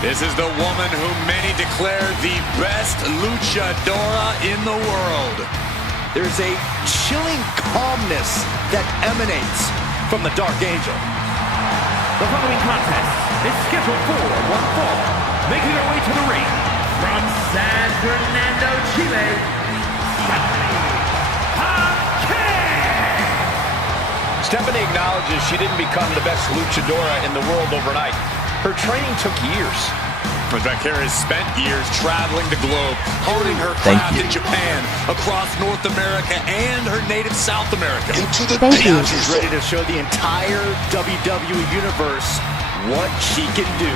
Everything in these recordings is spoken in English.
This is the woman who many declare the best luchadora in the world. There's a chilling calmness that emanates from the Dark Angel. The following contest is scheduled for one fall. Making her way to the ring from San Fernando, Chile, Stephanie acknowledges she didn't become the best luchadora in the world overnight. Her training took years. Vaquera has spent years traveling the globe, honing her craft in Japan, across North America, and her native South America. She's ready to show the entire WWE Universe what she can do.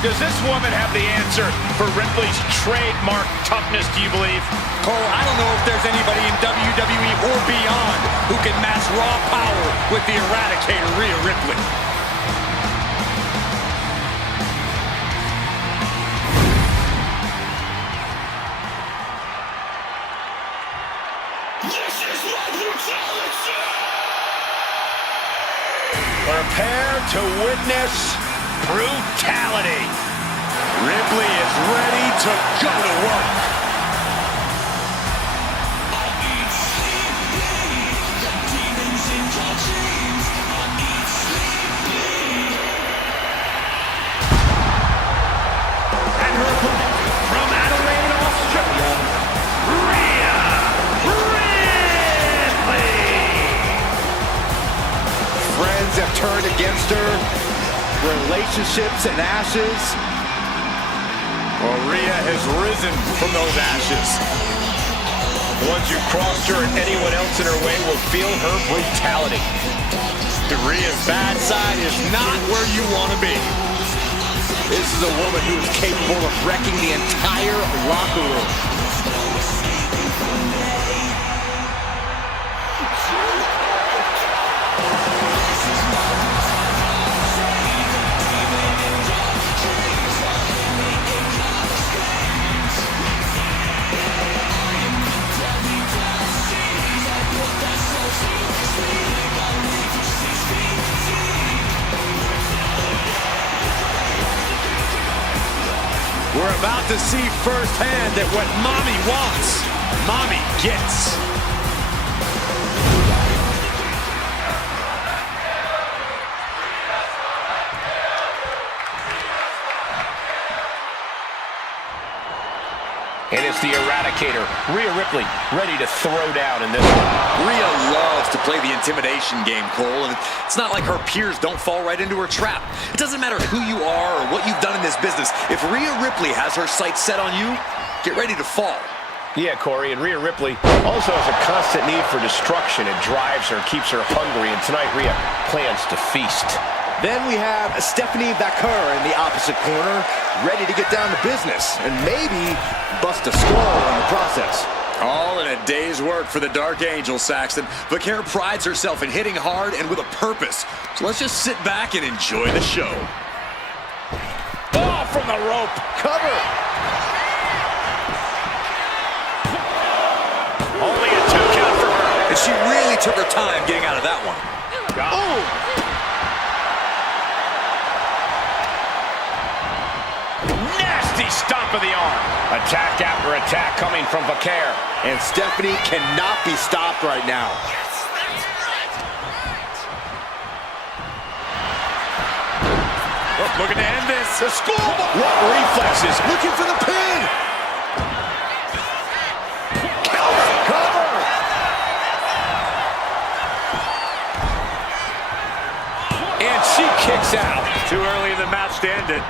Does this woman have the answer for Ripley's trademark toughness, do you believe? Cole, I don't know if there's anybody in WWE or beyond who can match raw power with the Eradicator, Rhea Ripley. Prepare to witness brutality. Ripley is ready to go to work. and her opponent from Adelaide, Australia, Rhea Ripley. Friends have turned against her. Relationships in ashes. Well, Rhea has risen from those ashes. Once you've crossed her, and anyone else in her way will feel her brutality. Rhea's bad side is not where you want to be. This is a woman who is capable of wrecking the entire locker room. We're about to see firsthand that what Mommy wants, Mommy gets. And it's the Eradicator, Rhea Ripley, ready to throw down in this one. Rhea loves to play the intimidation game, Cole, and it's not like her peers don't fall right into her trap. It doesn't matter who you are or what you've done in this business. If Rhea Ripley has her sights set on you, get ready to fall. Yeah, Corey, and Rhea Ripley also has a constant need for destruction. It drives her, keeps her hungry, and tonight Rhea plans to feast. Then we have Stephanie Vaquera in the opposite corner, ready to get down to business and maybe bust a skull in the process. All in a day's work for the Dark Angel, Saxton. Vaquera prides herself in hitting hard and with a purpose. So let's just sit back and enjoy the show. Oh, from the rope. Cover! Only a 2 count for her. And she really took her time getting out of that one. Oh! Nasty stomp of the arm. Attack after attack coming from Vaquera. And Stephanie cannot be stopped right now. Oh, looking to end this. The schoolboy! What reflexes? Looking for the pin! Cover! And she kicks out. Too early in the match to end it.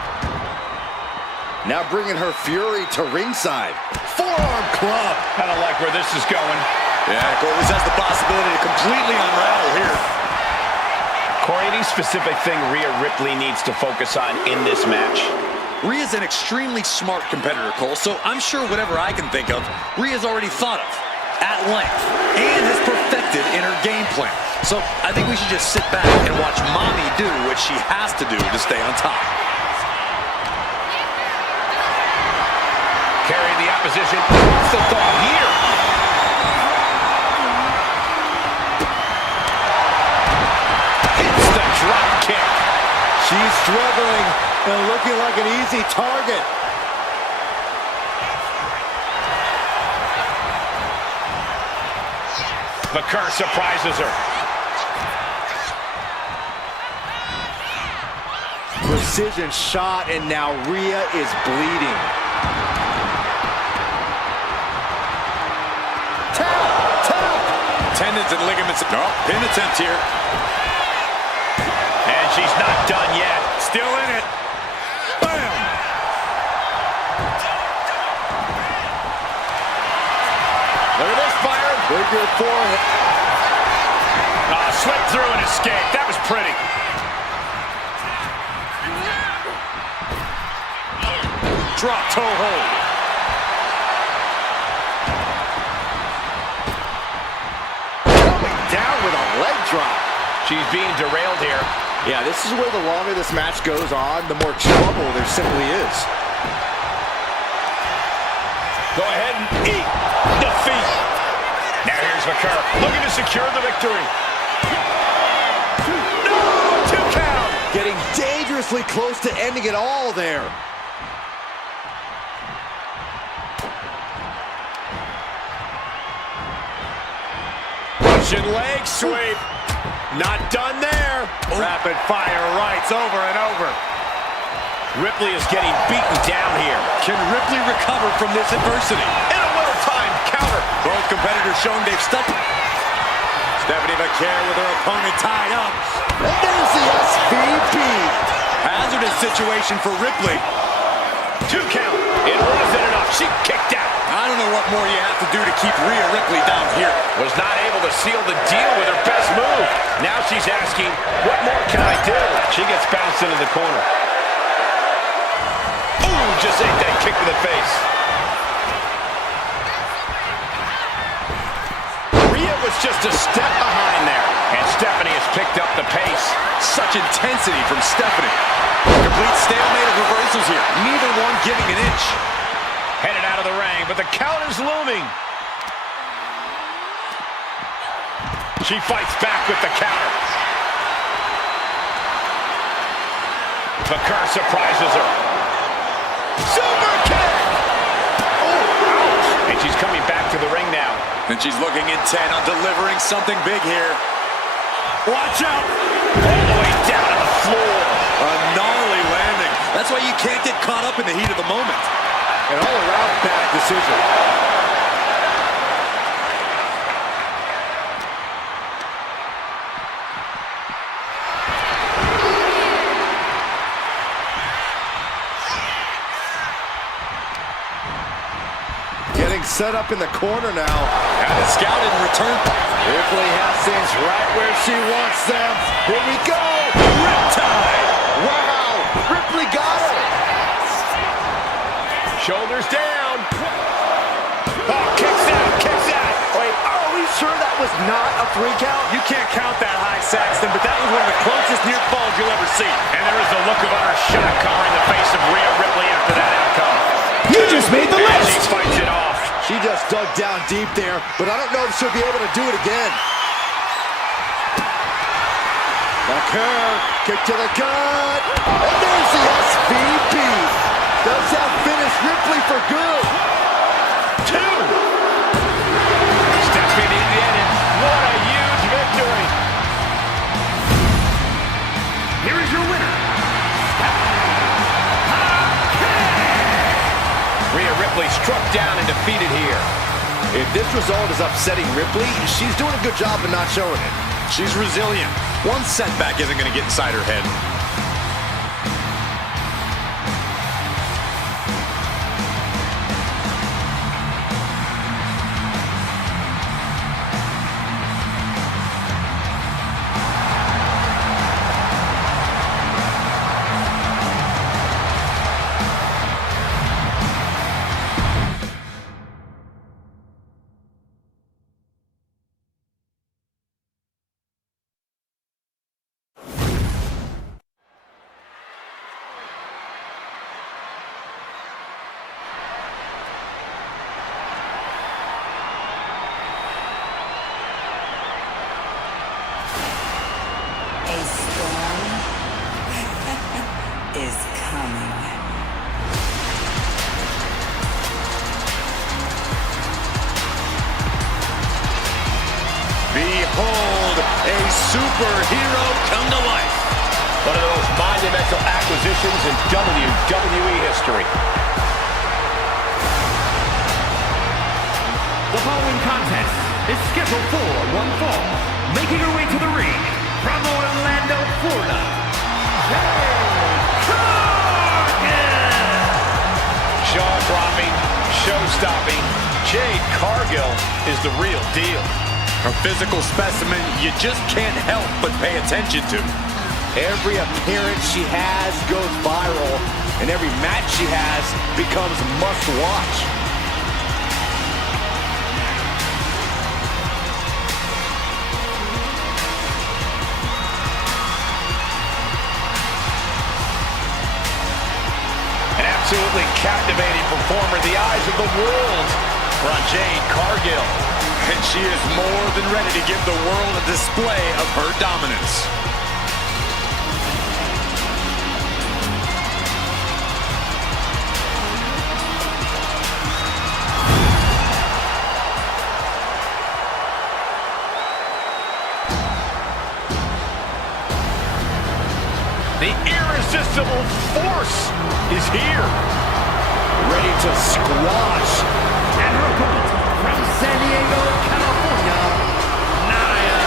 Now bringing her fury to ringside. Forearm club. I don't like where this is going. Yeah, Cole, this has the possibility to completely unravel here. Corey, any specific thing Rhea Ripley needs to focus on in this match? Rhea's an extremely smart competitor, Cole, so I'm sure whatever I can think of, Rhea's already thought of at length and has perfected in her game plan. So I think we should just sit back and watch Mommy do what she has to do to stay on top. Carrying the opposition. What's the thought here? Hits the drop kick. She's And looking like an easy target. McCurr surprises her. Precision shot, and now Rhea is bleeding. Tap! Tendons and ligaments. Oh, pin attempt here. And she's not done yet. Still in it. Bam! Look at this fire. Figure four. Slipped through and escaped. That was pretty. Drop toe hold. Coming down with a leg drop. She's being derailed here. Yeah, this is where the longer this match goes on, the more trouble there simply is. Go ahead and eat defeat. Now here's McCurr looking to secure the victory. No! 2 count. Getting dangerously close to ending it all there. Russian leg sweep. Not done there. Rapid fire rights over and over. Ripley is getting beaten down here. Can Ripley recover from this adversity? In a well-timed counter. Both competitors showing they've stuck. Stephanie McCurr with her opponent tied up. And there's the SVP. Hazardous situation for Ripley. 2 count. It wasn't enough. She kicked out. I don't know what more you have to do to keep Rhea Ripley down here. Was not able to seal the deal with her best move. Now she's asking, what more can I do? She gets bounced into the corner. Ooh, just ate that kick to the face. Rhea was just a step behind there. And Stephanie has picked up the pace. Such intensity from Stephanie. Complete stalemate of reversals here. Neither one giving an inch. Headed out of the ring, but the count is looming. She fights back with the counter. McCurr surprises her. Super kick! Oh, ouch! And she's coming back to the ring now. And she's looking intent on delivering something big here. Watch out! All the way down to the floor. A gnarly landing. That's why you can't get caught up in the heat of the moment. An all-around bad decision. Getting set up in the corner now. And the scout in return. Ripley has things right where she wants them. Here we go. Riptide. Wow. Ripley got her. Shoulders down. Oh, kicks out, kicks out. Wait, are we sure that was not a 3 count? You can't count that high, Saxton, but that was one of the closest near falls you'll ever see. And there is the look of utter shock covering the face of Rhea Ripley after that outcome. You just made the And she list! fights it off. She just dug down deep there, but I don't know if she'll be able to do it again. McCurr, kick to the gut. And there's the SVP. Does that finish Ripley for good? 2. Stephanie in it. What a huge victory. Here is your winner, Rhea Ripley struck down and defeated here. If this result is upsetting Ripley, she's doing a good job of not showing it. She's resilient. One setback isn't going to get inside her head. Behold, a superhero come to life. One of the most monumental acquisitions in WWE history. The following contest is scheduled for one fall. Making her way to the ring from Orlando, Florida, Jade Cargill. Jaw-dropping, show-stopping, Jade Cargill is the real deal. A physical specimen you just can't help but pay attention to. Every appearance she has goes viral, and every match she has becomes must-watch. An absolutely captivating performer, the eyes of the world are on Jade Cargill. And she is more than ready to give the world a display of her dominance. The irresistible force is here. Ready to squash. And her opponent from San Diego, California, Nia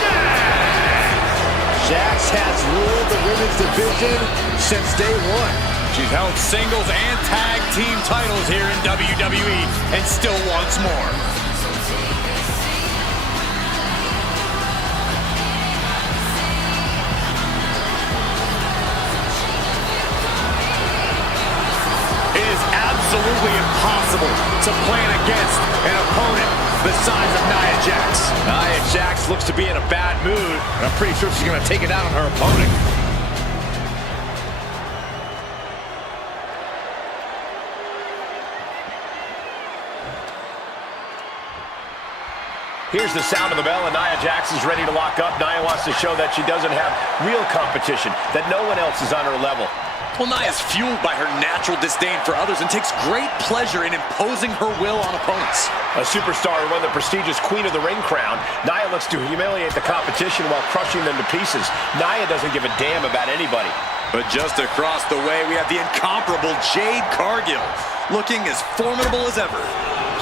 Jax. Jax has ruled the women's division since day one. She's held singles and tag team titles here in WWE and still wants more. It is absolutely impossible to plan against an opponent the size of Nia Jax. Nia Jax looks to be in a bad mood, and I'm pretty sure she's going to take it out on her opponent. Here's the sound of the bell, and Nia Jax is ready to lock up. Nia wants to show that she doesn't have real competition, that no one else is on her level. Well, Nia's fueled by her natural disdain for others and takes great pleasure in imposing her will on opponents. A superstar who won the prestigious Queen of the Ring crown, Nia looks to humiliate the competition while crushing them to pieces. Nia doesn't give a damn about anybody. But just across the way, we have the incomparable Jade Cargill, looking as formidable as ever.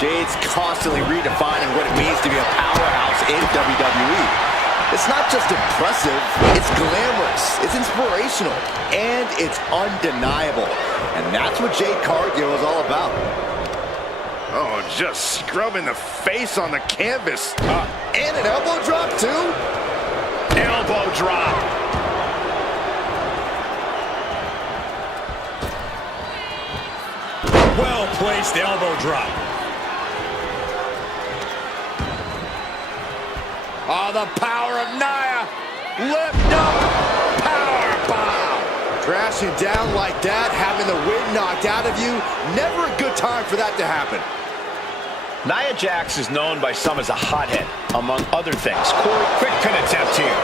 Jade's constantly redefining what it means to be a powerhouse in WWE. It's not just impressive, it's glamorous, it's inspirational, and it's undeniable. And that's what Jade Cargill is all about. Oh, just scrubbing the face on the canvas. And an elbow drop, too? Elbow drop. Well-placed elbow drop. Oh, the power of Nia. Lift up. Power bomb. Crashing down like that, having the wind knocked out of you. Never a good time for that to happen. Nia Jax is known by some as a hothead, among other things. Corey, quick pin attempt here.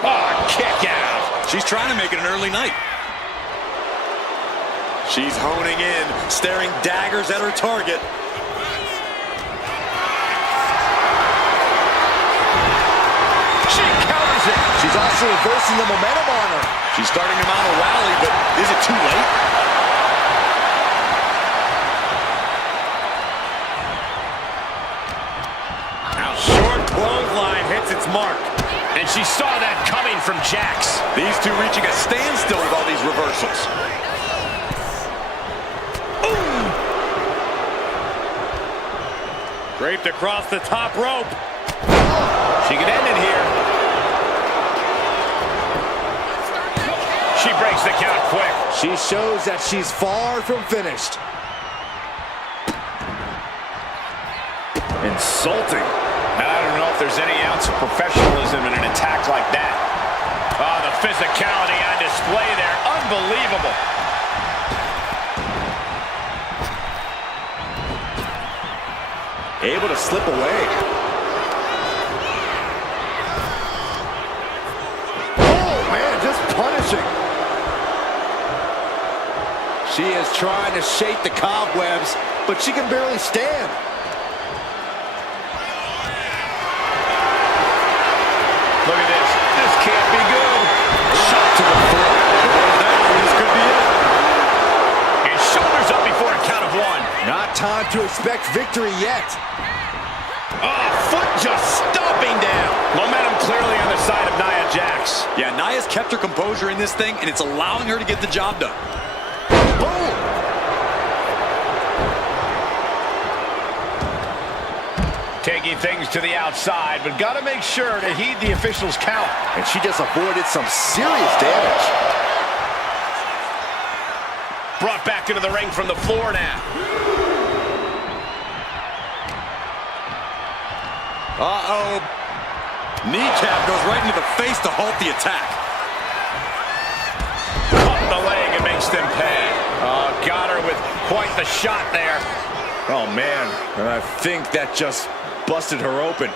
Oh, kick out. She's trying to make it an early night. She's honing in, staring daggers at her target. She's also reversing the momentum on her. She's starting to mount a rally, but is it too late? Now short clothesline hits its mark. And she saw that coming from Jax. These two reaching a standstill with all these reversals. Ooh. Draped across the top rope. She could end it here. She breaks the count quick. She shows that she's far from finished. Insulting. I don't know if there's any ounce of professionalism in an attack like that. Oh, the physicality on display there. Unbelievable. Able to slip away. Oh, man, just punishing. She is trying to shake the cobwebs, but she can barely stand. time to expect victory yet. Oh, foot just stomping down. Momentum clearly on the side of Nia Jax. Yeah, Nia's kept her composure in this thing, and it's allowing her to get the job done. Boom! Taking things to the outside, but got to make sure to heed the official's count. And she just avoided some serious damage. Brought back into the ring from the floor now. Uh-oh. Kneecap goes right into the face to halt the attack. Caught the leg and makes them pay. Got her with quite the shot there. Oh, man. And I think that just busted her open.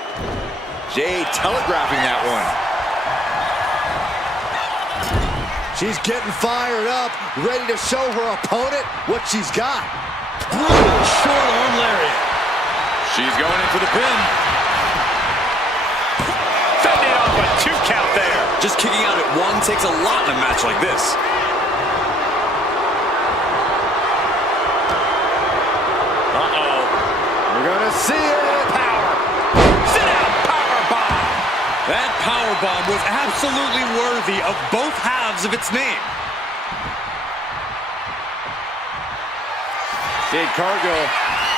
Jade telegraphing that one. She's getting fired up, ready to show her opponent what she's got. Brutal short arm lariat. She's going in for the pin. Fending off a 2 count there. Just kicking out at 1 takes a lot in a match like this. Uh-oh. We're gonna see it. Power. Sit out. Power bomb. That powerbomb was absolutely worthy of both halves of its name. Jade Cargill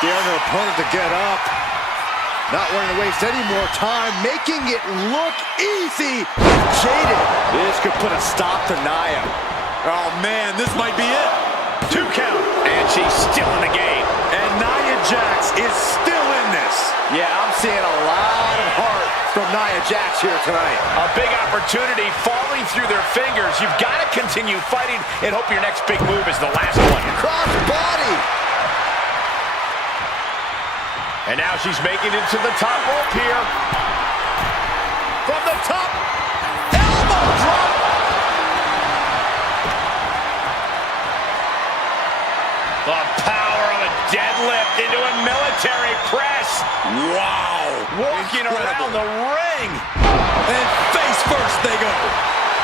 daring her opponent to get up. Not wanting to waste any more time, making it look easy. Jaded. This could put a stop to Nia. Oh, man, this might be it. 2 count. And she's still in the game. And Nia Jax is still in this. Yeah, I'm seeing a lot of heart from Nia Jax here tonight. A big opportunity falling through their fingers. You've got to continue fighting and hope your next big move is the last one. Cross body. And now she's making it to the top rope here. From the top. Elbow drop. The power of a deadlift into a military press. Wow. Walking around the ring. And face first they go.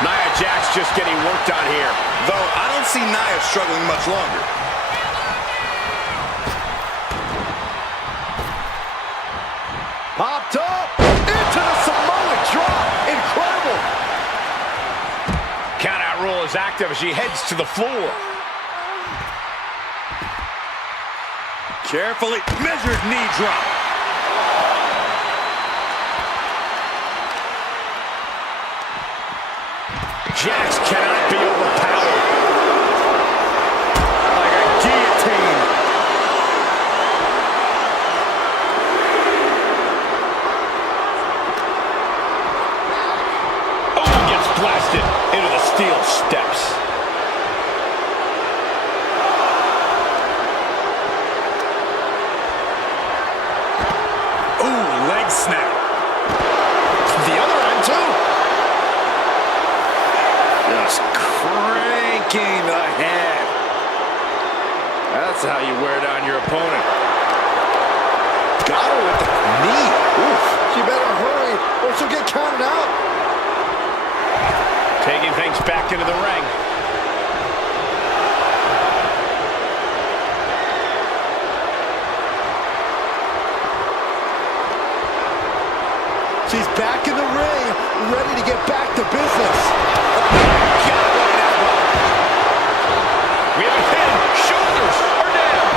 Nia Jax just getting worked on here. Though I don't see Nia struggling much longer. Popped up into the Samoan drop. Incredible. Countout rule is active as she heads to the floor. Carefully measured knee drop. Jax cannot be overpowered. Like a guillotine. Oh, gets blasted into the steel steps. Ooh, leg snap. The other end, too. Just cranking the head. That's how you wear down your opponent. Got her with the knee. Oof. She better hurry or she'll get counted out. Taking things back into the ring. She's back in the ring, ready to get back to business. We have a pin. Shoulders are down.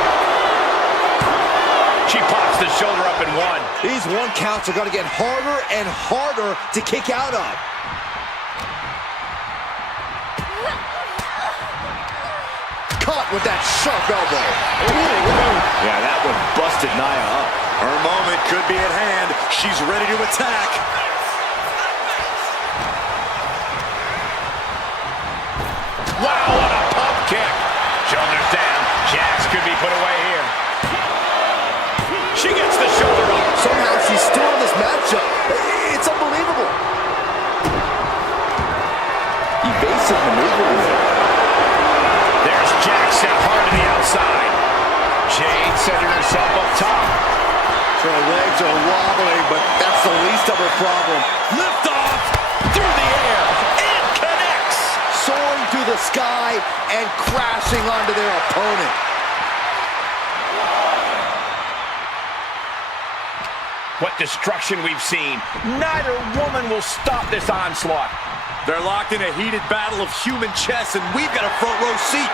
She pops the shoulder up in 1. These 1 counts are going to get harder and harder to kick out of. Caught with that sharp elbow. Yeah, that one busted Nia up. Her moment could be at hand. She's ready to attack. Wow, what a pump kick. Shoulders down. Jax could be put away here. She gets the shoulder up. Somehow she's still in this matchup. It's unbelievable. Evasive maneuvering there. There's Jackson hard to the outside. Jade setting herself up top. Her legs are wobbling, but that's the least of her problem. Lift off through the air. It connects. Soaring through the sky and crashing onto their opponent. What destruction we've seen. Neither woman will stop this onslaught. They're locked in a heated battle of human chess, and we've got a front row seat.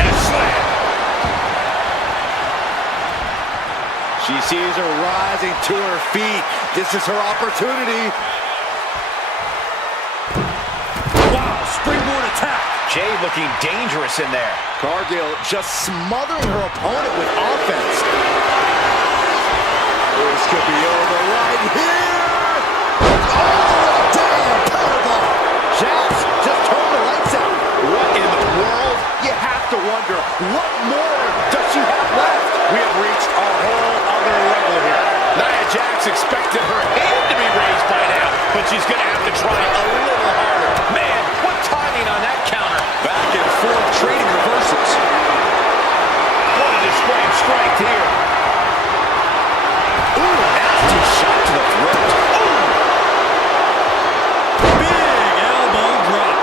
And a slam. She sees her rising to her feet. This is her opportunity. Wow, springboard attack. Jay looking dangerous in there. Cargill just smothering her opponent with offense. This could be over right here. Oh, damn, powerbomb. Jax just turned the lights out. What in the world? You have to wonder, what more does she have left? We have reached a whole other level here. Nia Jax expected her hand to be raised by now, but she's going to have to try a little harder. Man, what timing on that counter. Back and forth, trading reversals. What a display of strength here. Ooh, nasty shot to the throat. Big elbow drop.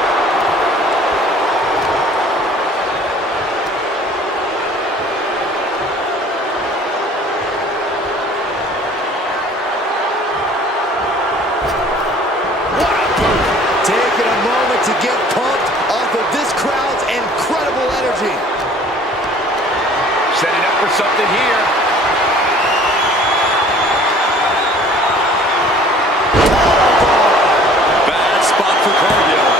Taking a moment to get pumped off of this crowd's incredible energy. Setting up for something here. Bad spot for Cargill.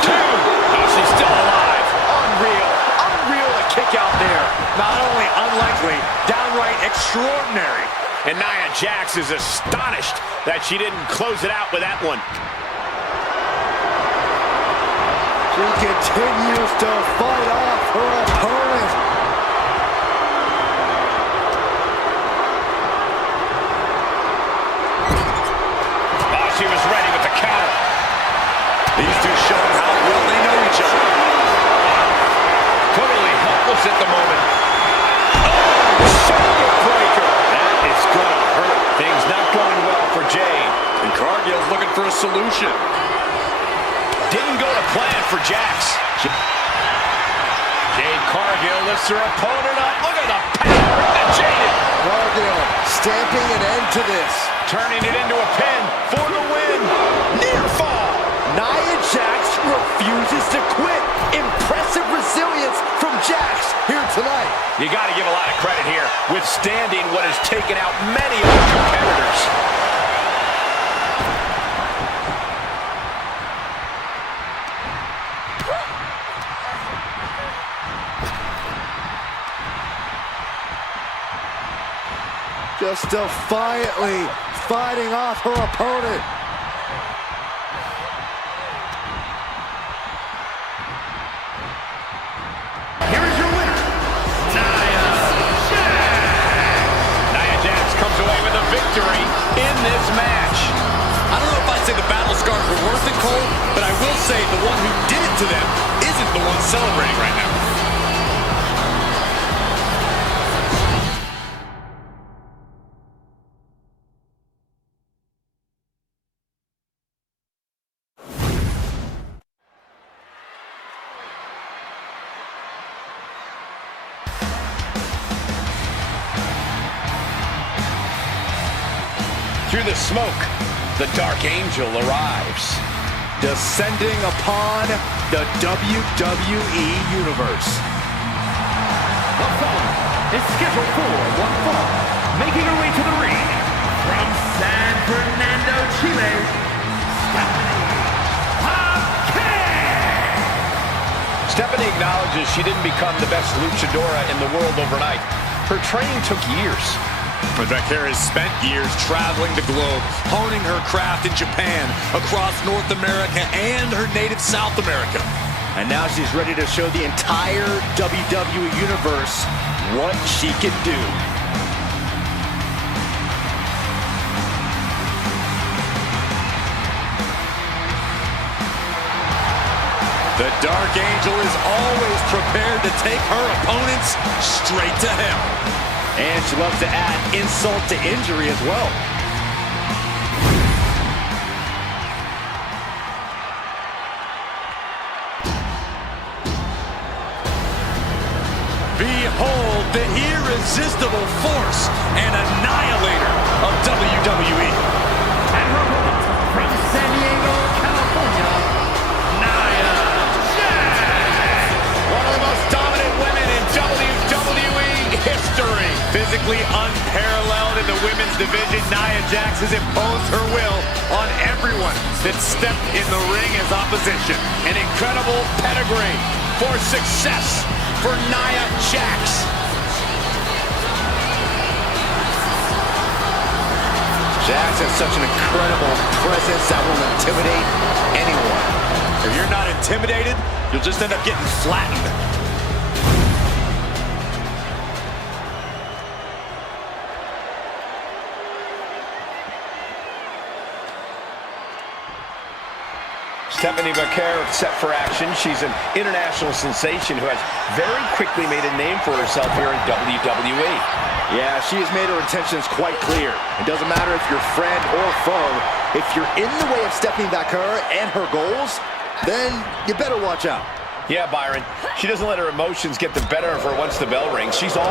Two. Oh, she's still alive. Unreal. Unreal to kick out there. Not only unlikely, downright extraordinary. And Nia Jax is astonished that she didn't close it out with that one. She continues to fight off her opponent. Oh, she was ready with the counter. These two showing how well they know each other. Totally helpless at the moment. Oh, shoulder breaker. That is going to hurt. Things not going well for Jade. And Cargill's looking for a solution. Didn't go to plan for Jax. Jade Cargill lifts her opponent up. Look at the power that Jade. Cargill stamping an end to this. Turning it into a pin for the win. Near fall. Nia Jax refuses to quit. Impressive resilience from Jax here tonight. You got to give a lot of credit here, withstanding what has taken out many of the competitors. Just defiantly fighting off her opponent. Here is your winner, Nia Jax. Nia Jax comes away with a victory in this match. I don't know if I'd say the battle scars were worth it, Cole, but I will say the one who did it to them isn't the one celebrating right now. Through the smoke, the Dark Angel arrives. Descending upon the WWE Universe. The following is scheduled for one fall, making her way to the ring from San Fernando, Chile, Stephanie Hawkins. Stephanie acknowledges she didn't become the best luchadora in the world overnight. Her training took years. But Becker has spent years traveling the globe, honing her craft in Japan, across North America, and her native South America. And now she's ready to show the entire WWE Universe what she can do. The Dark Angel is always prepared to take her opponents straight to hell. And she loves to add insult to injury as well. Behold the irresistible force and annihilator of WWE. And her opponent from San Diego, California, Nia Jax. One of the most dominant women in WWE history. Physically unparalleled in the women's division, Nia Jax has imposed her will on everyone that stepped in the ring as opposition. An incredible pedigree for success for Nia Jax. Jax has such an incredible presence that will intimidate anyone. If you're not intimidated, you'll just end up getting flattened. Stephanie Vaquer set for action. She's an international sensation who has very quickly made a name for herself here in WWE. Yeah, she has made her intentions quite clear. It doesn't matter if you're friend or foe. If you're in the way of Stephanie Vaquer and her goals, then you better watch out. Yeah, Byron. She doesn't let her emotions get the better of her once the bell rings. She's all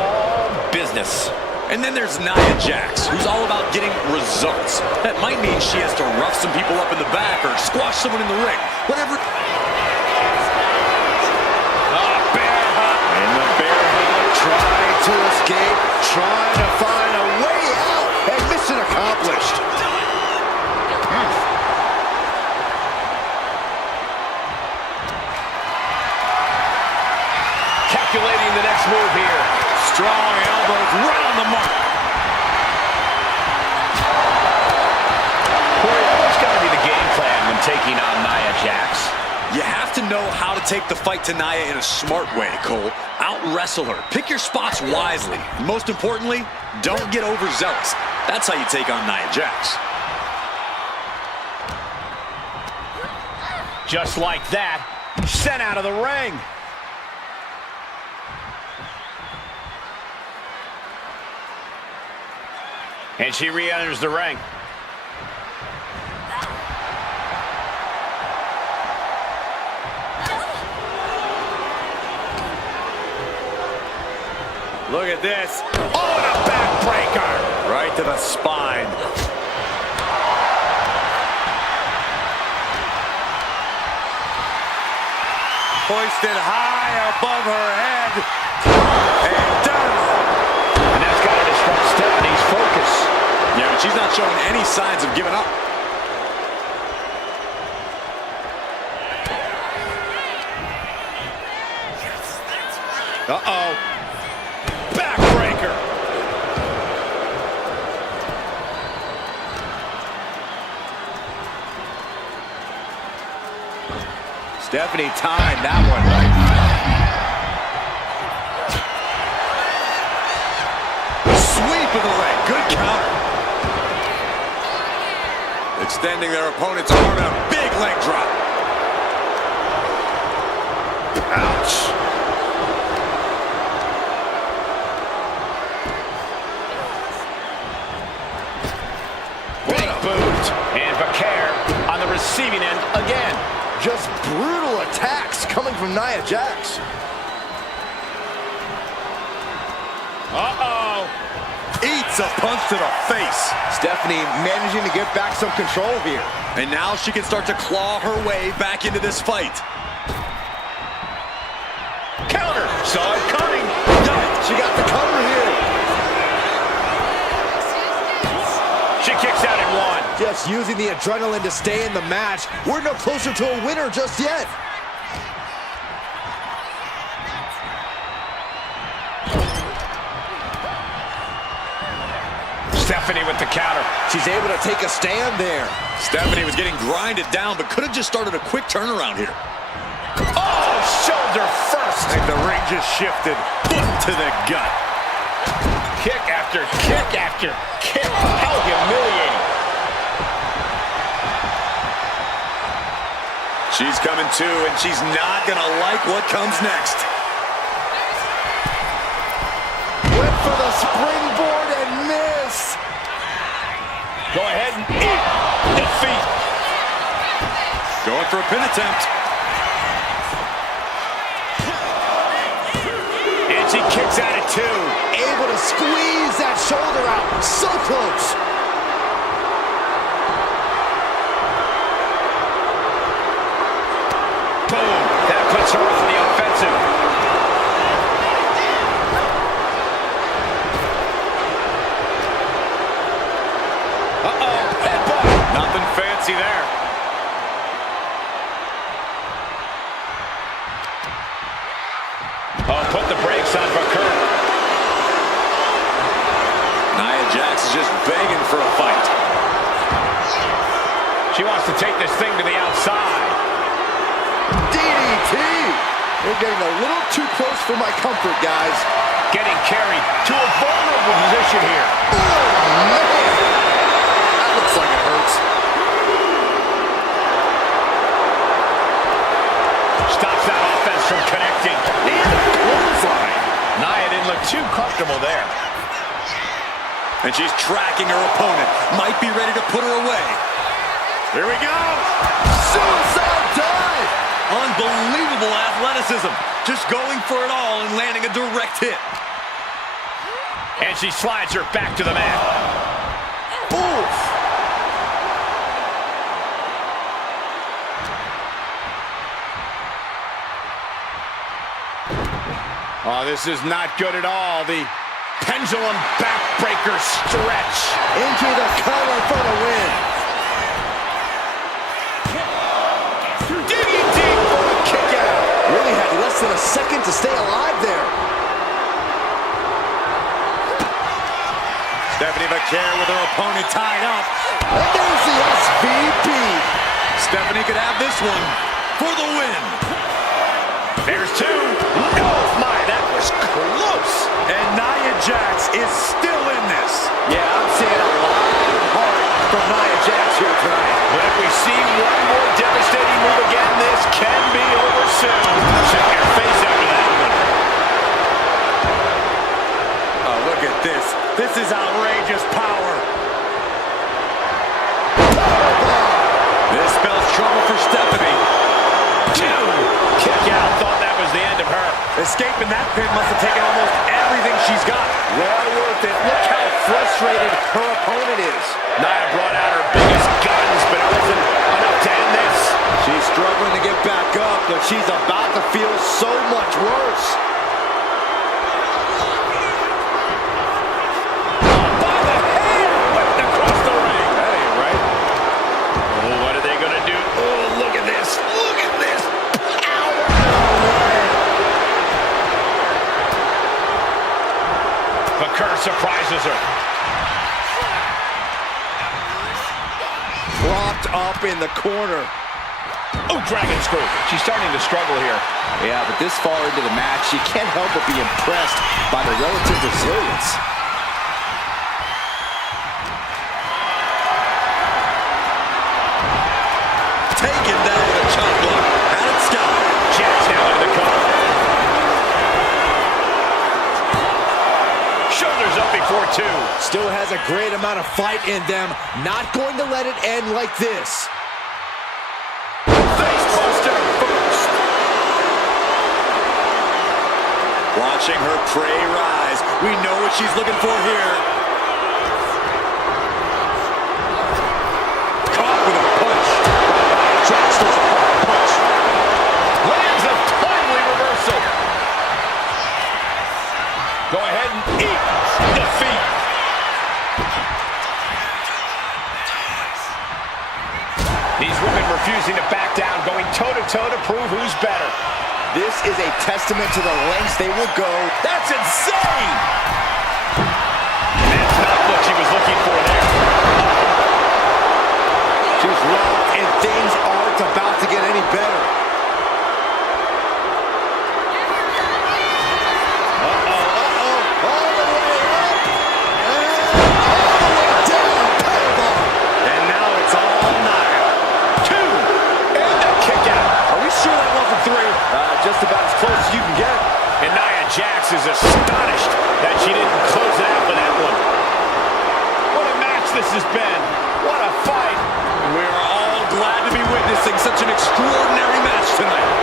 business. And then there's Nia Jax, who's all about getting results. That might mean she has to rough some people up in the back or squash someone in the ring. Whatever. Bear hug. And the bear hug, trying to escape, trying to find a way out, and mission accomplished. Calculating the next move here. Strong elbows right on the mark. Corey, what's got to be the game plan when taking on Nia Jax? You have to know how to take the fight to Nia in a smart way, Cole. Out-wrestle her. Pick your spots wisely. Most importantly, don't get overzealous. That's how you take on Nia Jax. Just like that, sent out of the ring. And she re-enters the ring. Look at this. Oh, and a backbreaker. Right to the spine. Hoisted high above her head. And down. And that's got to disrupt Stephanie's focus. Yeah, but she's not showing any signs of giving up. Uh-oh. Backbreaker. Stephanie timed that one right. Sweep of the leg. Good counter. Extending their opponent's arm and a big leg drop. Ouch. Big boot. And Vaquer on the receiving end again. Just brutal attacks coming from Nia Jax. Uh-oh. Eats a punch to the face. Stephanie managing to get back some control here. And now she can start to claw her way back into this fight. Counter. Saw it coming. She got the cover here. She kicks out at one. Just using the adrenaline to stay in the match. We're no closer to a winner just yet. Stephanie with the counter. She's able to take a stand there. Stephanie was getting grinded down, but could have just started a quick turnaround here. Oh, shoulder first. I think the ring just shifted. Foot to the gut. Kick after kick after kick. How humiliating. She's coming to, and she's not going to like what comes next. Went for the springboard and miss. Go ahead and eat defeat. Going for a pin attempt. And she kicks two. Able to squeeze that shoulder out. So close. Boom. That puts her off the offensive. Uh-oh. Headbutt. Nothing fancy there. Oh, put the brakes on Bakur. Nia Jax is just begging for a fight. She wants to take this thing to the outside. DDT. They're getting a little too close for my comfort, guys. Getting carried to a vulnerable position here. Oh, man. That looks like it hurts. Stops that offense from connecting. And a clothesline. Nia didn't look too comfortable there. And she's tracking her opponent. Might be ready to put her away. Here we go. Suicide dive. Unbelievable athleticism. Just going for it all and landing a direct hit. And she slides her back to the mat. Oof. Oh, this is not good at all. The pendulum backbreaker stretch. Into the cover for the win. Digging deep for a kick out. Really had less than a second to stay alive there. Stephanie Vaquer with her opponent tied up. And there's the SVP. Stephanie could have this one for the win. There's two. Oh, my, that was close. And Nia Jax is still in this. Yeah, I'm seeing a live heart from Nia Jax here tonight. But if we see one more devastating move again, this can be over soon. Check your face after that one. Oh, look at this. This is outrageous power. This spells trouble for Stephanie. Two. Kick out. Thought that was the end of her. Escaping that pin must have taken almost everything she's got. Well worth it. Look how frustrated her opponent is. Nia brought out her biggest guns, but it wasn't enough to end this. She's struggling to get back up, but she's about to feel so much worse. By the head, whipped across the ring. That ain't right. Oh, what are they going to do? Oh, look at this. Look at this. Power. Bakur surprises her. Propped up in the corner. Oh, dragon screw. She's starting to struggle here. Yeah, but this far into the match, you can't help but be impressed by the relative resilience. Taken down with a chop block. Had it scouted. Jax now into the cover. Shoulders up before two. Still has a great amount of fight in them. Not going to let it end like this. Face buster first. Watching her prey rise. We know what she's looking for here. Caught with a punch. Jax does a hard punch. Lands a timely reversal. Go ahead and eat defeat. These women refusing to back down, going toe-to-toe to prove who's better. This is a testament to the lengths they will go. That's insane! That's not what she was looking for there. She's locked, and things aren't about to get any better. All the way up, and all the way down. Powerbomb. And now it's all Nia. Two, and a kick out. Are we sure that wasn't three? Just about as close as you can get. And Nia Jax is astonished that she didn't close it out with that one. What a match this has been. What a fight. We're all glad to be witnessing such an extraordinary match tonight.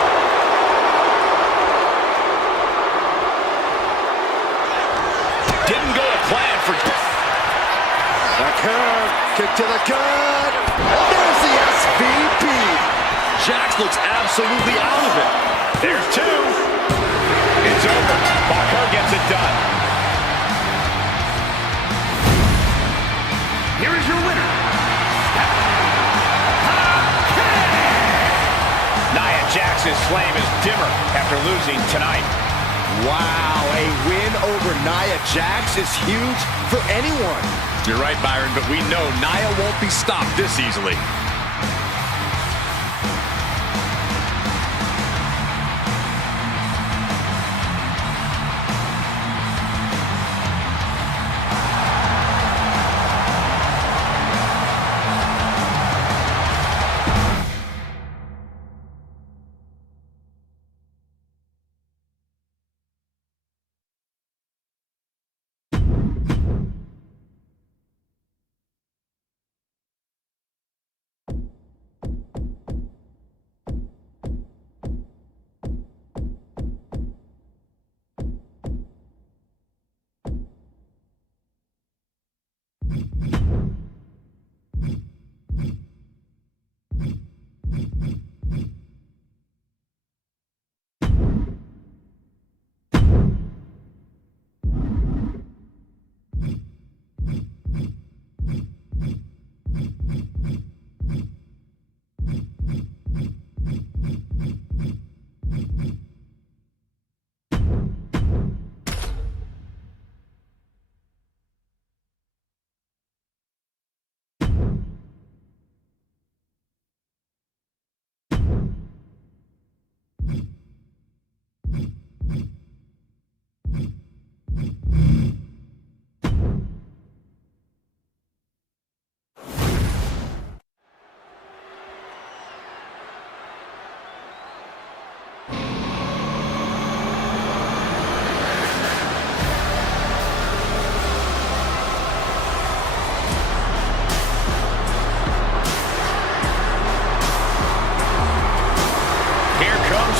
Kick to the gut. And there's the SVP. Jax looks absolutely out of it. There's two. It's over. Parker gets it done. Here is your winner. Nia Jax's flame is dimmer after losing tonight. Wow, a win over Nia Jax is huge for anyone. You're right, Byron, but we know Nia won't be stopped this easily.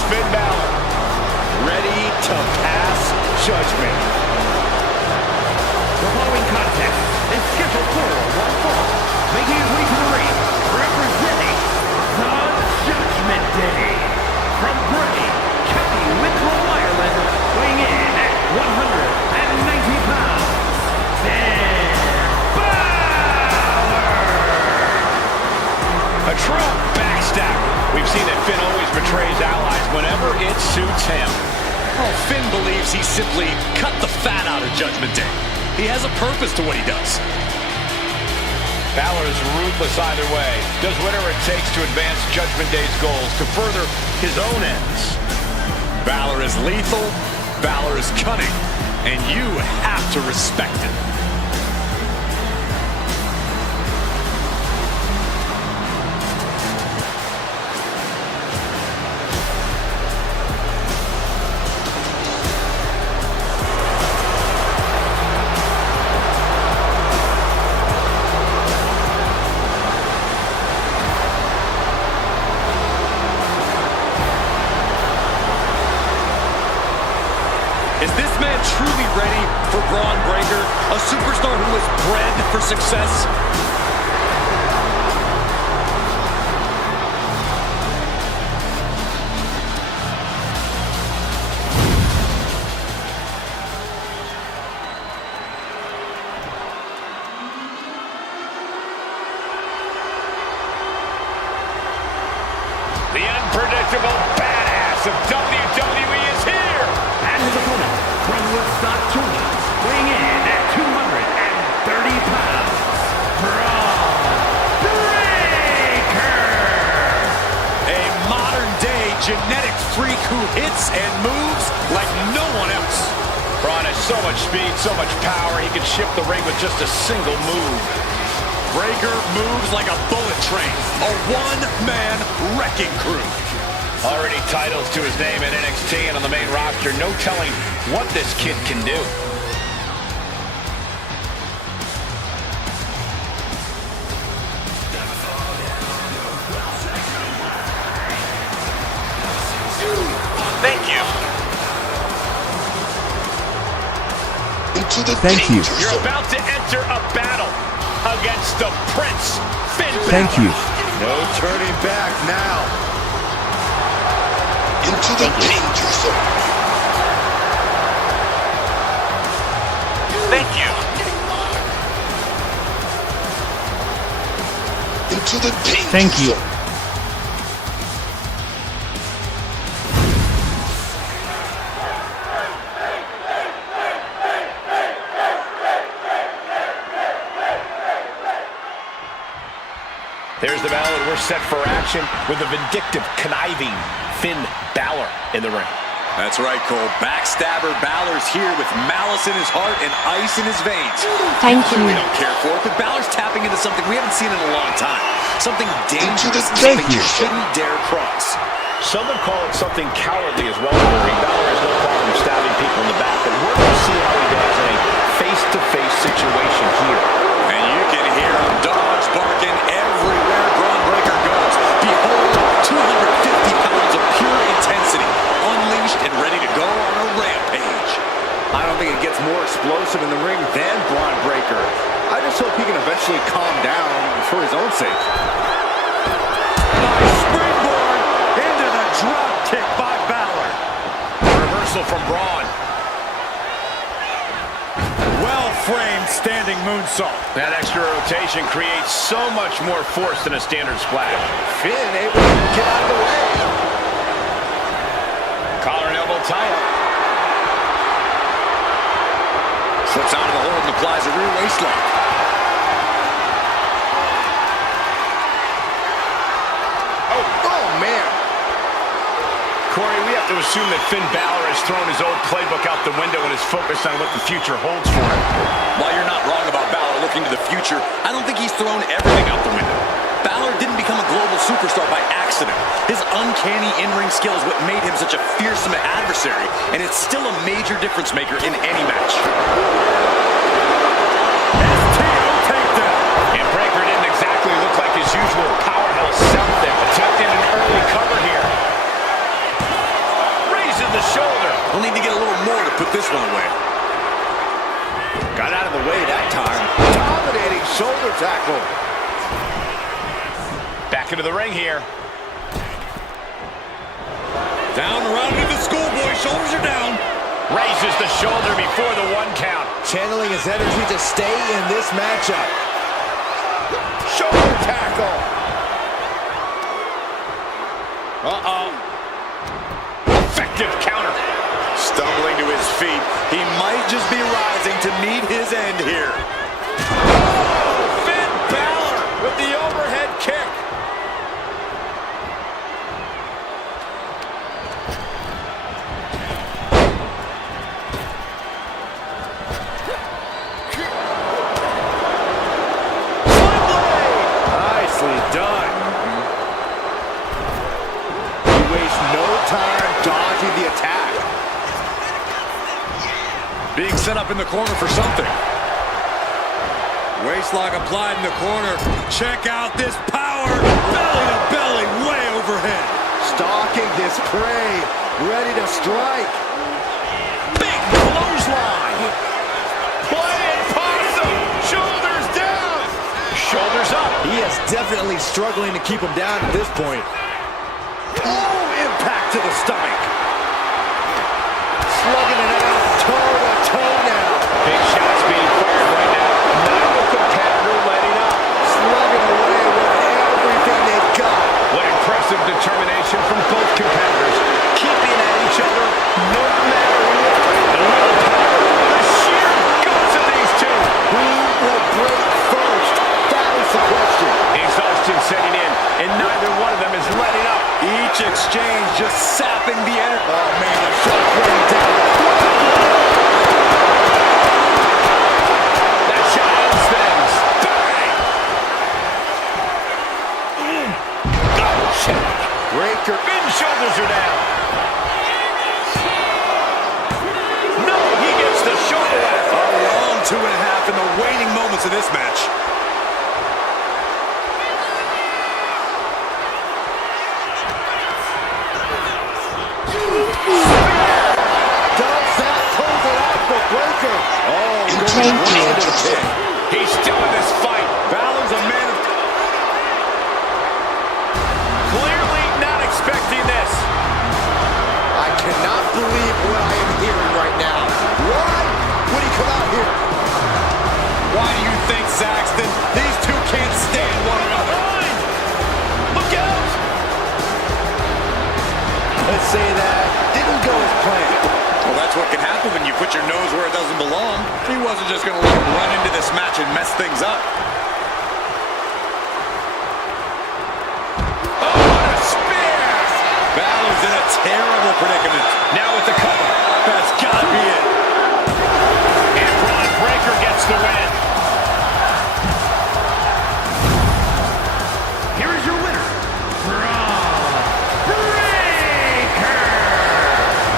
Finn Balor, ready to pass judgment. The following contest is scheduled for one fall. Making his way to the ring, representing the Judgment Day. From Bray, County Wicklow, Ireland, weighing in at 190 pounds, Finn Balor! A true backstabber. We've seen that Finn always betrays allies whenever it suits him. Oh, Finn believes he simply cut the fat out of Judgment Day. He has a purpose to what he does. Balor is ruthless either way. Does whatever it takes to advance Judgment Day's goals, to further his own ends. Balor is lethal, Balor is cunning, and you have to respect it. Is this man truly ready for Braun Breaker, a superstar who is bred for success? The unpredictable badass of WWE is here! And his opponent, from Woodstock, Georgia, weighing in at 230 pounds, Braun Breaker! A modern-day genetic freak who hits and moves like no one else. Braun has so much speed, so much power, he can shift the ring with just a single move. Breaker moves like a bullet train, a one-man wrecking crew. Already titles to his name in NXT and on the main roster. No telling what this kid can do. Thank you. Thank you. You're about to enter a battle. against the Prince, Finn Balor. Thank you. No turning back now. Into the danger zone. Thank you. Into the danger Thank you. zone. There's the battle, and we're set for action with a vindictive, conniving Finn Balor in the ring. That's right, Cole. Backstabber Balor's here with malice in his heart and ice in his veins. Thank you. We don't care for it, but Balor's tapping into something we haven't seen in a long time. Something dangerous, Thank something you. you shouldn't dare cross. Some would call it something cowardly as well. Balor has no problem stabbing people in the back, but we're going to see how he does in a face-to-face situation here. And you can hear dogs barking everywhere Braun Breaker goes. Behold, 250 pounds of pure intensity, unleashed and ready to go on a rampage. I don't think it gets more explosive in the ring than Braun Breaker. I just hope he can eventually calm down for his own sake. Nice springboard into the drop kick by Balor. Reversal from Braun. Well-framed standing moonsault. That extra rotation creates so much more force than a standard splash. Finn able to get out of the way. Collar and elbow tie-up. Slips out of the hold and applies a rear waist lock. Oh, man. Corey, we have to assume that Finn Balor has thrown his old playbook out the window and is focused on what the future holds for him. While you're not wrong about Balor looking to the future, I don't think he's thrown everything out the window. Balor didn't become a global superstar by accident. His uncanny in-ring skill is what made him such a fearsome adversary, and it's still a major difference maker in any match. STO takedown. And Breaker didn't exactly look like his usual powerhouse self there. Attempting an early cover here. Raising the shoulder. We'll need to get a little more to put this one away. Got out of the way that time. Dominating shoulder tackle. Back into the ring here. Down around to the schoolboy. Shoulders are down. Raises the shoulder before the 1 count. Channeling his energy to stay in this matchup. Shoulder tackle. Uh-oh. Effective counter. Stumbling to his feet. He might just be rising to meet his end here. Finn Balor with the overhead kick. Nicely done. He wastes no time dodging the attack. Being set up in the corner for something. Waistlock applied in the corner. Check out this power. Belly to belly, way overhead. Stalking his prey. Ready to strike. Big clothesline. Playing possum. Shoulders down. Shoulders up. He is definitely struggling to keep him down at this point. Oh, impact to the stomach. Slugging it out, toe-to-toe now. Big shots being fired right now. Neither competitor letting up. Slugging away with everything they've got. What impressive determination from both competitors. Keeping at each other no matter what. The willpower, the sheer guts of these two. Who will break first? That is the question. Exhaustion setting in, and neither one of them is letting up. Each exchange just sapping the energy. Oh, man, the shot's raining down. That shot ends things. Bang! Oh, shit. Breaker. Finn's shoulders are down. No, he gets the shoulder out. A long 2.5 in the waning moments of this match. Does that close it out for Breaker? Oh, Into going the right into danger the pin. zone. He's still in this fight. put your nose where it doesn't belong. He wasn't just going to let him run into this match and mess things up. Oh, what a spear! Balor's in a terrible predicament. Now with the cover. That's got to be it. And Bron Breakker gets the win. Here is your winner, Bron Breakker.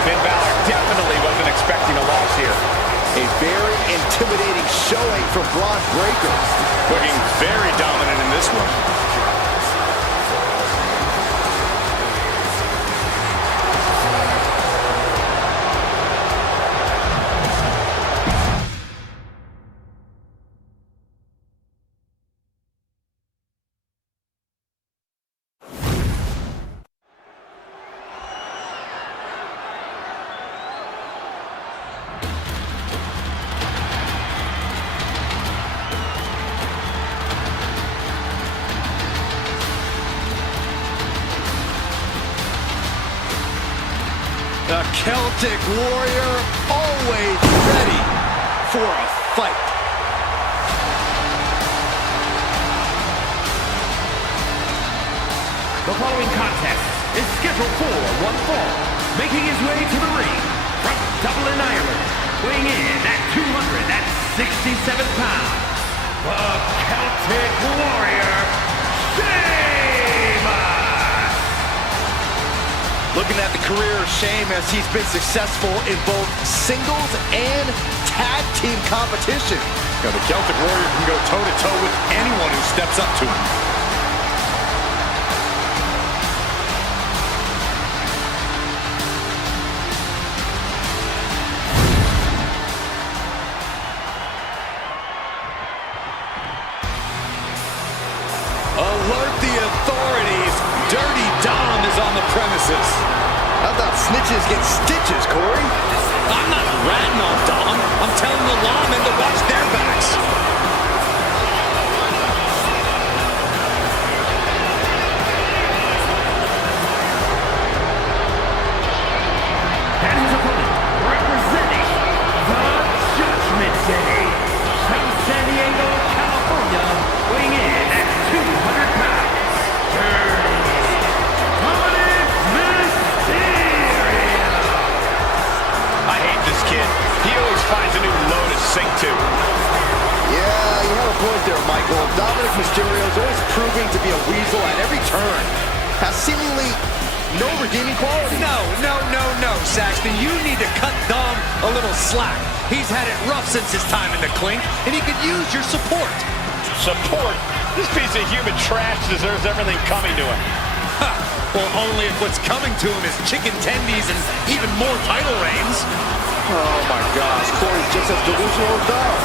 Finn Balor definitely wasn't expecting a loss here. A very intimidating showing from Bron Breakker. Looking very dominant in this one. The Celtic Warrior always ready for a fight. The following contest is scheduled for one fall. Making his way to the ring from Dublin, Ireland, weighing in at 267 pounds, the Celtic Warrior, Sheamus! Looking at the career of Sheamus, he's been successful in both singles and tag team competition. Now, the Celtic Warrior can go toe-to-toe with anyone who steps up to him. Alert the authorities. Dirty Dom is on the premises. How about snitches get stitches, Corey? I'm not ratting on Dom. I'm telling the lawmen to watch their backs. And his opponent, representing the Judgment Day, from San Diego, California, weighing in at 200 pounds, Dominic Mysterio. I hate this kid. He always finds a new low to sink to. Yeah, you have a point there, Michael. Dominic Mysterio is always proving to be a weasel at every turn. Has seemingly no redeeming quality. No, Saxton. You need to cut Dom a little slack. He's had it rough since his time in the clink, and he could use your support. Support? This piece of human trash deserves everything coming to him. Ha! Well, only if what's coming to him is chicken tendies and even more title reigns. Oh my gosh, Corey's just as delusional as Dom.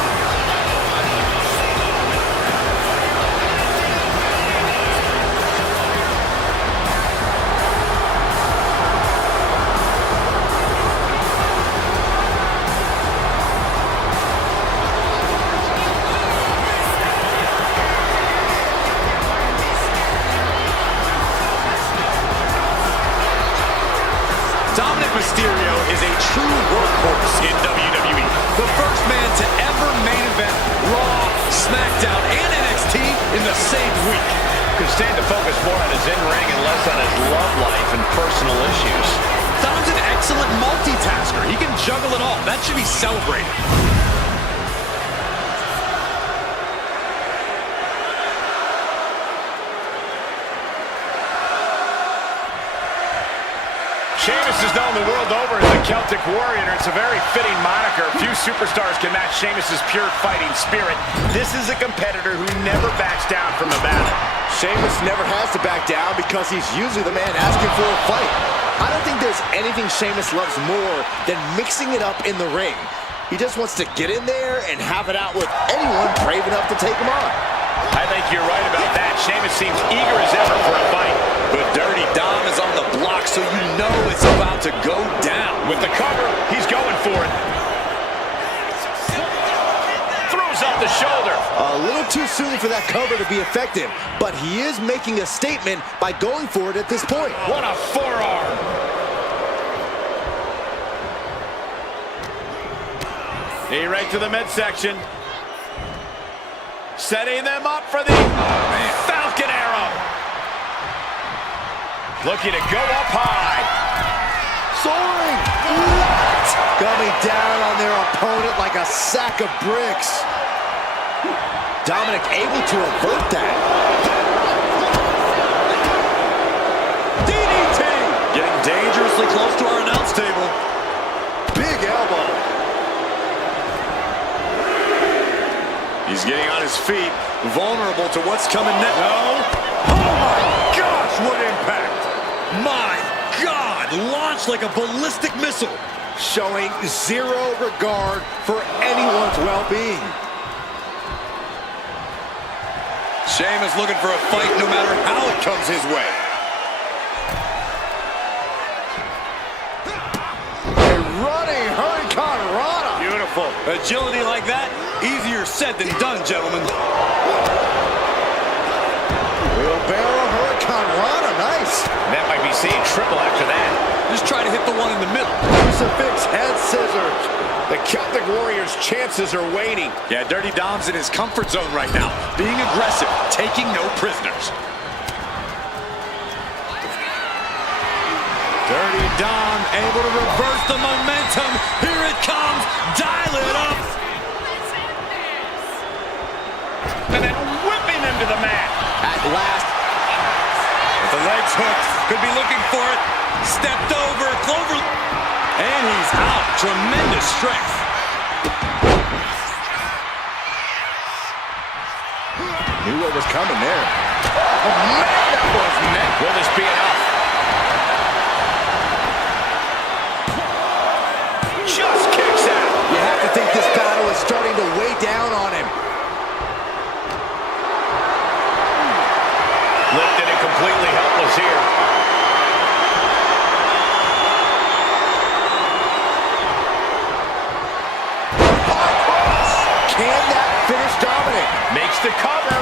Dominic Mysterio is a true workhorse in WWE. The first man to ever main event Raw, SmackDown, and NXT in the same week. Could stand to focus more on his in-ring and less on his love life and personal issues. Dom's an excellent multitasker. He can juggle it all. That should be celebrated. Sheamus is known the world over as the Celtic Warrior, and it's a very fitting moniker. Few superstars can match Sheamus's pure fighting spirit. This is a competitor who never backs down from a battle. Sheamus never has to back down because he's usually the man asking for a fight. I don't think there's anything Sheamus loves more than mixing it up in the ring. He just wants to get in there and have it out with anyone brave enough to take him on. I think you're right about that. Sheamus seems eager as ever for a fight. But Dirty Dom is on the block, so you know it's about to go down. With the cover, he's going for it. Throws up the shoulder. A little too soon for that cover to be effective, but he is making a statement by going for it at this point. What a forearm. right to the midsection. Setting them up for the Falcon Arrow. Looking to go up high. Soaring. Coming down on their opponent like a sack of bricks. Dominic able to avert that. DDT! Getting dangerously close to our announce table. Big elbow. He's getting on his feet, vulnerable to what's coming next. No. Oh my gosh, what impact! My God, launched like a ballistic missile. Showing zero regard for anyone's well-being. Sheamus looking for a fight no matter how it comes his way. A running Hurricane Rana. Beautiful. Agility like that, easier said than done, gentlemen. Wheelbarrow Hurricane Rana, nice. That might be seeing triple after that. Just try to hit the one in the middle. Crucifix head scissors. The Celtic Warriors' chances are waning. Yeah, Dirty Dom's in his comfort zone right now. Being aggressive, taking no prisoners. Dirty Dom able to reverse the momentum. Here it comes. Dial it up. And then whipping him to the mat. At last. With the legs hooked. Could be looking for it. Stepped over. Clover. And he's out. Tremendous strength. Knew what was coming there. Oh, man, that was net. Will this be enough? Just kicks out. You have to think this battle is starting to weigh down on him. Lifted and completely helpless here. Can that finish Dominic? Makes the cover.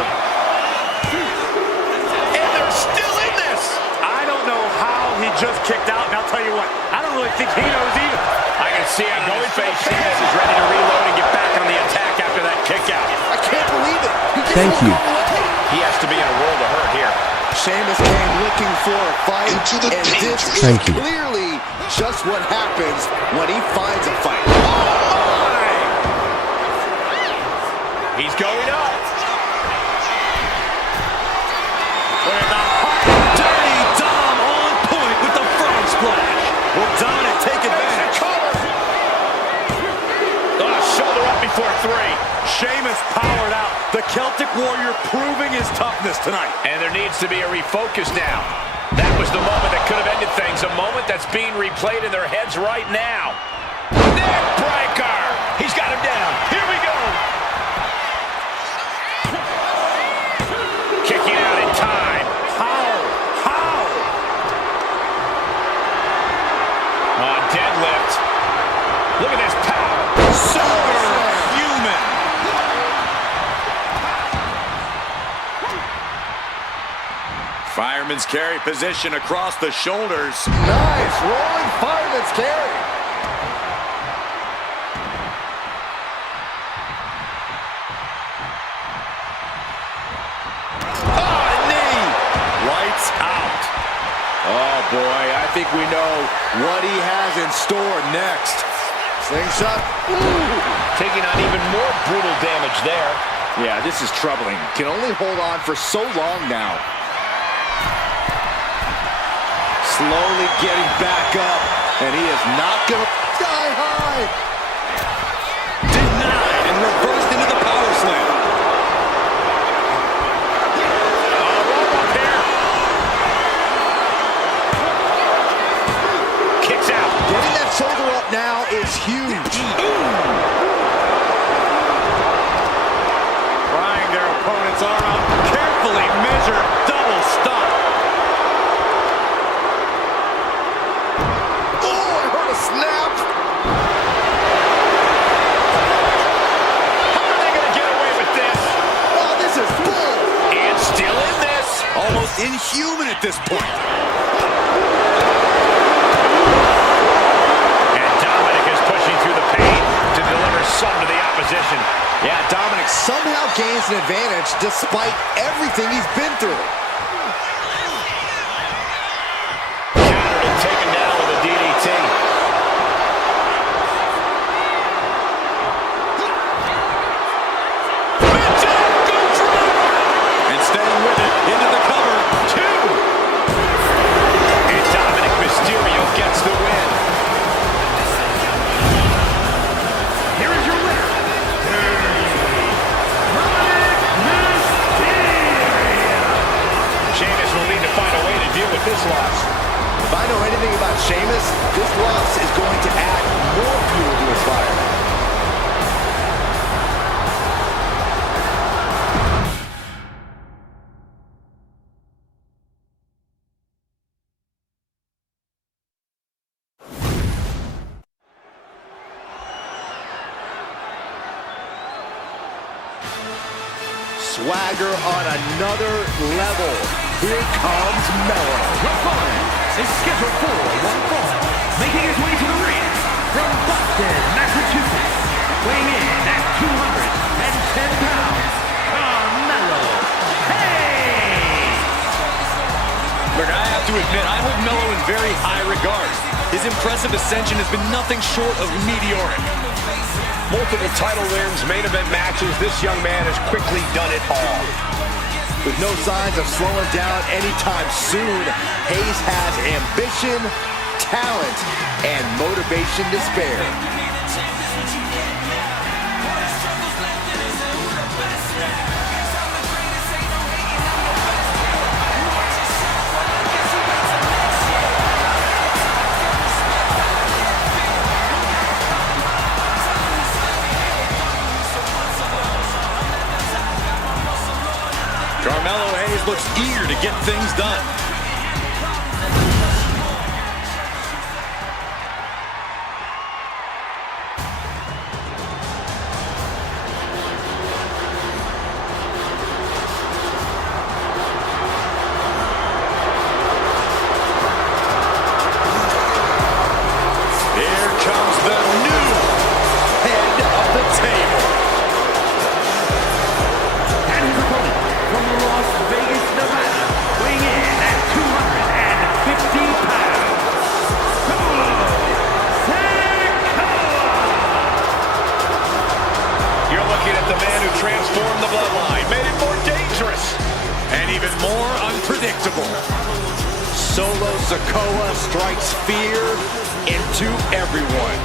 And they're still in this. I don't know how he just kicked out, and I'll tell you what, I don't really think he knows either. I can see it on his face. Sheamus is ready to reload and get back on the attack after that kick out. I can't believe it. Thank you. He has to be in a world of hurt here. Sheamus came looking for a fight, Into the and this is Thank you. clearly just what happens when he finds a fight. He's going up. Look at that. Dirty Dom on point with the frog splash. Will Dominic take advantage? Shoulder up before three. Sheamus powered out. The Celtic Warrior proving his toughness tonight. And there needs to be a refocus now. That was the moment that could have ended things. A moment that's being replayed in their heads right now. Neck breaker. He's got him down. Here we go. Kicking out in time. How? On deadlift. Look at this power. Superhuman. Fireman's carry position across the shoulders. Nice rolling fireman's carry. Lights out. Oh boy, I think we know what he has in store next. Slingshot. Taking on even more brutal damage there. Yeah, this is troubling. Can only hold on for so long now. Slowly getting back up, and he is not gonna die high. Denied and reversed into the power slam. Kicks out. Getting that shoulder up now is huge. Prying their opponent's arm out. Carefully measured double stop. Oh, I heard a snap. How are they going to get away with this? Oh, this is bull. And still in this. Almost inhuman at this point. And Dominic is pushing through the pain to deliver some to the Yeah, Dominic somehow gains an advantage despite everything he's been through. countered and taken down with a DDT. And staying with it into the cover. 2. And Dominic Mysterio gets the win. Here is your winner, Sheamus will need to find a way to deal with this loss. If I know anything about Sheamus, this loss is going to add more fuel to his fire. Swagger on another level. Here comes Mello. The opponent is scheduled for one fall, making his way to the ring from Boston, Massachusetts, weighing in at 210 pounds, Carmelo Hayes. Look, I have to admit, I hold Mello in very high regard. His impressive ascension has been nothing short of meteoric. Multiple title wins, main event matches. This young man has quickly done it all. With no signs of slowing down anytime soon, Hayes has ambition, talent, and motivation to spare. Carmelo Hayes looks eager to get things done. Here comes the new head of the table. And his opponent from Las Vegas, Nevada, weighing in at 250 pounds, Solo Sikoa. You're looking at the man who transformed the bloodline, made it more dangerous, And even more unpredictable. Solo Sikoa strikes fear into everyone.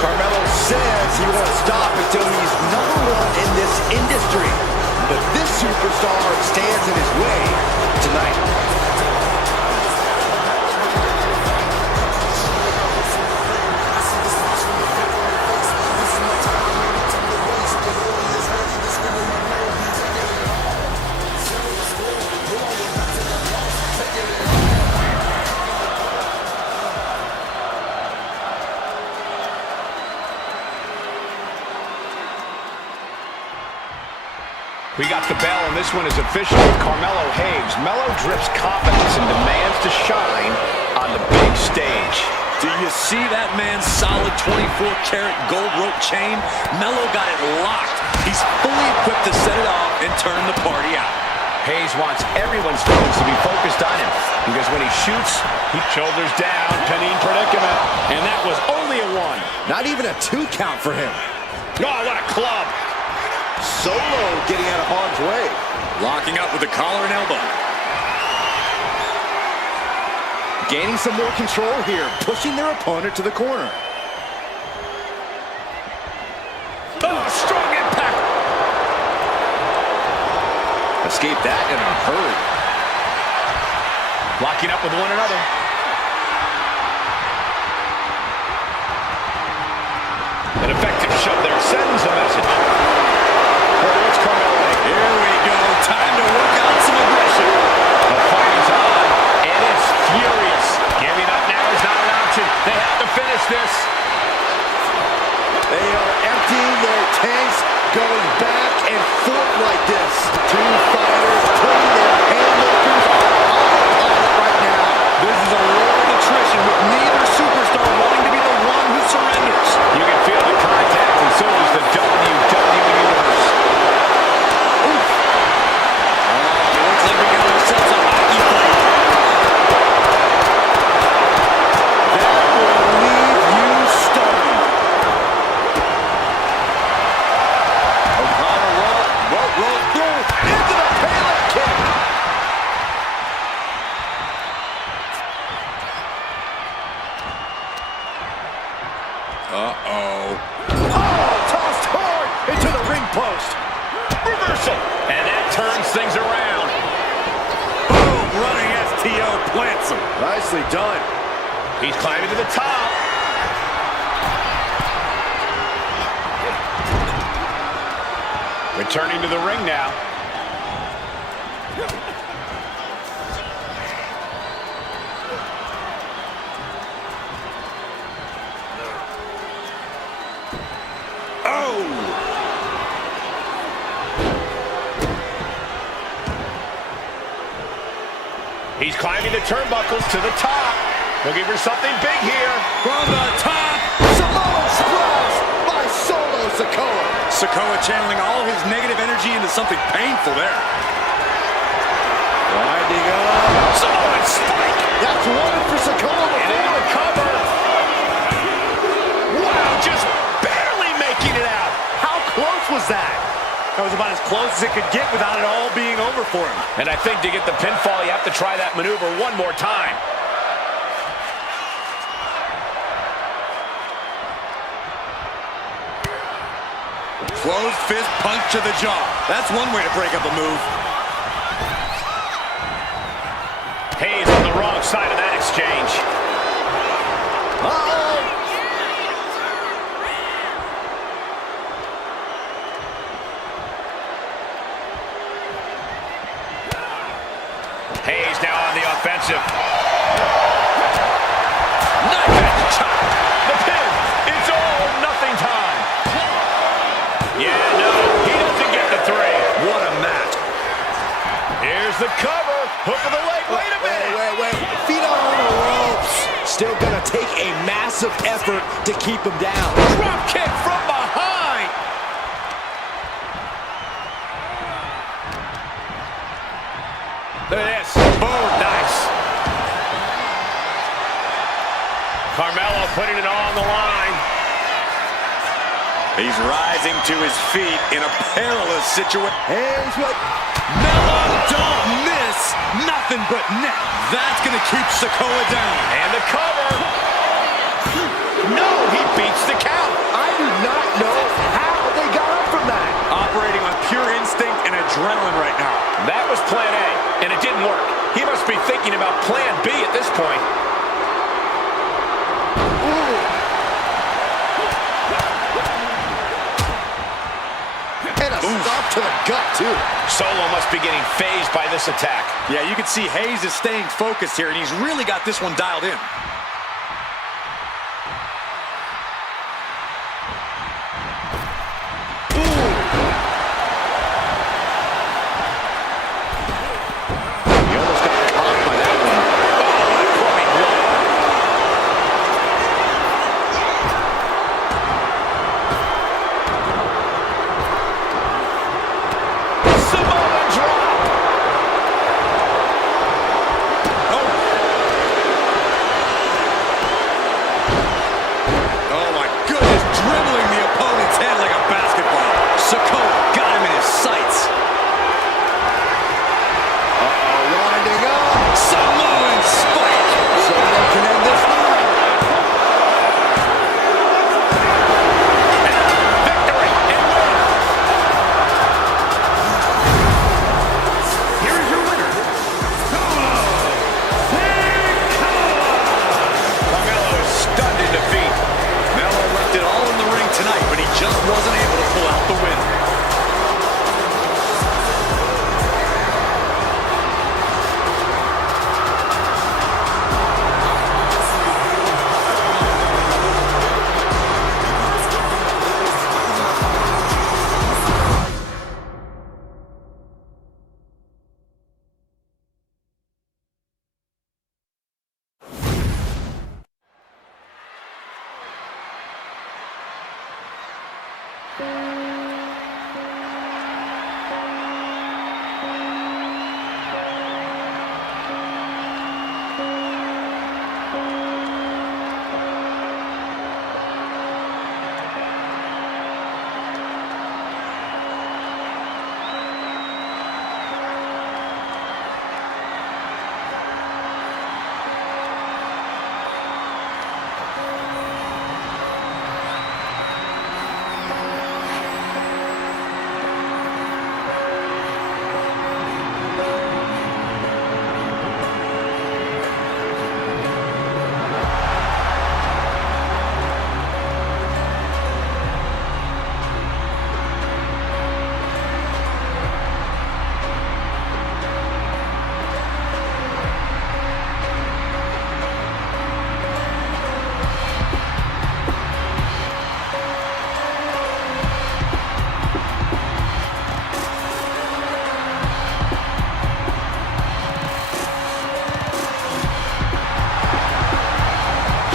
Carmelo says he won't stop until he's #1 in this industry. But this superstar stands in his way tonight. We got the bell, and this one is official with Carmelo Hayes. Mello drips confidence and demands to shine on the big stage. Do you see that man's solid 24-karat gold rope chain? Mello got it locked. He's fully equipped to set it off and turn the party out. Hayes wants everyone's focus to be focused on him, because when he shoots, he shoulders down, pinning predicament, and that was only a 1. Not even a 2 count for him. Oh, what a club! Solo getting out of harm's way. Locking up with the collar and elbow. Gaining some more control here, pushing their opponent to the corner. Oh, strong impact! Escaped that in a hurry. Locking up with one another. shove there sends a message. Oh, it's Carmelo. Here we go. Time to work out some aggression. The fight is on, and it's furious. Giving up now is not an option. They have to finish this. They are emptying their tanks, going back and forth like this. Two fighters putting their haymakers on autopilot right now. This is a war of attrition with neither superstar wanting to be the one who surrenders. You can feel the contact, and so does the WWE Universe. Looks like we got ourselves a hockey fight. That will leave you stunned. O'Connor rolled through into the Pele kick. Tossed hard into the ring post. Reversal, and that turns things around. Boom, running STO plants him. Nicely done. He's climbing to the top. Returning to the ring now. He's climbing the turnbuckles to the top. Looking for something big here. From the top. Samoa Splash by Solo Sikoa. Sikoa channeling all his negative energy into something painful there. Winding up. Samoan spike. That's one for Sikoa. And in the cover. Wow, just barely making it out. How close was that? That was about as close as it could get without it all being over for him. And I think to get the pinfall, you have to try that maneuver one more time. Closed fist punch to the jaw. That's one way to break up a move. Hayes on the wrong side of that exchange. Hayes now on the offensive. Knife edge chop. The pin. It's all or nothing time. Yeah, no, he doesn't get the three. What a match. Here's the cover. Hook of the leg. Wait a minute. Wait. Feet on the ropes. Still gonna take a massive effort to keep him down. Drop kick from behind. Look at this. Boom. Nice. Carmelo putting it all on the line. He's rising to his feet in a perilous situation. Hayes with Melo don't miss. Nothing but net. That's going to keep Sikoa down. And the cover. No, he beats the count. I do not know how they got up from that. Operating on pure instinct and adrenaline right now. That was plan A, and it didn't work. He must be thinking about plan B at this point. And a stop to the gut, too. Solo must be getting phased by this attack. Yeah, you can see Hayes is staying focused here, and he's really got this one dialed in. He almost got caught by that one. Oh, what a crushing blow. Samoa drop.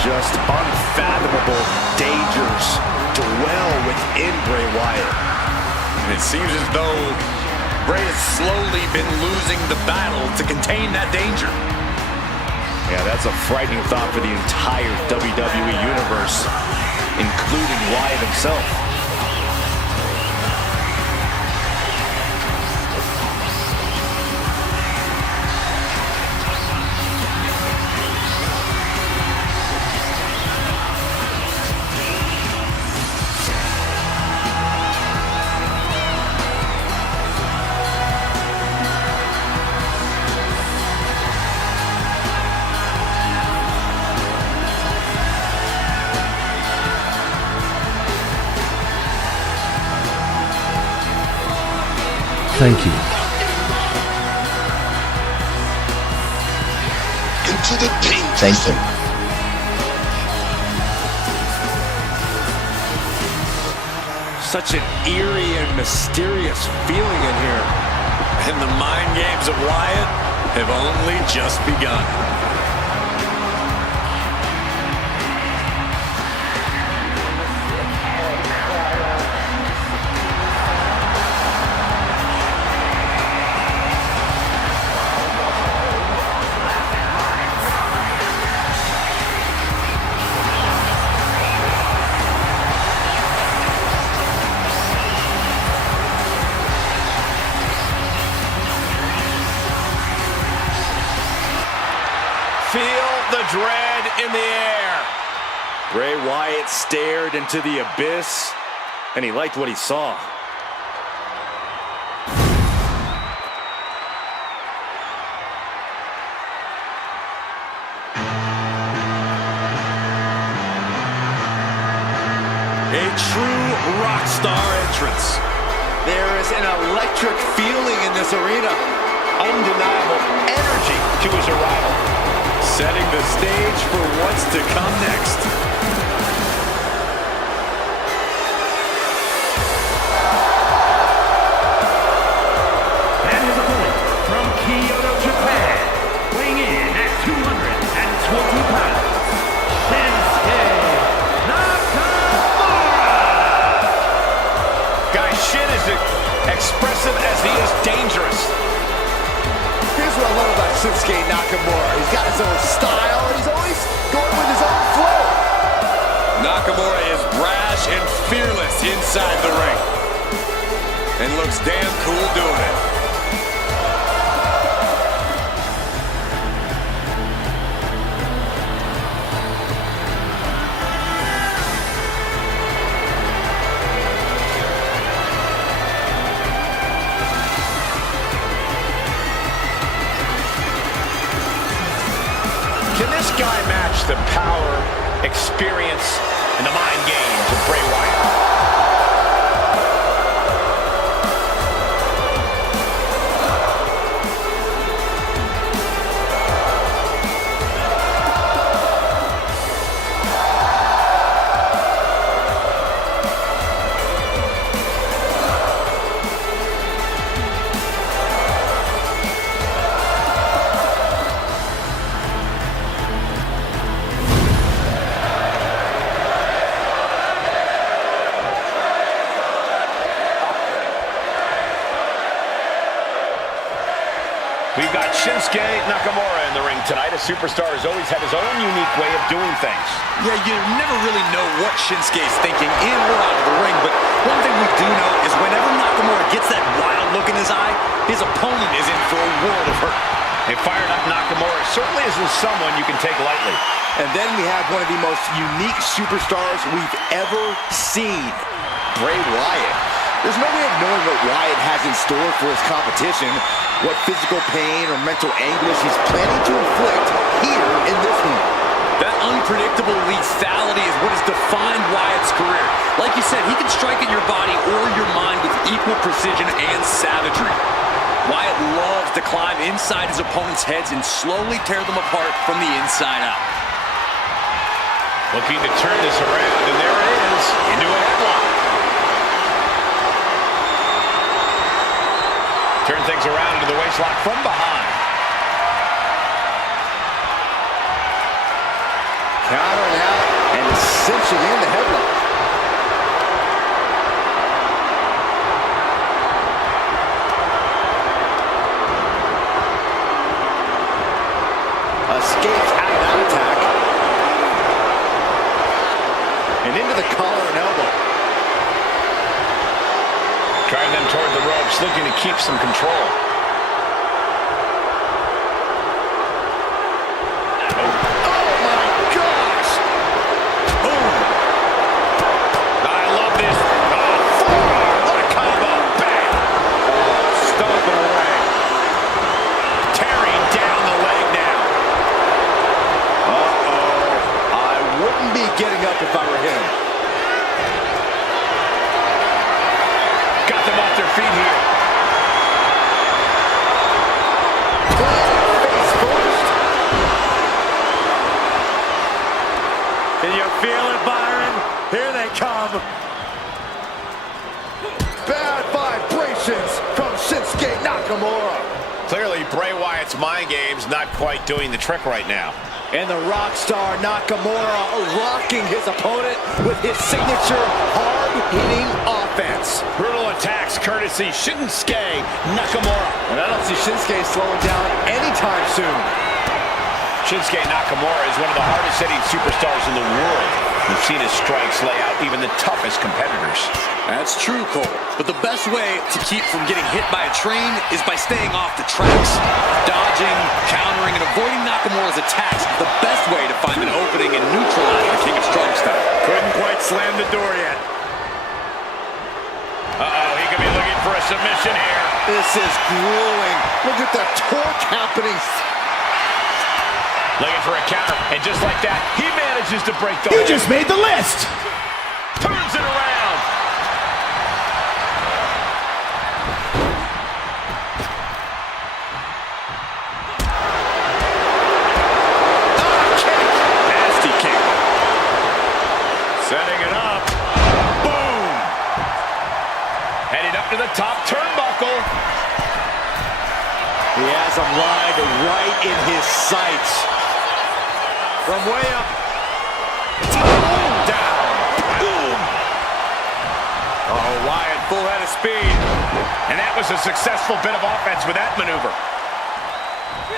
Just unfathomable dangers dwell within Bray Wyatt. And it seems as though Bray has slowly been losing the battle to contain that danger. Yeah, that's a frightening thought for the entire WWE Universe, including Wyatt himself. Thank you. Into the danger Thank zone. you. Such an eerie and mysterious feeling in here. And the mind games of Wyatt have only just begun. Feel the dread in the air. Bray Wyatt stared into the abyss, and he liked what he saw. A true rock star entrance. There is an electric feeling in this arena. Undeniable energy to his arrival. Setting the stage for what's to come next. And his opponent from Kyoto, Japan, weighing in at 220 pounds, Shinsuke Nakamura! Guy, Shin is expressive as he is dangerous. Here's what I love about Shinsuke Nakamura. He's got his own style, and he's always going with his own flow. Nakamura is brash and fearless inside the ring. And looks damn cool doing it. Can this guy match the power, experience, and the mind games of Bray Wyatt? We've got Shinsuke Nakamura in the ring tonight. A superstar has always had his own unique way of doing things. Yeah, you never really know what Shinsuke's thinking in or out of the ring, but one thing we do know is whenever Nakamura gets that wild look in his eye, his opponent is in for a world of hurt. A fired up Nakamura certainly isn't someone you can take lightly. And then we have one of the most unique superstars we've ever seen, Bray Wyatt. There's no way of knowing what Wyatt has in store for his competition, what physical pain or mental anguish he's planning to inflict here in this one. That unpredictable lethality is what has defined Wyatt's career. Like you said, he can strike at your body or your mind with equal precision and savagery. Wyatt loves to climb inside his opponent's heads and slowly tear them apart from the inside out. Looking to turn this around, and there it is, into a headlock. Turn things around into the waistlock from behind. Countering cinching in the headlock. Escapes out of that attack. And into the collar and elbow. Drive them toward the ropes, looking to keep some control. Oh my gosh! Boom! I love this. Oh, forearm. What a combo. Bang. Oh, stomping away. Tearing down the leg now. Uh-oh. I wouldn't be getting up if I were him. Got them off their feet here. Face first. Can you feel it, Byron? Here they come. Bad vibrations from Shinsuke Nakamura. Clearly, Bray Wyatt's mind game's not quite doing the trick right now. And the Rockstar Nakamura rocking his opponent with his signature hard-hitting offense. Brutal attacks courtesy Shinsuke Nakamura. And I don't see Shinsuke slowing down anytime soon. Shinsuke Nakamura is one of the hardest-hitting superstars in the world. We've seen his strikes lay out even the toughest competitors. That's true, Cole. But the best way to keep from getting hit by a train is by staying off the tracks. Dodging, countering, and avoiding Nakamura's attacks is the best way to find an opening and neutralize the King of Strong Style. Couldn't quite slam the door yet. Uh-oh, he could be looking for a submission here. This is grueling. Look at the torque happening. Looking for a counter, and just like that, he manages to break the You hold. just made the list. Turns it around. Nasty kick. Setting it up. Boom. Heading up to the top turnbuckle. He has him lined right in his sights. From way up. Down. Boom. Oh, Wyatt, full head of speed. And that was a successful bit of offense with that maneuver.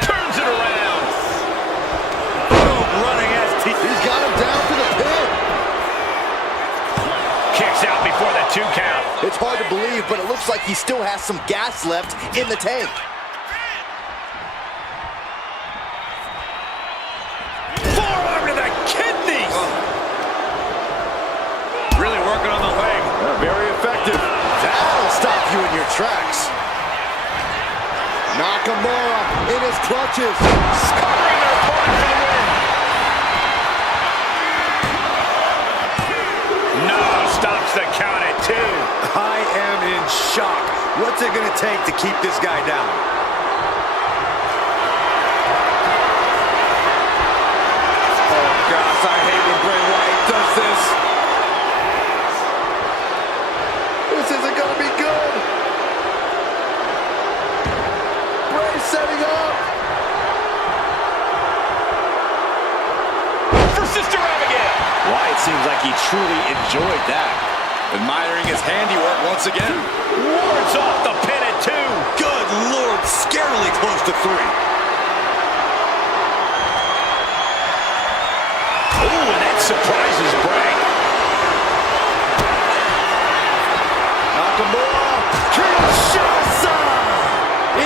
Turns it around. Boom, running ST. He's got him down to the pin. Kicks out before the 2 count. It's hard to believe, but it looks like he still has some gas left in the tank. Forearm to the kidneys. Really working on the leg. Very effective. That'll stop you in your tracks. Nakamura in his clutches. Covering their opponent for the win. No, stops the count at 2. I am in shock. What's it going to take to keep this guy down? Oh, gosh, I hate when Bray Wyatt does this. This isn't going to be good. Bray setting up. For Sister Abigail. Wyatt seems like he truly enjoyed that. Admiring his handiwork once again. Wards off the pin at 2. Good Lord, scarily close to 3. Ooh, and that surprises Bray. Nakamura. Kinshasa.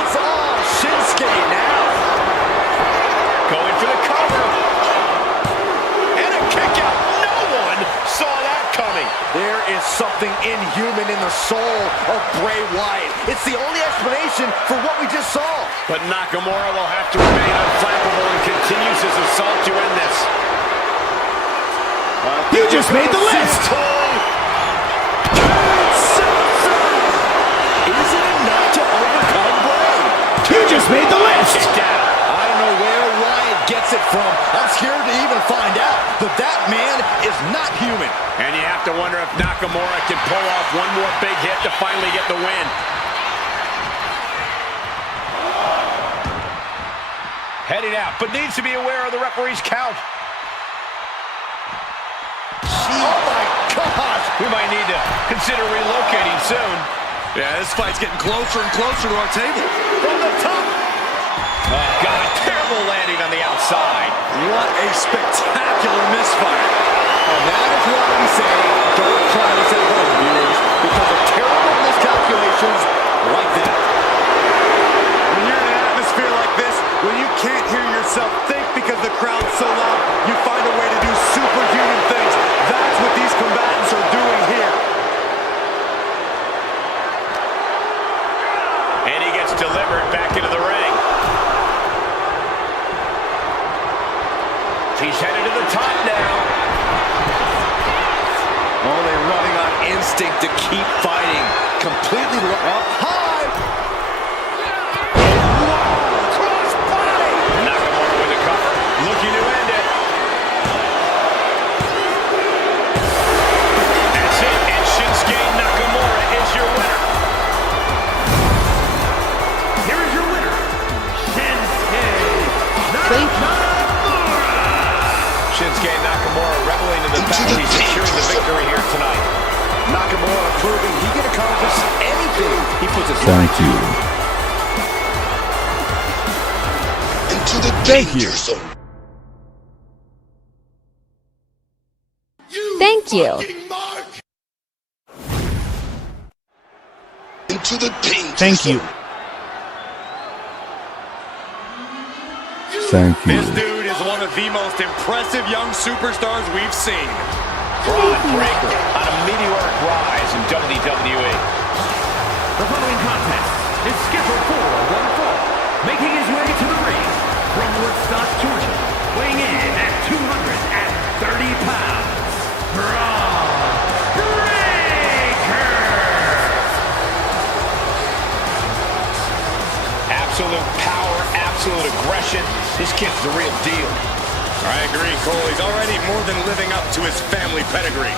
It's all Shinsuke now. Going for the cover. And a kick out. No one saw that coming. There is something inhuman in the soul of Bray Wyatt. It's the only explanation for what we just saw. But Nakamura will have to remain unflappable and continues his assault to end this. You just made the list. Is it enough to overcome Bray? You just made the list. Kick down. I don't know where Wyatt gets it from. I'm scared to even find out. But that man is not human. And you have to wonder if Nakamura can pull off one more big hit to finally get the win. Heading out, but needs to be aware of the referee's count. We might need to consider relocating soon. Yeah, this fight's getting closer and closer to our table. From the top. Oh, God, terrible landing on the outside. What a spectacular misfire. And that is why we say, don't try this at home, viewers, because of terrible miscalculations like that. When you're in an atmosphere like this, when you can't hear yourself think because the crowd's so loud, you find a way to do superhuman things. That's what these combatants are doing here. And he gets delivered back into the ring. He's headed to the top now. Oh, they're running on instinct to keep fighting. Completely up high. Cross body. Nakamura with the cover, looking to end it. That's it, and Shinsuke Nakamura is your winner. Here is your winner, Shinsuke Shinsuke Nakamura reveling in the fact he's securing the victory here tonight. Nakamura proving he can accomplish anything he puts his Thank you. Into the danger zone. Thank you. Fucking mark. Into the danger Thank you. zone. Thank you. This dude is one of the most impressive young superstars we've seen. Braun Breaker on a meteoric rise in WWE. The following contest is scheduled for one fall. Making his way to the ring from Woodstock, Georgia, weighing in at 230 pounds, Braun Breaker! Absolute power, absolute aggression. This kid's the real deal. I agree, Cole. He's already more than living up to his family pedigree.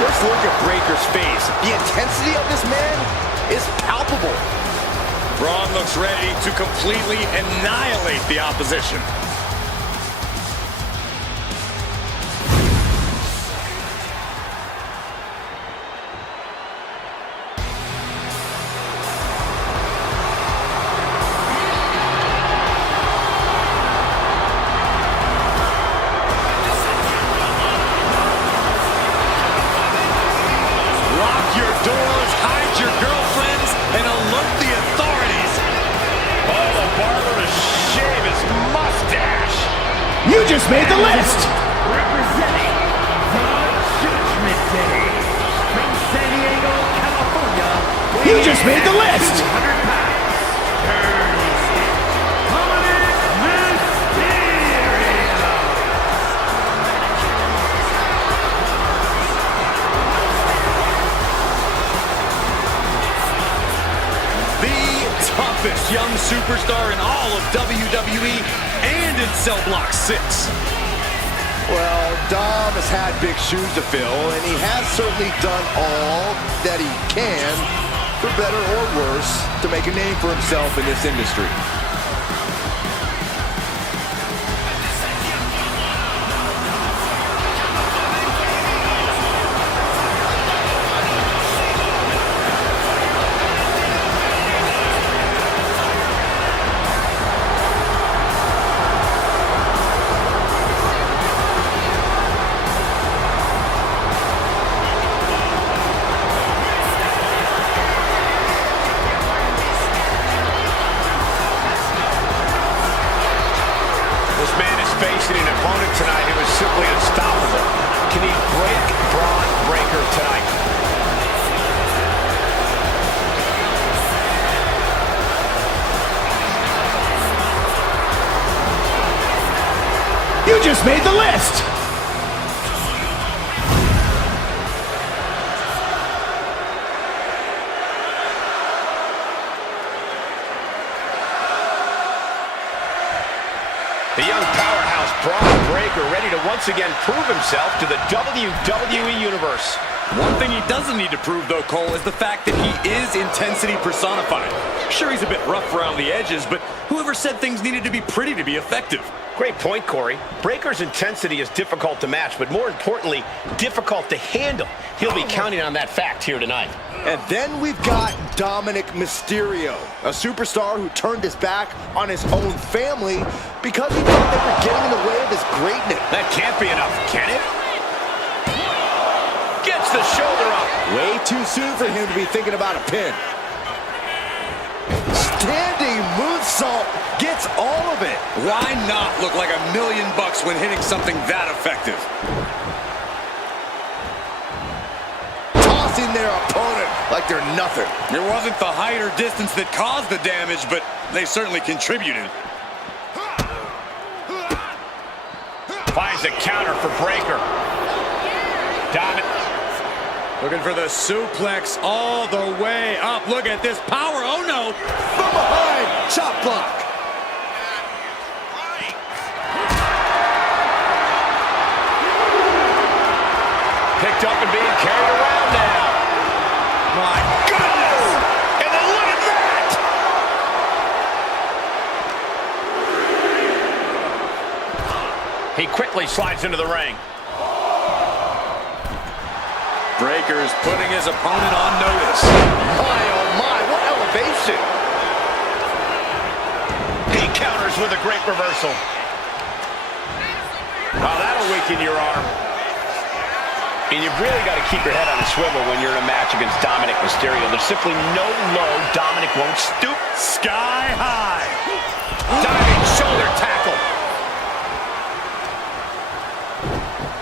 Just look at Breaker's face. The intensity of this man is palpable. Braun looks ready to completely annihilate the opposition. Lock your doors, hide your girlfriends, and alert the authorities. Oh, the barber to shave his mustache. You just made the list. Representing the Judgment Day from San Diego, California. You just made the list. 200 pounds. Dirty Stick. Dominic Mysterio. The toughest young superstar in all of WWE and in Cell Block 6. Well, Dom has had big shoes to fill, and he has certainly done all that he can, for better or worse, to make a name for himself in this industry. This man is facing an opponent tonight who is simply unstoppable. Can he break Braun Breaker tonight? You just made the list. The young powerhouse Bron Breakker ready to once again prove himself to the WWE Universe. One thing he doesn't need to prove, though, Cole, is the fact that he is intensity personified. Sure, he's a bit rough around the edges, but whoever said things needed to be pretty to be effective? Great point, Corey. Breakker's intensity is difficult to match, but more importantly, difficult to handle. He'll be counting on that fact here tonight. And then we've got Dominic Mysterio, a superstar who turned his back on his own family because he thought they were getting in the way of his greatness. That can't be enough, can it? Gets the shoulder up. Way too soon for him to be thinking about a pin. Standing moonsault gets all of it. Why not look like $1 million when hitting something that effective? Tossing their opponent like they're nothing. It wasn't the height or distance that caused the damage, but they certainly contributed. Finds a counter for Breakker. Dominic. Looking for the suplex all the way up. Look at this power. Oh, no. From behind, chop block. Picked up and being carried around now. My goodness. And then look at that! He quickly slides into the ring. Breakker's putting his opponent on notice. My, oh my, what elevation. He counters with a great reversal. Oh, that'll weaken your arm. And you've really got to keep your head on a swivel when you're in a match against Dominic Mysterio. There's simply no low Dominic won't stoop. Sky high. Diving shoulder tackle.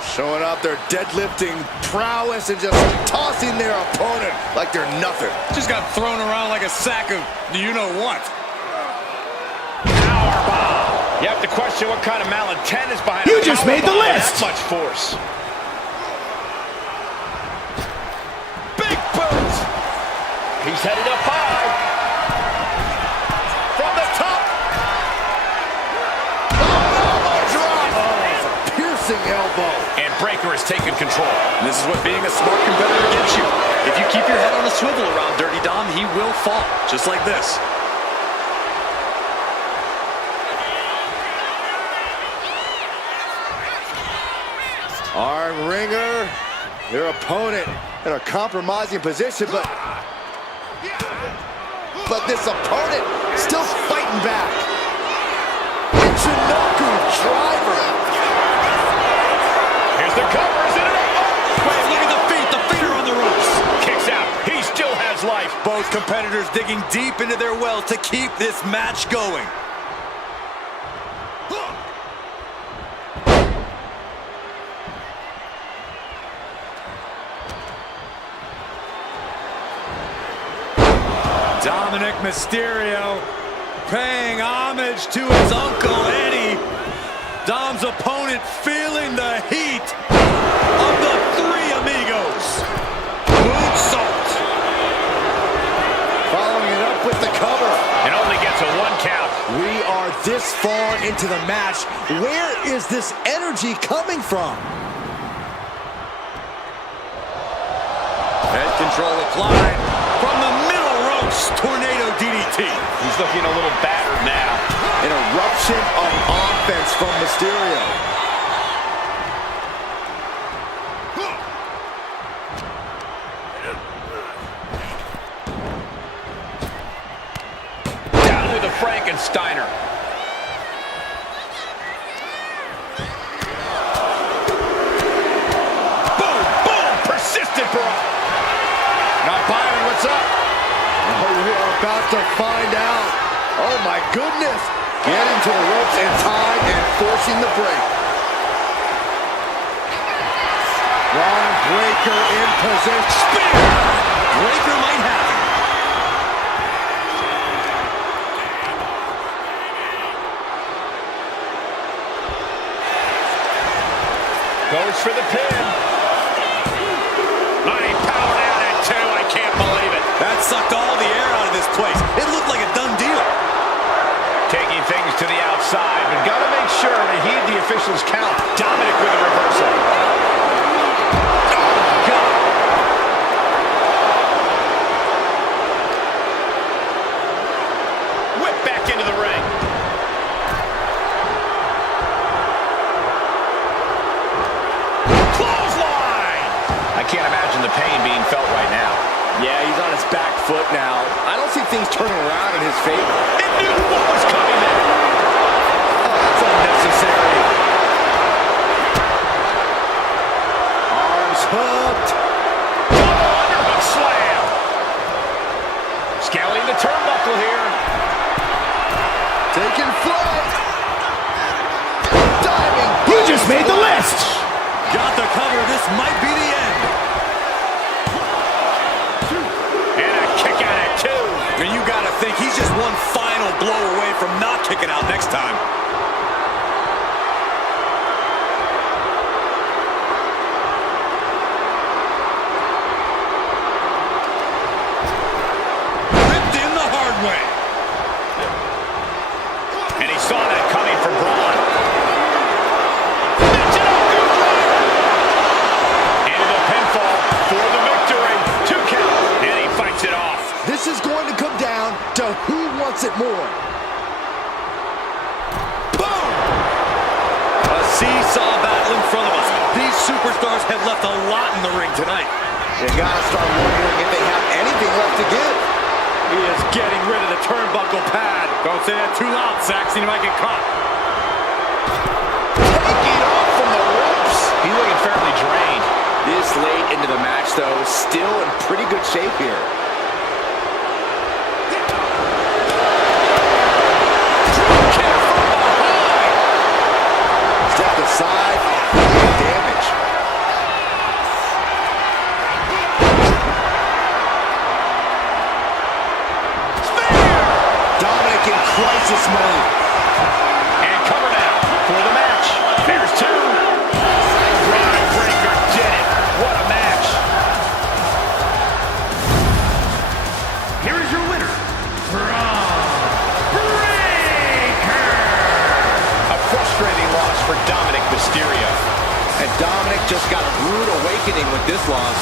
Showing off their deadlifting prowess and just tossing their opponent like they're nothing. Just got thrown around like a sack of you-know-what. Powerbomb. You have to question what kind of malintent is behind You a just made the powerbomb with list. that much force. Big boot. He's headed up high. From the top. Piercing elbow. And Breakker has taken control. This is what being a smart competitor gets you. If you keep your head on a swivel around Dirty Dom, he will fall, just like this. Arm wringer, their opponent in a compromising position, but this opponent still fighting back. Michinoku driver. Here's the cover, isn't it? Wait, look at the feet. The feet are on the ropes. Kicks out. He still has life. Both competitors digging deep into their wells to keep this match going. Dominic Mysterio paying homage to his Uncle Eddie. Dom's opponent feeling the heat of the Three Amigos. Moonsault. Following it up with the cover. It only gets a 1 count. We are this far into the match. Where is this energy coming from? Head control applied from the middle ropes. Tornado DDT. He's looking a little battered now. An eruption of offense from Mysterio. Down with a Frankensteiner. Boom, boom, persistent Brock. Now Byron, what's up? Oh, we are about to find out. Oh my goodness. Getting to the ropes in time and forcing the break. Bron Breakker in position. Spear. Breakker might have it. Goes for the pin. He powered out at 2. I can't believe it. That sucked all the air out of this place. It looked like a done deal. Taking things to the outside, but got to make sure to heed the official's count. Dominic with a reversal. Oh, God. Whip back into the ring. Clothesline! I can't imagine the pain being felt right now. Yeah, he's on his back foot now. I don't see things turning around in his favor. It knew what was coming there. Oh, that's unnecessary. Arms hooked. Double underhook slam. Scaling the turnbuckle here. Taking flight. Diving. You just made the list. Got the cover. This might be the end. And a kick out at 2. I mean, you got to think he's just one final blow away from not kicking out next time. Ripped in the hard way. And he saw that coming from Braun. Into the pinfall for the victory. 2 count. And he fights it off. This is going to come down to who wants it more. Boom! A seesaw battle in front of us. These superstars have left a lot in the ring tonight. You gotta start wondering if they have anything left to give. He is getting rid of the turnbuckle pad. Don't say that too loud, Saxon. You might get caught. Taking off from the ropes. He's looking fairly drained. This late into the match, though, still in pretty good shape here. Step aside, damage. Dominic in crisis mode. And cover now for the match. There's 2. Braun Breaker did it. What a match. Here is your winner, Braun Breaker. A frustrating loss for Dominic Mysterio. And Dominic just got a rude awakening with this loss.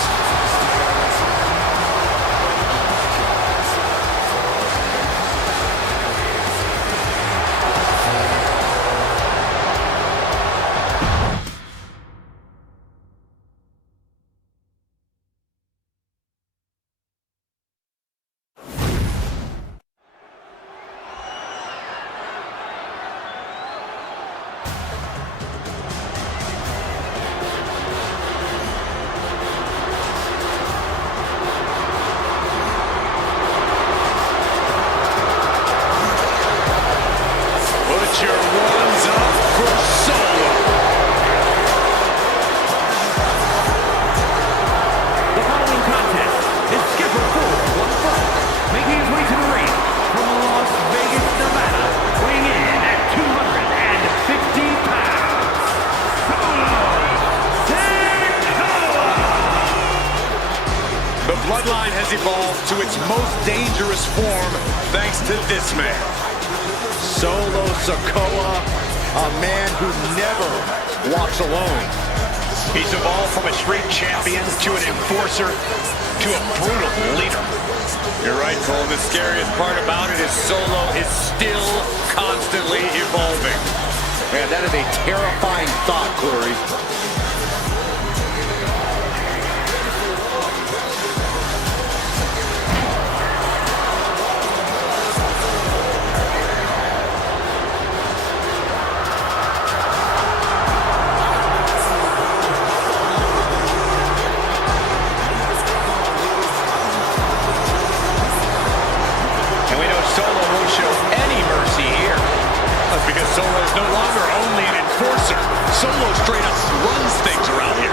Put your ones up for Solo. The following contest is scheduled for one fall. Making his way to the ring from Las Vegas, Nevada, weighing in at 250 pounds, Solo Sikoa! The bloodline has evolved to its most dangerous form thanks to this man. Solo Sikoa, a man who never walks alone. He's evolved from a street champion to an enforcer to a brutal leader. You're right, Cole. The scariest part about it is Solo is still constantly evolving. Man, that is a terrifying thought, Corey. And we know Solo won't show any mercy here. That's because Solo is no longer only an enforcer. Solo straight up runs things around here.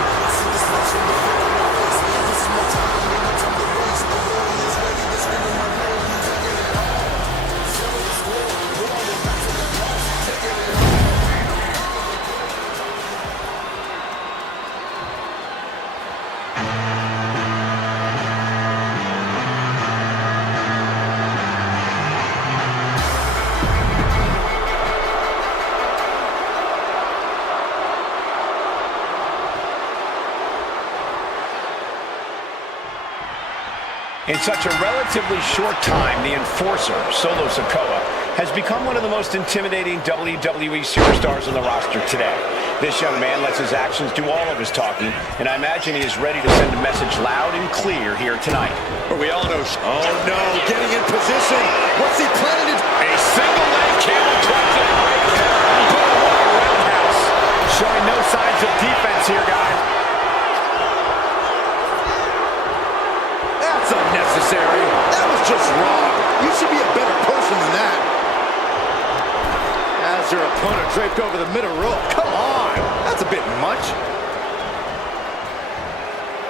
In such a relatively short time, the enforcer, Solo Sikoa, has become one of the most intimidating WWE superstars on the roster today. This young man lets his actions do all of his talking, and I imagine he is ready to send a message loud and clear here tonight. But we all know... Oh no, getting in position. What's he planning to do? A single leg camel clutch and right there. What a roundhouse. Showing no signs of defense here, guys. That's unnecessary. That was just wrong. You should be a better person than that. As their opponent draped over the middle rope. Come on. That's a bit much.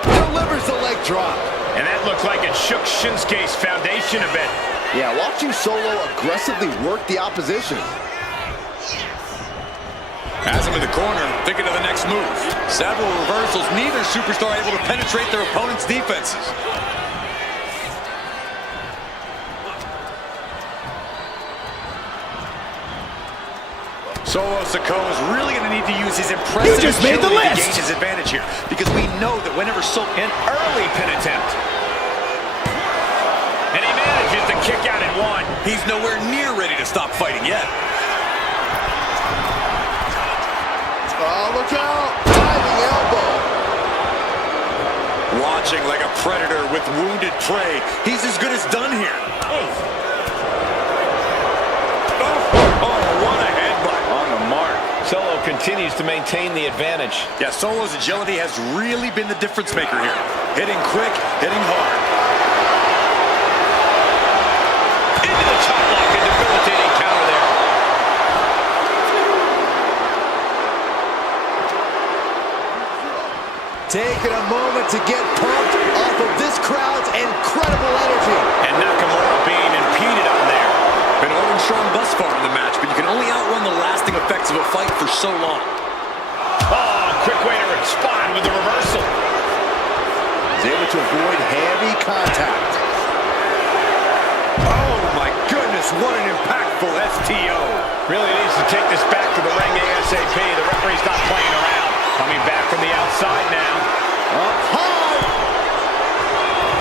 Delivers the leg drop. And that looked like it shook Shinsuke's foundation a bit. Yeah, watching Solo aggressively work the opposition. Has him in the corner, thinking of the next move. Several reversals, neither superstar able to penetrate their opponent's defenses. Solo Sikoa is really going to need to use his impressive You just made the agility to list. gain his advantage here, because we know that whenever An early pin attempt. And he manages to kick out at one. he's nowhere near ready to stop fighting yet. Oh, look out. Diving elbow. Watching like a predator with wounded prey. He's as good as done here. What a headbutt. On the mark. Solo continues to maintain the advantage. Yeah, Solo's agility has really been the difference maker here. Hitting quick, hitting hard. Into the top lock, a debilitating counter there. Taking a moment to get pumped off of this crowd's incredible energy. And Nakamura being impeded on there. Been holding strong thus far in the match, but you can only outrun the lasting effects of a fight for so long. Oh, quick way to respond with the reversal. He's able to avoid heavy contact. Oh my goodness, what an impactful STO. Really needs to take this back to the ring ASAP. The referee's not playing around. Coming back from the outside now. Up high.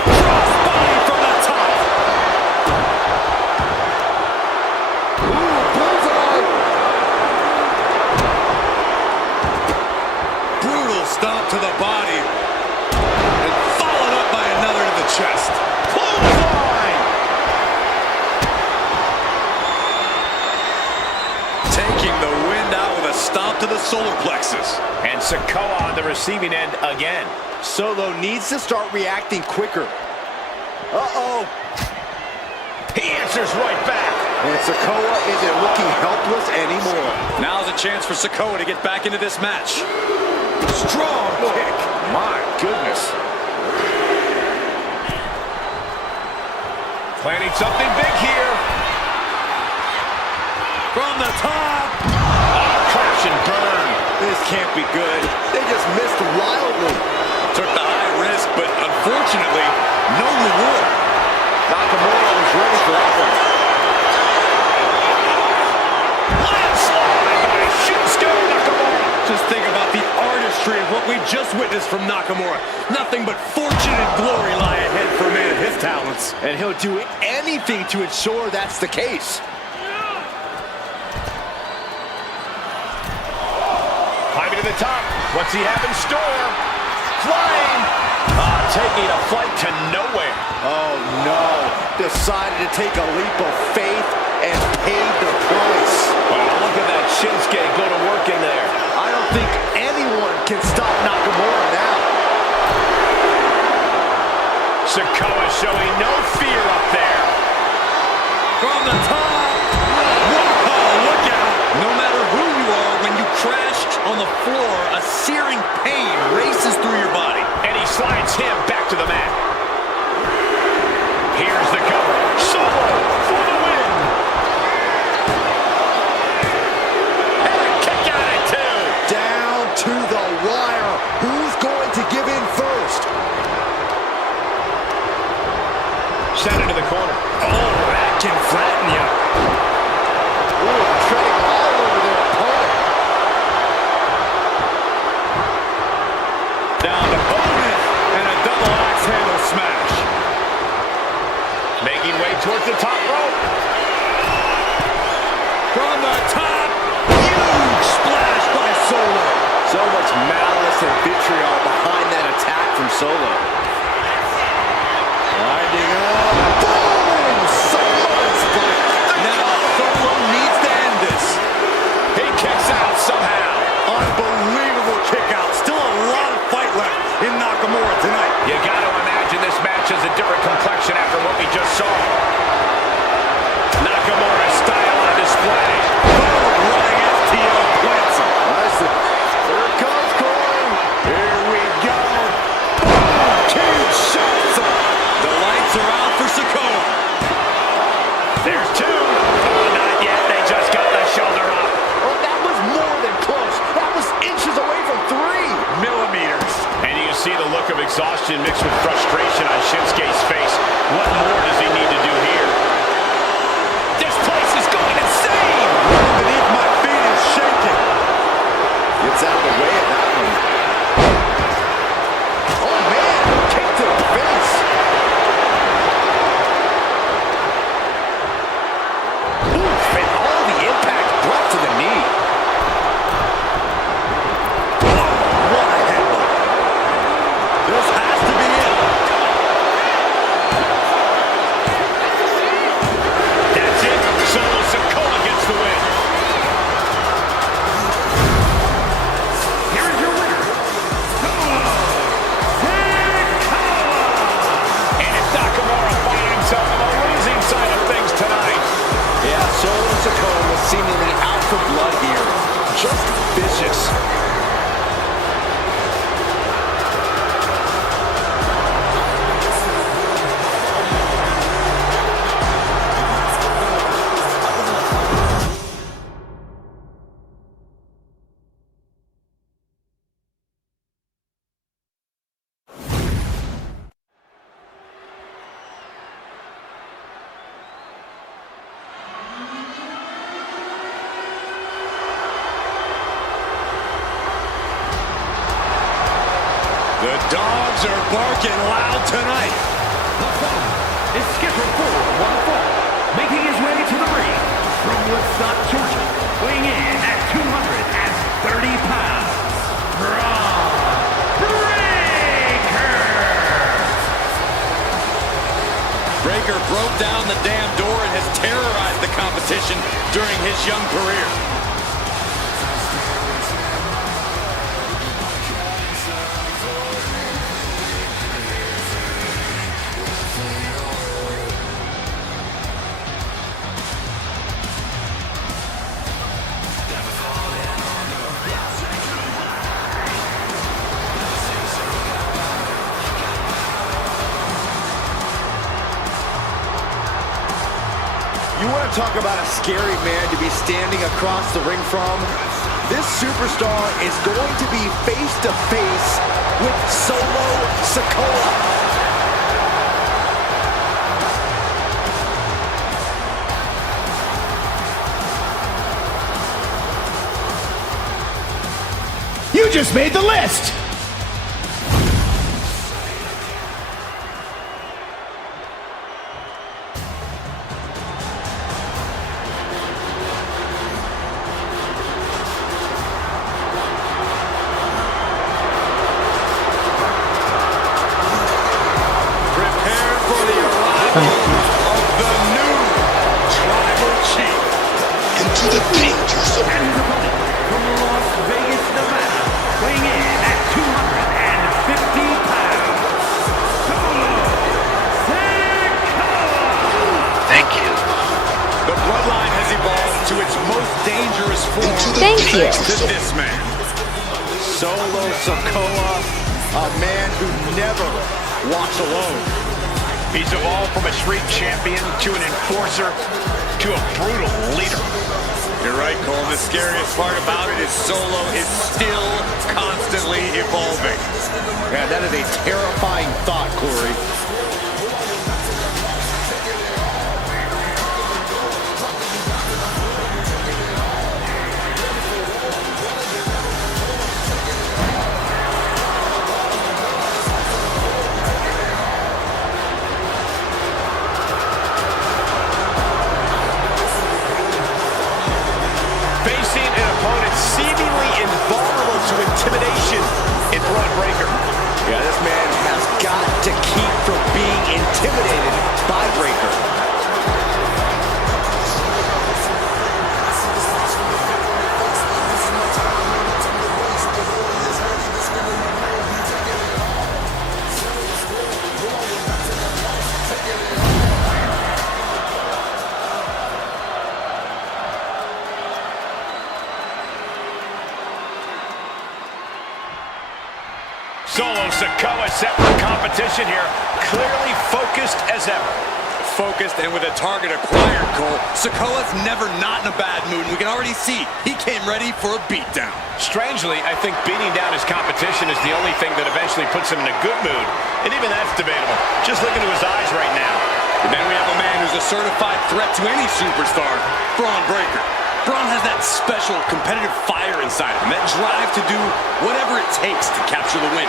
Crossbody from the top. Ooh, bullseye. Brutal stomp to the body. And followed up by another to the chest. Clothesline. Taking the wind out with a stomp to the solar plexus. And Sikoa on the receiving end again. Solo needs to start reacting quicker. Uh-oh. He answers right back. And Sikoa isn't looking helpless anymore. Now's a chance for Sikoa to get back into this match. Strong kick. My goodness. Planning something big here. From the top. Crash and burn. This can't be good. They just missed wildly. Took the high risk, but unfortunately, no reward. Nakamura was ready for that one. Landslide by Shinsuke Nakamura. Just think about the artistry of what we just witnessed from Nakamura. Nothing but fortune and glory lie ahead for a man of his talents. And he'll do anything to ensure that's the case. Climbing to the top. What's he have in store? Flying. Taking a flight to nowhere. Oh no. Decided to take a leap of faith and paid the price. Wow, look at that Shinsuke go to work in there. I don't think anyone can stop Nakamura now. Sikoa showing no fear up there. From the top. Whoa, look out. No matter who you are, when you crash on the floor, a searing pain races through your body. And he slides him back to the mat. Here's the cover. Solo for the win. And a kick out at two. Down to the wire. Who's going to give in first? Sent into the corner. Oh, that can flatten you. Ooh, treading all over their opponent. Down to bonus and a double axe handle smash. vitriol behind that attack from Solo. Winding up. Boom! Solo's back. Now, Solo needs to end this. He kicks out somehow. Unbelievable kick out. Still a lot of fight left in Nakamura tonight. You got to imagine this match has a different complexion after what we just saw. Nakamura's style on display. Running FTO plants him. Here it comes, Corey. Here we go. Cage shots him. The lights are out for Sikoa. There's two. Oh, not yet. They just got the shoulder up. Oh, that was more than close. That was inches away from 3 Millimeters. And you see the look of exhaustion mixed with frustration on Shinsuke's face. What more does he need to do here? This place is going insane. Beneath my feet is shaking. Gets out of the way of that one. Oh, man. Kick to the face. Oof, and all the impact brought to the knee. What a headbutt. This has to be it. That's it. Solo Sikoa gets the win. Here is your winner, Solo Sikoa. And it's Nakamura finding himself on the losing side of things tonight. Yeah, Solo Sikoa was seemingly out for blood here. Just vicious. The dogs are barking loud tonight. The fight is scheduled for one fall. Making his way to the ring from Woodstock, Georgia, weighing in at 230 pounds, Bron Breakker. Breakker broke down the damn door and has terrorized the competition during his young career. You want to talk about a scary man to be standing across the ring from? This superstar is going to be face to face with Solo Sikoa. You just made the list! Prepare for the arrival of the new Tribal Chief. Into the danger zone. And his opponent from Las Vegas, Nevada, weighing in at 250 pounds, Solo Sikoa. Thank you. The bloodline has evolved to its most dangerous form. Into the Thank you. danger To zone. this man. Solo Sikoa, a man who never walks alone. He's evolved from a street champion to an enforcer to a brutal leader. You're right, Cole. The scariest part about it is Solo is still constantly evolving. Yeah, that is a terrifying thought, Corey. Facing an opponent seemingly invulnerable to intimidation in Bron Solo Sikoa set for competition here. Clearly focused as ever. Focused and with a target acquired, Cole. Sikoa's never not in a bad mood. We can already see he came ready for a beatdown. Strangely, I think beating down his competition is the only thing that eventually puts him in a good mood. And even that's debatable. Just look into his eyes right now. And then we have a man who's a certified threat to any superstar, Bron Breakker. Bron has that special competitive fire inside him, that drive to do whatever it takes to capture the win.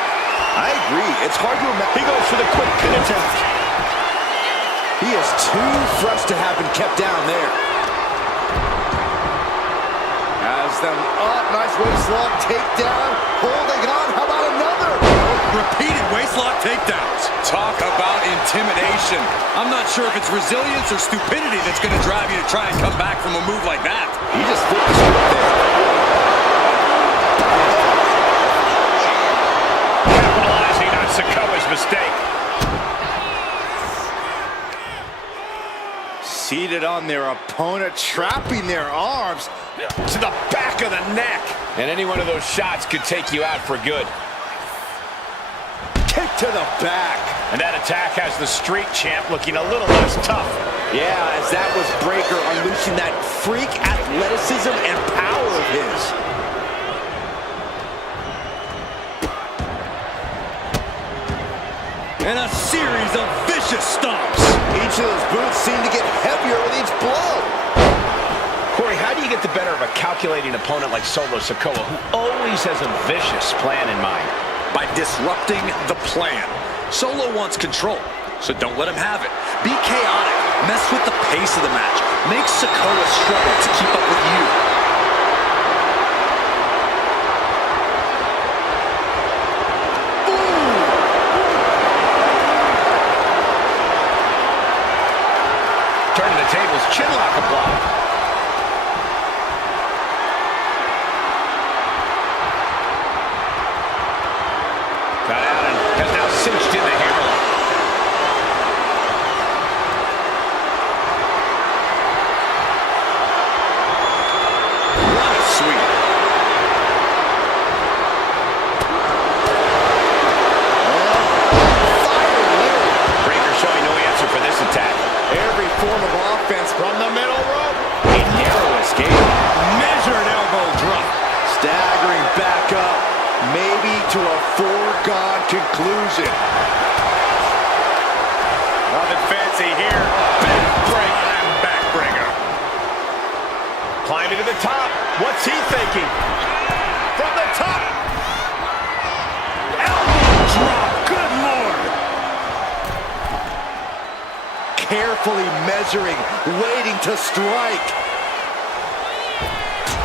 I agree. It's hard to imagine. He goes for the quick pin attempt. He is too fresh to have been kept down there. Has them up. Nice waistlock takedown. Holding on. How about another? Repeated waistlock takedowns. Talk about intimidation. I'm not sure if it's resilience or stupidity that's going to drive you to try and come back from a move like that. He just flipped the script there. Capitalizing on Sikoa's mistake. Seated on their opponent, trapping their arms To the back of the neck. And any one of those shots could take you out for good. kick to the back. And that attack has the street champ looking a little less tough. Yeah, as that was Breakker unleashing that freak athleticism and power of his. And a series of vicious stomps. Each of those boots seem to get heavier with each blow. Corey, how do you get the better of a calculating opponent like Solo Sikoa, who always has a vicious plan in mind? By disrupting the plan. Solo wants control, so don't let him have it. Be chaotic. Mess with the pace of the match. Make Sikoa struggle to keep up with you. Turning the tables, chinlock applied. Got out and has now cinched in the hammerlock. What a sweep. Breakker showing no answer for this attack. Every form of offense From the middle rope. A narrow escape. Measured elbow drop. staggering back up, maybe to a foregone conclusion. Nothing fancy here. Backbreaker and backbreaker. Climbing to the top. What's he thinking? From the top. Elbow drop. Good Lord. Carefully measuring, waiting to strike.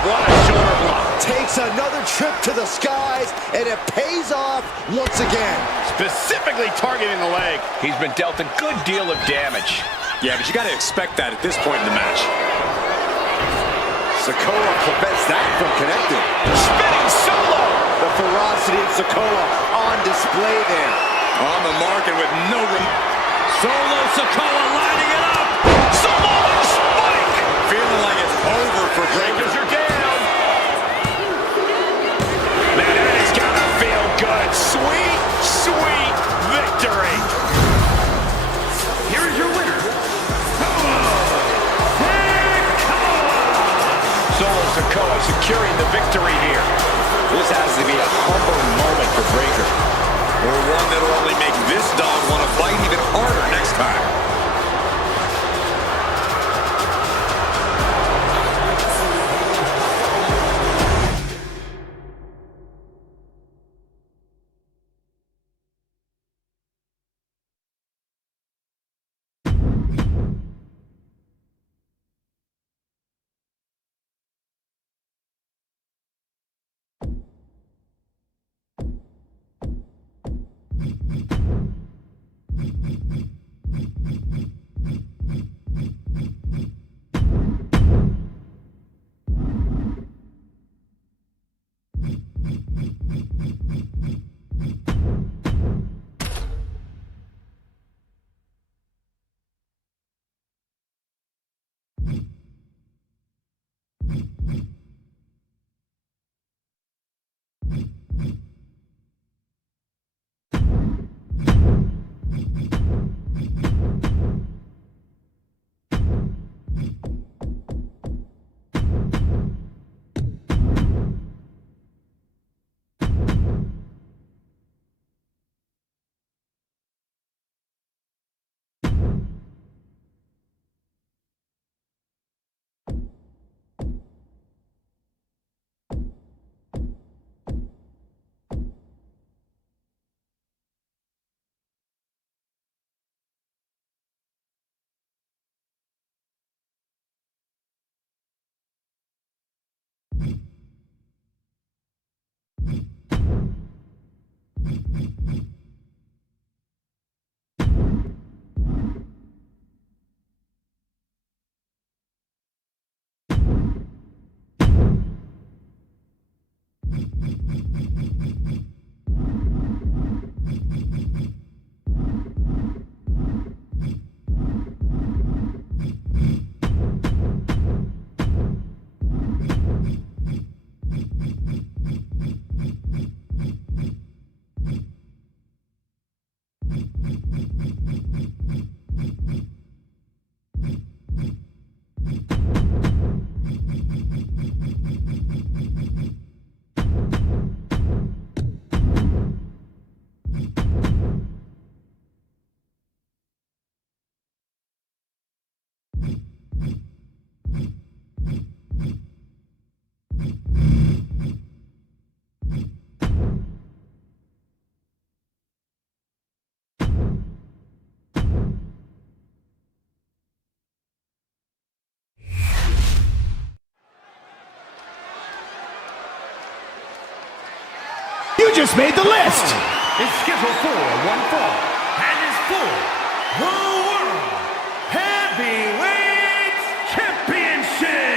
What a shoulder block. Takes another trip to the skies, and it pays off once again. Specifically targeting the leg. He's been dealt a good deal of damage. Yeah, but you got to expect that at this point in the match. Sikoa prevents that from connecting. Spinning solo. The ferocity of Sikoa on display there. On the mark and with no room. Solo Sikoa lining it up. Samoan spike. Feeling like it's over for Breakers Breakker. are down. Man, that is gonna feel good. Sweet, sweet victory. Here is your winner, Solo Sikoa securing the victory here. This has to be a humbling moment for Breakker. Or one that'll only make this dog want to fight even harder next time. You just made the list. Is scheduled for one fall and is for the World Heavyweight Championship.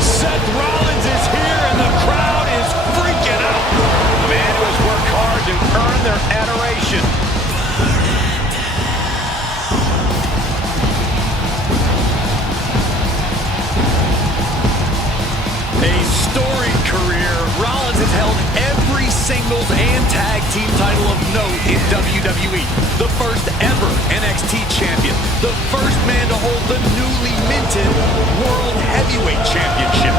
Seth Rollins is here and the crowd is freaking out. The man who has worked hard to earn their adoration. A storied career, Rollins has held every singles and tag team title of note in WWE. The first ever NXT champion. The first man to hold the newly minted World Heavyweight Championship.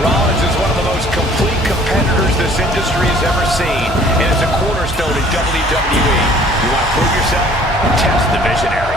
Rollins is one of the most complete competitors this industry has ever seen, and is a cornerstone in WWE. You want to prove yourself? Test the visionary.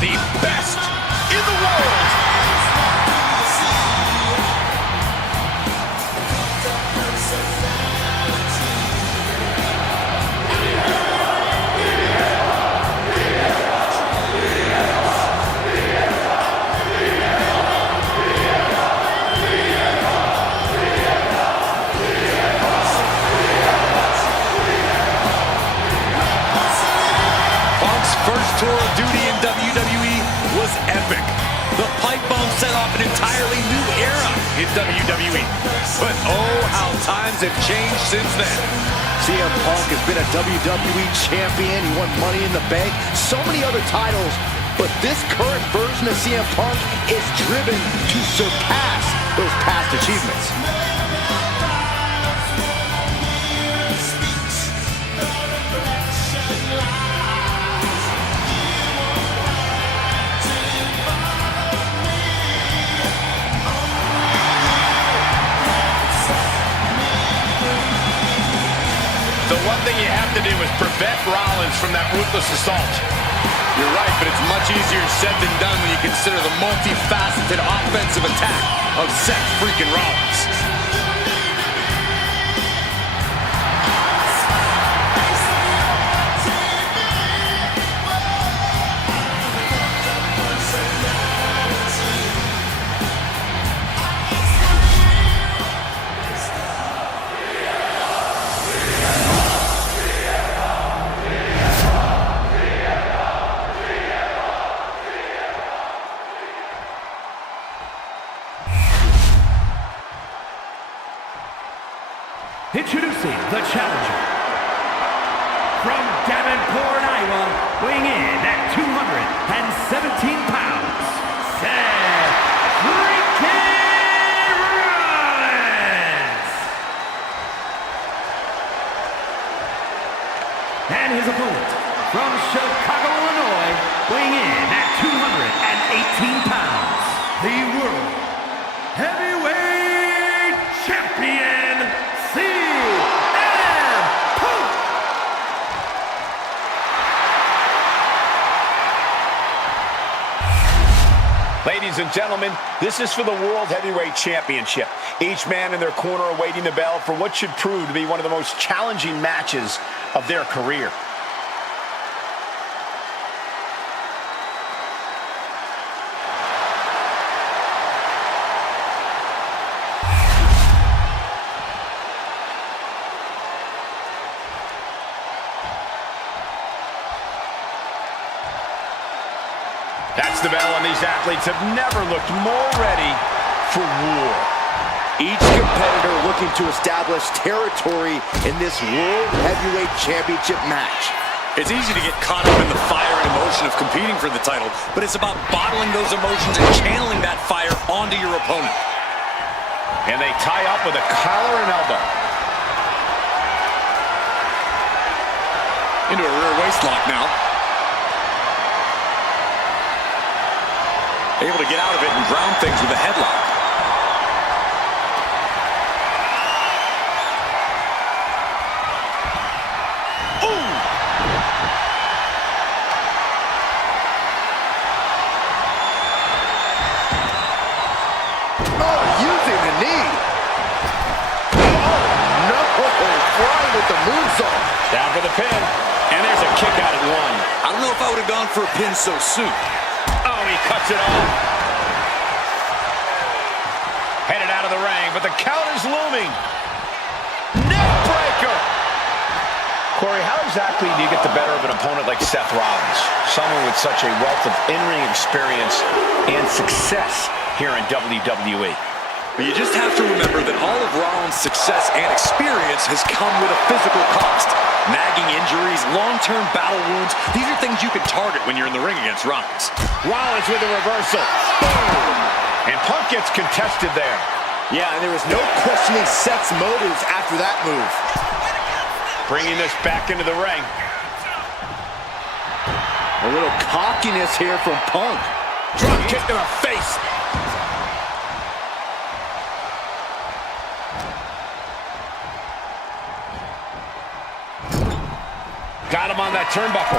The best in the world. Punk's first tour of duty in WWE was epic. The pipe bomb set off an entirely new era in WWE. But oh, how times have changed since then. CM Punk has been a WWE champion. He won Money in the Bank, so many other titles. But this current version of CM Punk is driven to surpass those past achievements. The one thing you have to do is prevent Rollins from that ruthless assault. You're right, but it's much easier said than done when you consider the multifaceted offensive attack of Seth freaking Rollins. Introducing the challenger. From Davenport, Iowa, weighing in at 217 pounds, Seth freaking Rollins! And his opponent, from Chicago, Illinois, weighing in at 218 pounds, the World Heavyweight Champion, CM Punk! Ladies and gentlemen, this is for the World Heavyweight Championship. Each man in their corner awaiting the bell for what should prove to be one of the most challenging matches of their career. the bell, and these athletes have never looked more ready for war. Each competitor looking to establish territory in this World Heavyweight Championship match. It's easy to get caught up in the fire and emotion of competing for the title, but it's about bottling those emotions and channeling that fire onto your opponent. And they tie up with a collar and elbow. Into a rear waist lock now. Able to get out of it and ground things with a headlock. Down for the pin, and there's a kick out at one. I don't know if I would have gone for a pin so soon. Oh, he cuts it off. Headed out of the ring, but the count is looming. Neck breaker. Corey, how exactly do you get the better of an opponent like Seth Rollins? Someone with such a wealth of in-ring experience and success here in WWE. But you just have to remember that all of Rollins' success and experience has come with a physical cost. Nagging injuries, long-term battle wounds, these are things you can target when you're in the ring against Rollins. Rollins with a reversal. Boom! And Punk gets contested there. Yeah, and there was no questioning Seth's motives after that move. Bringing this back into the ring. A little cockiness here from Punk. Drop kick to the face. Got him on that turnbuckle.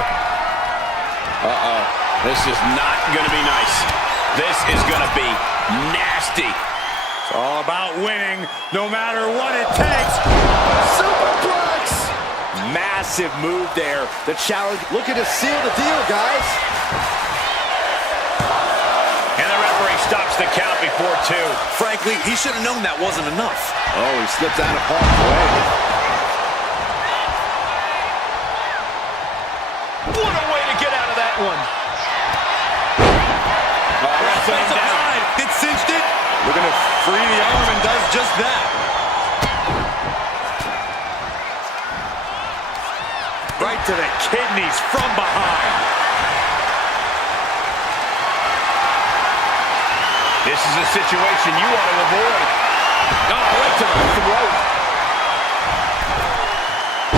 Uh-oh. This is not going to be nice. This is going to be nasty. It's all about winning, no matter what it takes. Superplex! Massive move there. The challenge looking to seal the deal, guys. And the referee stops the count before two. Frankly, he should have known that wasn't enough. Oh, he slipped out of harm's way. What a way to get out of that one. Wrestling down. It cinched it. Looking to free the arm and does just that. Right to the kidneys from behind. This is a situation you want to avoid. Oh, right to the throat.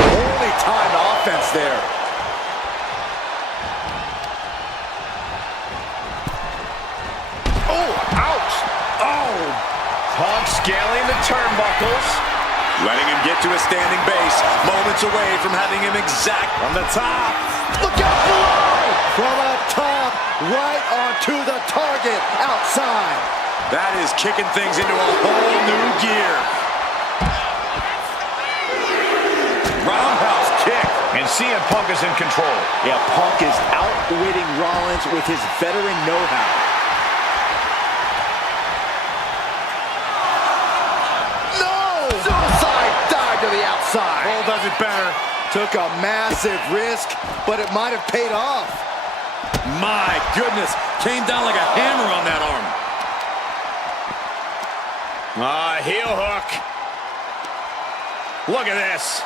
Only timed offense there. Punk scaling the turnbuckles. Letting him get to a standing base. Moments away from having him exact on the top. Look out below! From up top, right onto the target outside. That is kicking things into a whole new gear. Roundhouse kick. And CM Punk is in control. Yeah, Punk is outwitting Rollins with his veteran know-how. To the outside. Cole does it better. Took a massive risk, but it might have paid off. My goodness. Came down like a hammer on that arm. Heel hook. Look at this.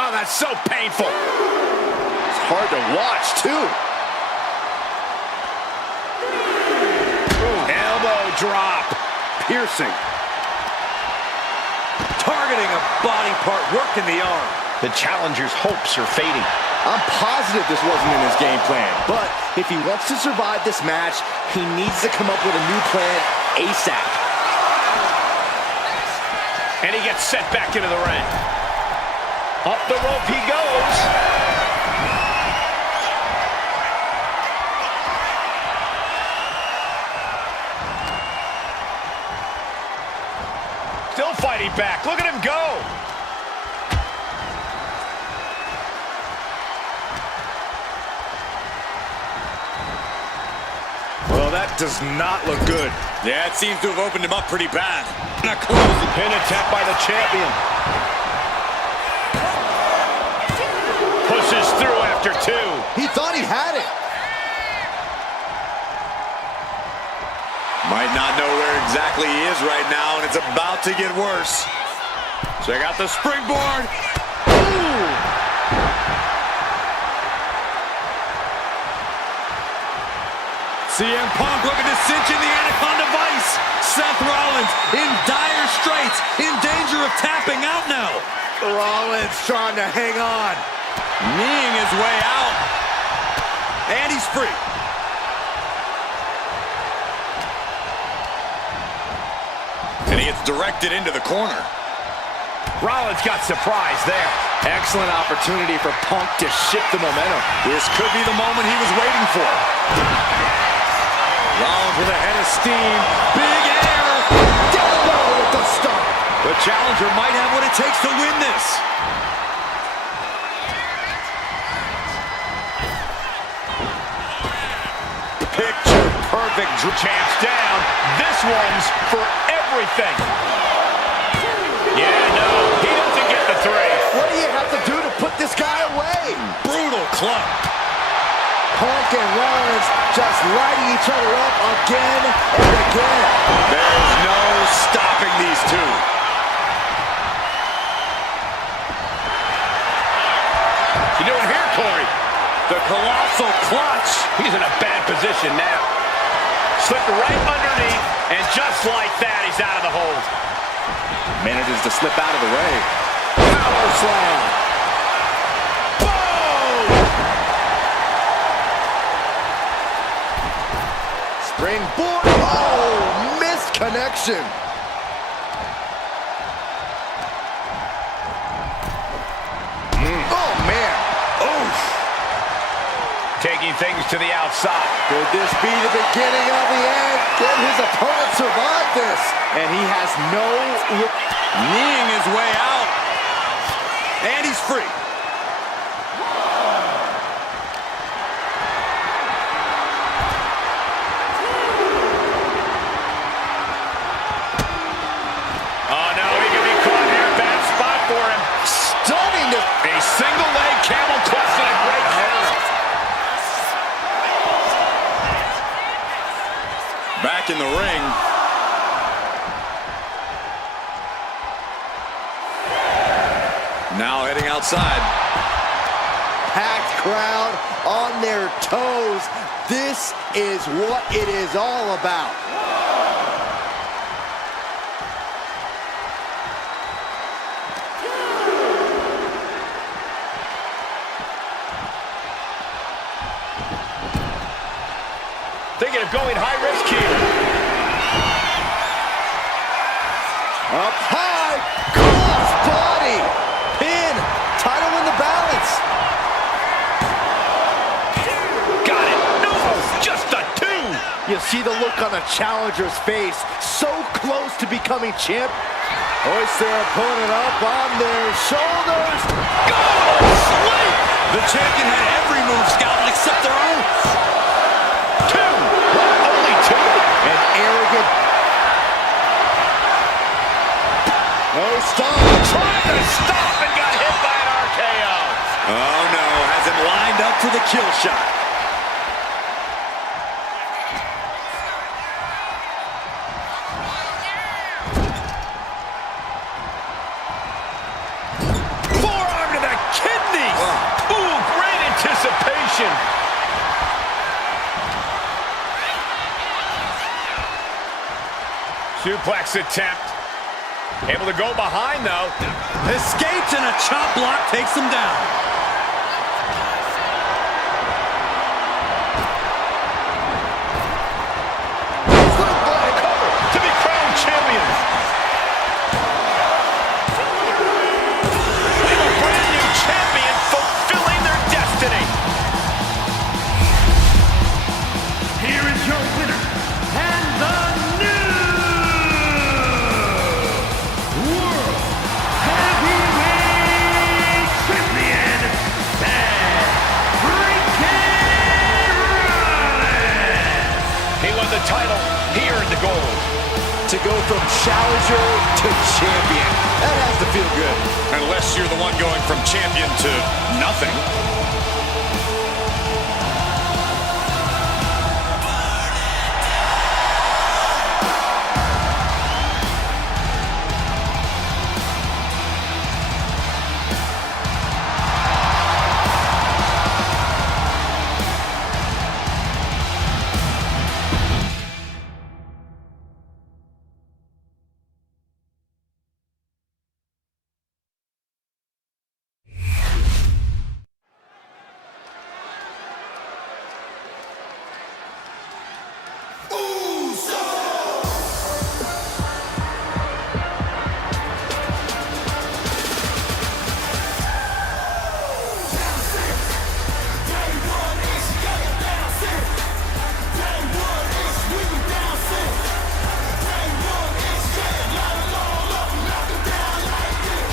Oh, that's so painful. It's hard to watch, too. Elbow drop. Piercing. Targeting a body part, working the arm. The challenger's hopes are fading. I'm positive this wasn't in his game plan, but if he wants to survive this match, he needs to come up with a new plan ASAP. And he gets sent back into the ring. Up the rope he goes. Still fighting back. Look at him go. Well, that does not look good. Yeah, it seems to have opened him up pretty bad. Not close. Pin attempt by the champion. Pushes through after two. He thought he had it. Might not know where exactly he is right now, and it's about to get worse. Check out the springboard. Ooh. CM Punk looking to cinch in the Anaconda Vice. Seth Rollins in dire straits, in danger of tapping out now. Rollins trying to hang on. Kneeing his way out. And he's free. And he gets directed into the corner. Rollins got surprised there. Excellent opportunity for Punk to shift the momentum. This could be the moment he was waiting for. Rollins with a head of steam. Big air. Down low with the stomp. The challenger might have what it takes to win this. Picture perfect. Champ's down. This one's for everything. Yeah, no, he doesn't get the three. What do you have to do to put this guy away? Brutal club. Punk and Rollins just lighting each other up again and again. There's no stopping these two. What you doing here, Corey? The colossal clutch. He's in a bad position now. Slipped right underneath, and just like that, he's out of the hold. Manages to slip out of the way. Power slam. Boom! Springboard. Oh, missed connection. Oh, man. Oof. Taking things to the outside. Could this be the beginning of the end? Can his opponent survive this? And he has no... Kneeing his way out. And he's free. Oh, no, he can be caught here. Bad spot for him. Stunning to... A single leg camel clutch and a great counter. Back in the ring. Now heading outside. Packed crowd on their toes. This is what it is all about. Thinking of going high risk here. Up high, cross body, pin, title in the balance. Got it. No, just a two. You see the look on the challenger's face, so close to becoming champ. Hoist their opponent up on their shoulders. Go! Sleep! The champion had every move scouted except their own. Two. Only two. An arrogant. No stop. Tried to stop and got hit by an RKO. Oh no, has him lined up for the kill shot. Forearm to the kidneys. Ooh, great anticipation. Suplex attempt. Able to go behind, though. Escapes and a chop block takes him down. To be crowned champion. A brand new champion fulfilling their destiny. Here is your winner, and the new World Heavyweight Champion, Seth freaking Rollins. He won the title. He earned the gold. To go from challenger to champion. That has to feel good. Unless you're the one going from champion to nothing.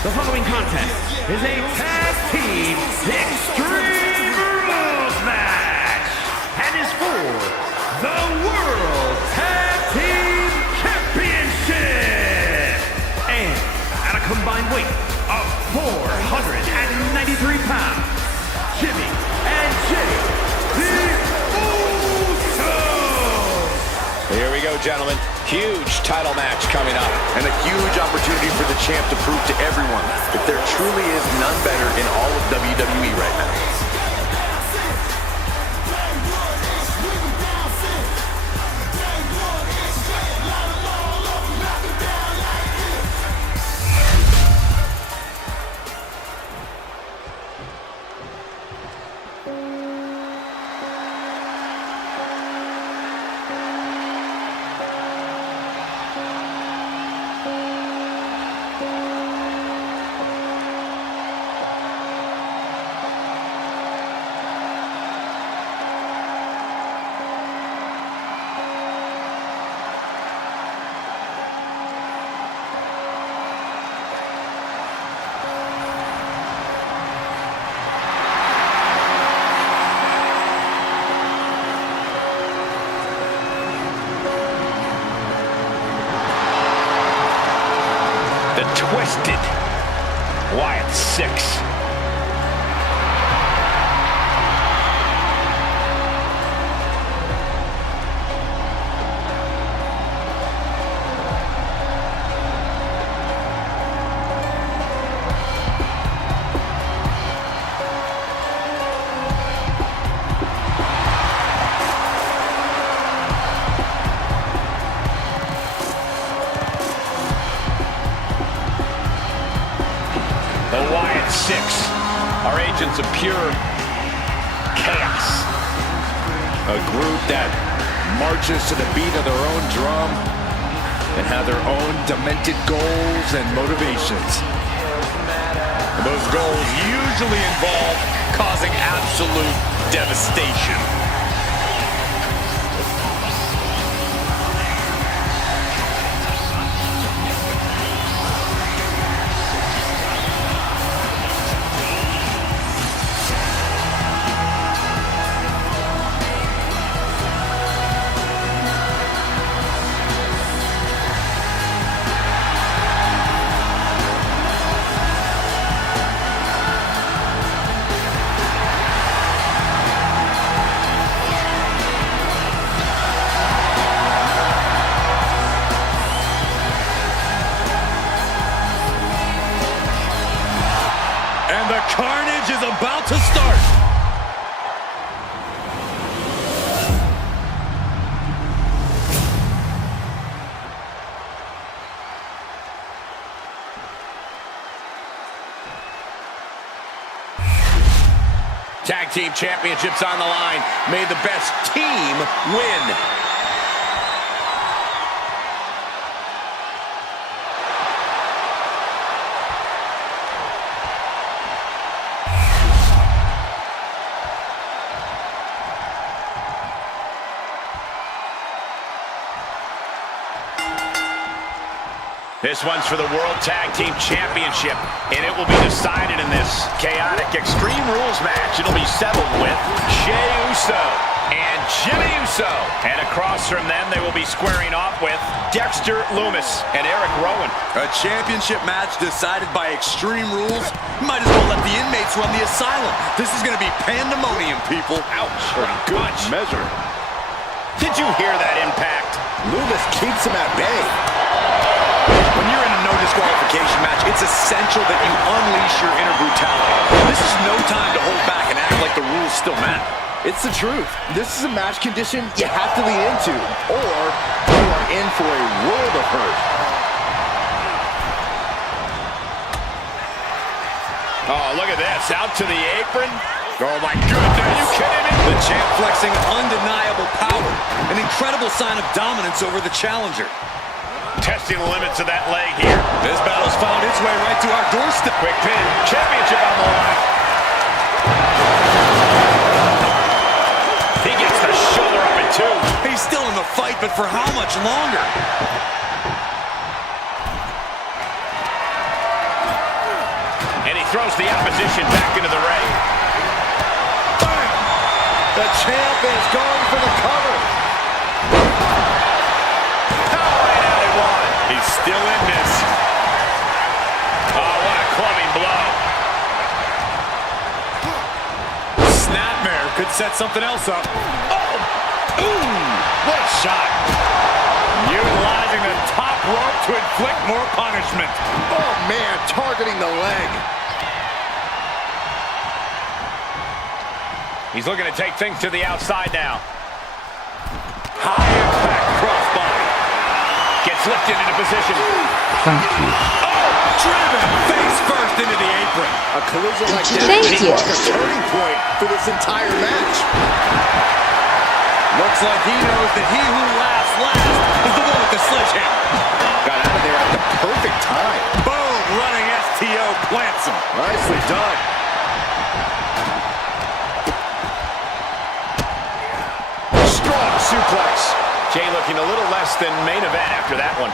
The following contest is a tag team Extreme Rules match and is for the World Tag Team Championship. And at a combined weight of 493 pounds, Jimmy and Jay, the Usos. Here we go, gentlemen. Huge title match coming up. And a huge opportunity for the champ to prove to everyone that there truly is none better in all of WWE right now. The Twisted Wyatt 6. The Wyatt 6 are agents of pure chaos. A group that marches to the beat of their own drum and have their own demented goals and motivations. Those goals usually involve causing absolute devastation. And the carnage is about to start. Tag Team Championships on the line. May the best team win. This one's for the World Tag Team Championship, and it will be decided in this chaotic Extreme Rules match. It'll be settled with Jey Uso and Jimmy Uso. And across from them, they will be squaring off with Dexter Lumis and Eric Rowan. A championship match decided by Extreme Rules? Might as well let the inmates run the asylum. This is going to be pandemonium, people. Ouch. Good measure. Did you hear that impact? Lumis keeps him at bay. When you're in a no disqualification match, it's essential that you unleash your inner brutality. This is no time to hold back and act like the rules still matter. It's the truth. This is a match condition you have to lean into, or you are in for a world of hurt. Oh, look at this. Out to the apron. Oh, my goodness. Are you kidding me? The champ flexing undeniable power. An incredible sign of dominance over the challenger. Testing the limits of that leg here. This battle's found its way right to our doorstep. Quick pin. Championship on the line. He gets the shoulder up in two. He's still in the fight, but for how much longer? throws the opposition back into the ring. Bam! The champ is going for the cover. Right out at one. He's still in this. Oh, what a clubbing blow. Snapmare could set something else up. Oh! Ooh! What a shot. Utilizing the top rope to inflict more punishment. Oh, man, targeting the leg. He's looking to take things to the outside now. High impact crossbody. Gets lifted into position. Thank you. Oh, driven face first into the apron. A collision like that Thank could you. mark a turning point for this entire match. Looks like he knows that he who laughs last is the one with the sledgehammer. Got out of there at the perfect time. Boom, running STO plants him. Nicely done. Strong suplex. Jay looking a little less than main event after that one.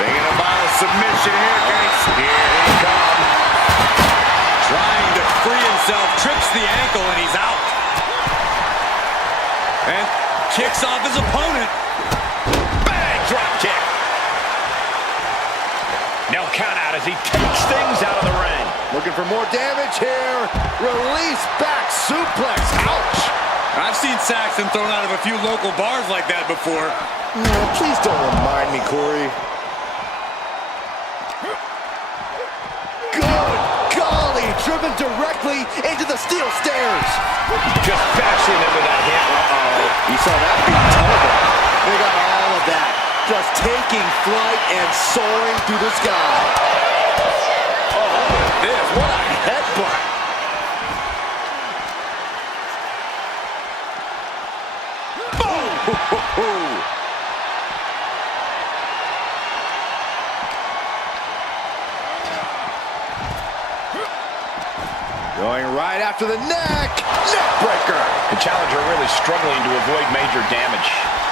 Thinking about a submission here, guys. Here he comes. Trying to free himself, trips the ankle, and he's out. And kicks off his opponent. Bang! Drop kick. No count out as he takes things out of the ring. Looking for more damage here. Release back suplex. Ouch. I've seen Saxton thrown out of a few local bars like that before. Oh, please don't remind me, Corey. Good golly, driven directly into the steel stairs. Just bashing him with that hit. You saw that being terrible. They got all of that. Just taking flight and soaring through the sky. Oh, this, what a headbutt. Boom! Going right after the neck. Neck breaker. The challenger really struggling to avoid major damage.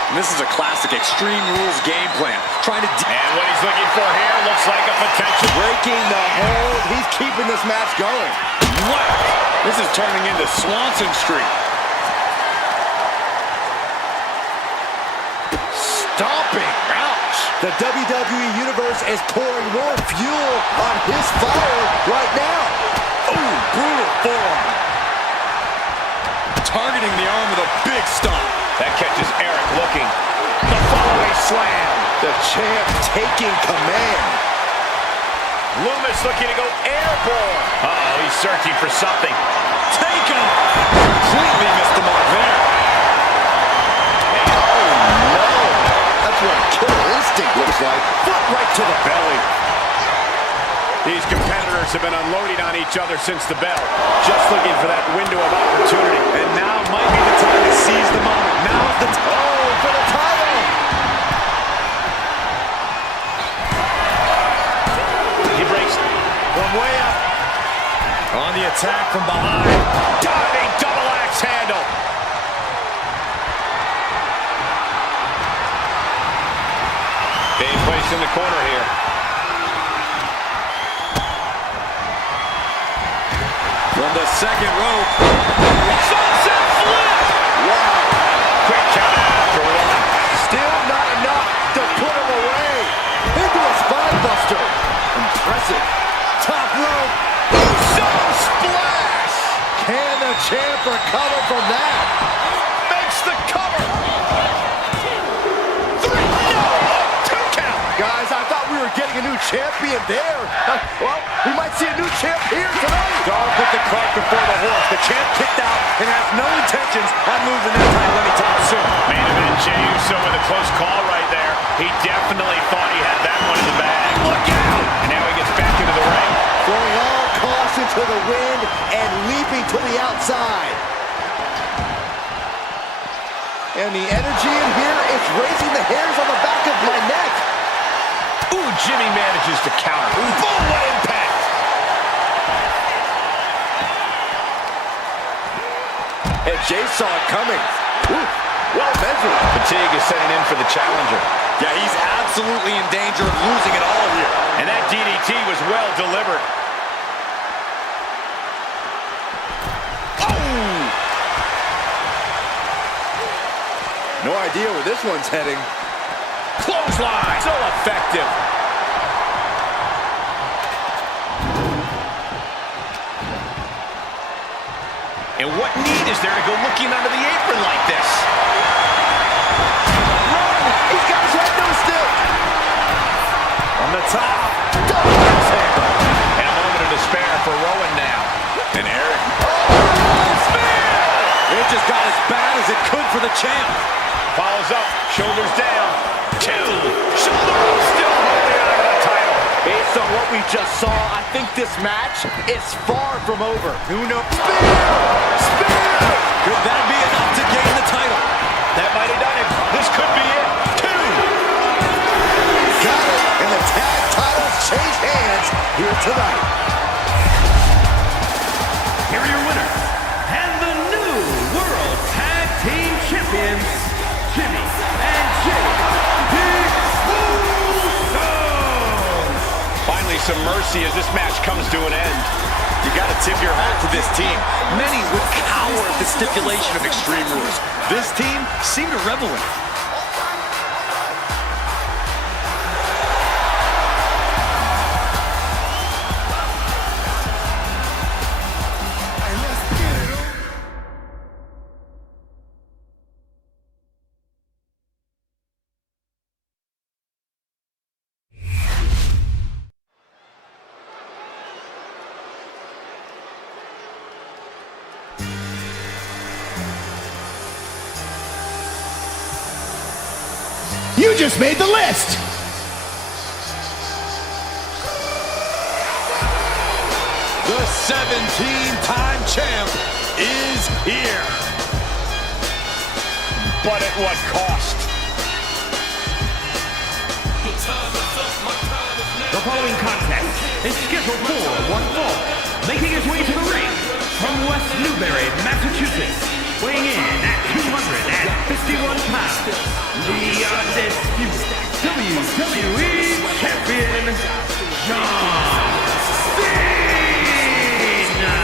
And this is a classic Extreme Rules game plan. Trying to... And what he's looking for here looks like a potential. Breaking the hold. He's keeping this match going. What? This is turning into Swanson Street. Stomping. Ouch. The WWE Universe is pouring more fuel on his fire right now. Ooh, brutal forearm. Targeting the arm with a big stomp. That catches Eric looking. The following slam. The champ taking command. Loomis looking to go airborne. Uh-oh, he's searching for something. Take him. Completely missed the mark there. Oh, no. That's what Killer Instinct looks like. Foot right to the belly. These competitors have been unloading on each other since the bell. Just looking for that window of opportunity. And now might be the time to seize the moment. Now's the time. Oh, for the title. He breaks from way up. On the attack from behind. Diving double axe handle. Being placed in the corner here. From the second rope. Sunset flip! Wow. Quick count after one. Still not enough to put him away. Into a spine buster. Impressive. Top rope. Sun splash! Can the champ recover from that? Makes the cover. Three. No! Two count. Guys, I thought we were getting a new champion there. Well, we might see a new champ here tonight. Dog put the cart before the horse. The champ kicked out and has no intentions on losing that title anytime soon. Main event, Jey Uso with a close call right there. He definitely thought he had that one in the bag. Look out! And now he gets back into the ring. Throwing all caution to the wind and leaping to the outside. And the energy in here is raising the hairs on the back of my neck. Ooh, Jimmy manages to counter. Boom, what impact! And Jay saw it coming. Ooh, well measured. The fatigue is setting in for the challenger. Yeah, he's absolutely in danger of losing it all here. And that DDT was well delivered. Oh! No idea where this one's heading. Clothesline! So effective. And what need is there to go looking under the apron like this? Run! He's got his head noosed it! On the top. And a moment of despair for Rowan now. And Eric. Oh, spear! It just got as bad as it could for the champ. Follows up. Shoulders down. 2. Shoulder up. Still holding on to the title. Based on what we just saw, I think this match is far from over. Who knows? Spear! Could that be enough to gain the title? That might have done it. This could be it. 2. Got it, and the tag titles change hands here tonight. Here are your winners, and the new World Tag Team Champions, Jimmy and Jay Big Usos. Finally, some mercy as this match comes to an end. You got to tip your hat to this team. Many would cower at the stipulation of Extreme Rules. This team seemed to revel in it. You just made the list! The 17-time champ is here. But at what cost? The following contest is scheduled for one fall. Making his way to the ring from West Newbury, Massachusetts, weighing in at 251 pounds, the undisputed WWE Champion, John Cena.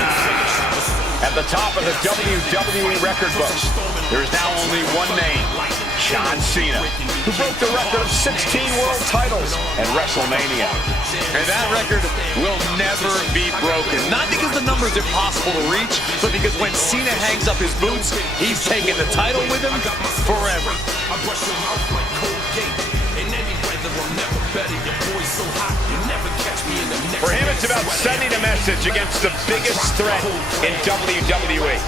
At the top of the WWE record books, there is now only one name, John Cena, who broke the record of 16 world titles at WrestleMania. And that record will never be broken. Not because the number is impossible to reach, but because when Cena hangs up his boots, he's taking the title with him forever. For him, it's about sending a message against the biggest threat in WWE.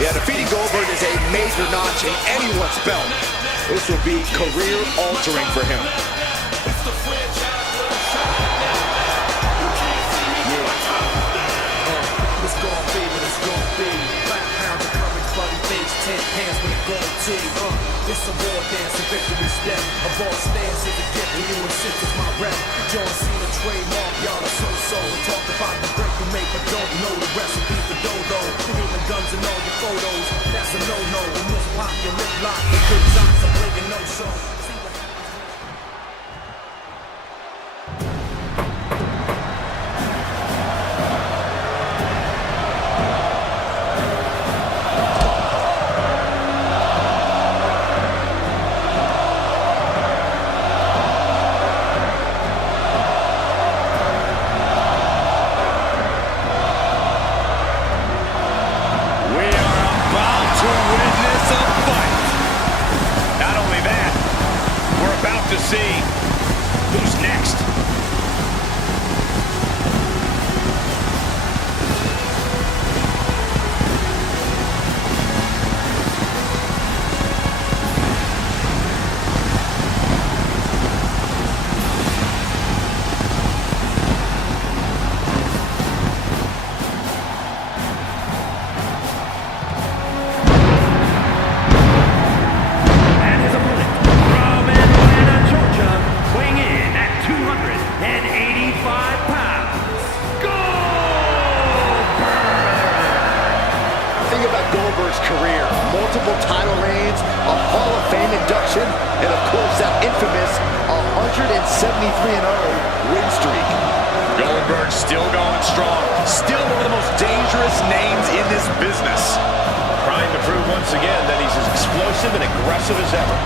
Yeah, defeating Goldberg is a major notch in anyone's belt. This will be career-altering for him. It's a war dance, a victory step. A boss stance is a gift, and you insist it's my rep. John Cena trademark, y'all are so-so. Talk about the break you make, but don't know the recipe for dodo. Even guns in all your photos, that's a no-no. When this pop, your lip lock, the good times are breaking no-show. To see who's next. And his opponent, from Atlanta, Georgia, win streak. Goldberg still going strong. Still one of the most dangerous names in this business. Trying to prove once again that he's as explosive and aggressive as ever.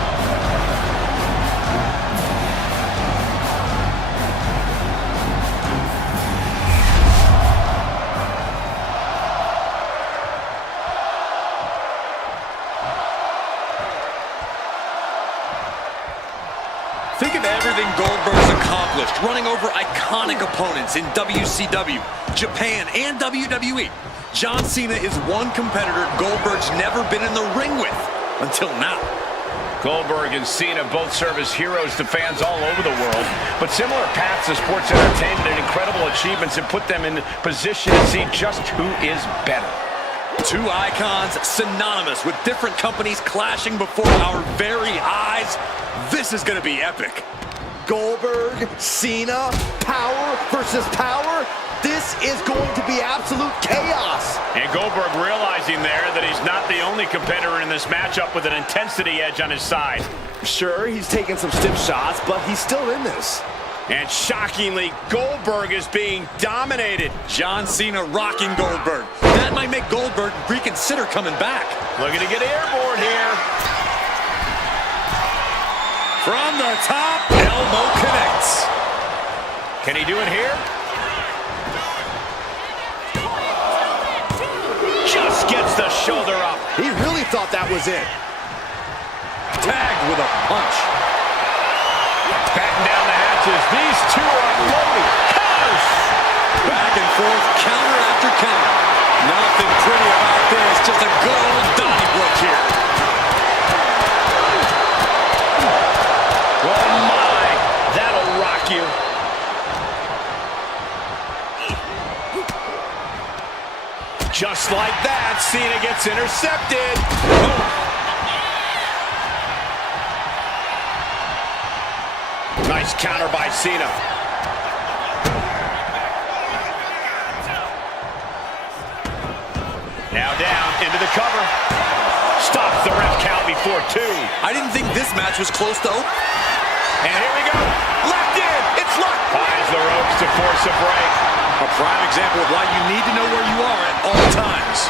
Think of everything Goldberg's accomplished, running over iconic opponents in WCW, Japan, and WWE. John Cena is one competitor Goldberg's never been in the ring with until now. Goldberg and Cena both serve as heroes to fans all over the world, but similar paths to sports entertainment and incredible achievements have put them in position to see just who is better. Two icons synonymous with different companies clashing before our very eyes. This is going to be epic. Goldberg, Cena, power versus power. This is going to be absolute chaos. And Goldberg realizing there that he's not the only competitor in this matchup with an intensity edge on his side. Sure, he's taking some stiff shots, but he's still in this. And shockingly, Goldberg is being dominated. John Cena rocking Goldberg. That might make Goldberg reconsider coming back. Looking to get airborne here. From the top, elbow connects. Can he do it here? Just gets the shoulder up. He really thought that was it. Tagged with a punch. Batten down the hatches. These two are unloading. Counters. Back and forth, counter after counter. Nothing pretty about this. Just a good old Donnybrook here. Oh my, that'll rock you. Just like that, Cena gets intercepted. Nice counter by Cena. Now down into the cover. Stops the ref count before two. I didn't think this match was close to open. And here we go. Left in. It's locked. Finds the ropes to force a break. A prime example of why you need to know where you are at all times.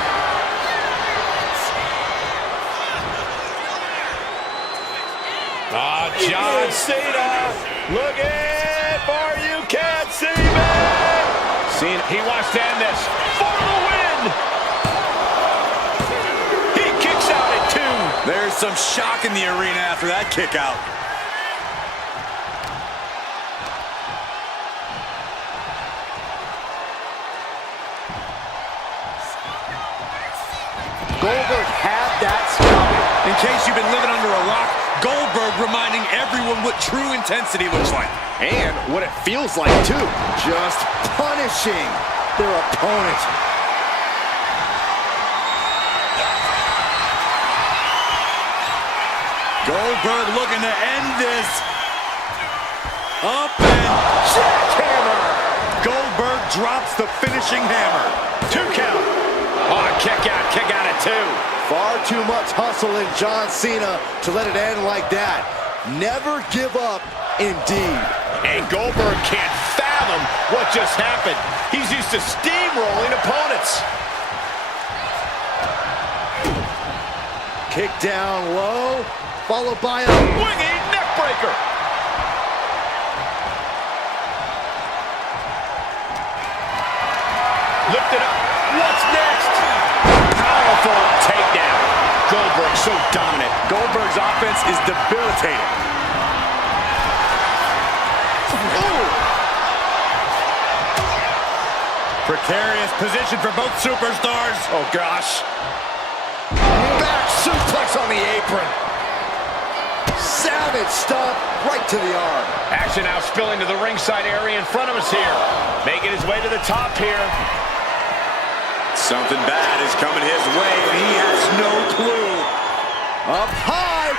John Cena looking for you can't see me. Cena, he wants to end this for the win. He kicks out at two. There's some shock in the arena after that kick out. Goldberg had that coming. In case you've been living under a rock, Goldberg reminding everyone what true intensity looks like. And what it feels like, too. Just punishing their opponent. Goldberg looking to end this. Up and Jackhammer. Goldberg drops the finishing hammer. 2 count. Oh, kick out at two. Far too much hustle in John Cena to let it end like that. Never give up, indeed. And Goldberg can't fathom what just happened. He's used to steamrolling opponents. Kick down low, followed by a Swinging neckbreaker. Lift it up. What's next? Powerful takedown. Goldberg so dominant. Goldberg's offense is debilitating. Ooh. Precarious position for both superstars. Oh, gosh. Back suplex on the apron. savage stomp right to the arm. Action now spilling to the ringside area in front of us here. Making his way to the top here. Something bad is coming his way, and he has no clue. Up high.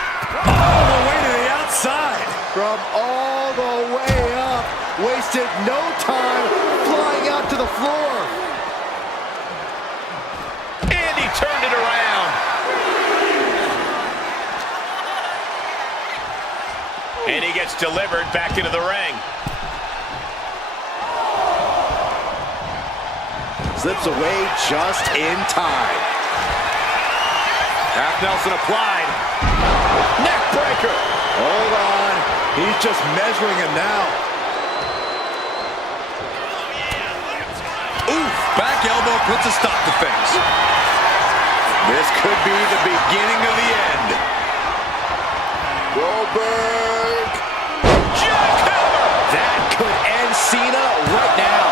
All the way to the outside. From all the way up. Wasted no time flying out to the floor. And he turned it around. And he gets delivered back into the ring. Slips away just in time. Half Nelson applied. Neck breaker. Hold on. He's just measuring him now. Oof, back elbow puts a stop to things. This could be the beginning of the end. Goldberg. Jackhammer. That could end Cena right now.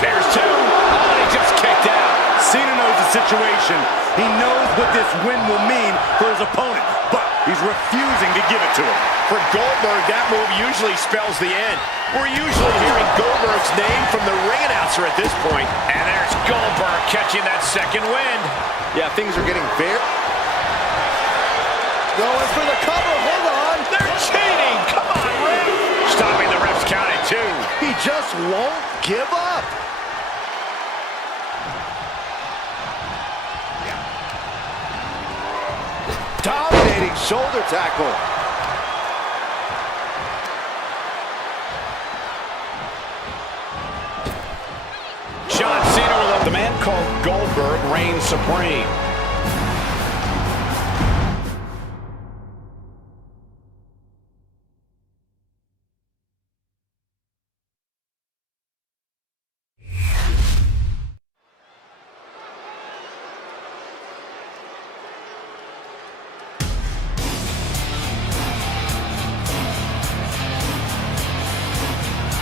There's two. Oh, he just kicked out. Cena knows the situation. He knows what this win will mean for his opponent, but he's refusing to give it to him. For Goldberg, that move usually spells the end. We're usually hearing Goldberg's name from the ring announcer at this point. And there's Goldberg catching that second wind. Yeah, things are getting fair. Going for the cover. Hold on. They're cheating. Come on, ref. Stopping the ref's count at 2. He just won't give up. Dominating shoulder tackle. John Cena with the man called Goldberg reigns supreme.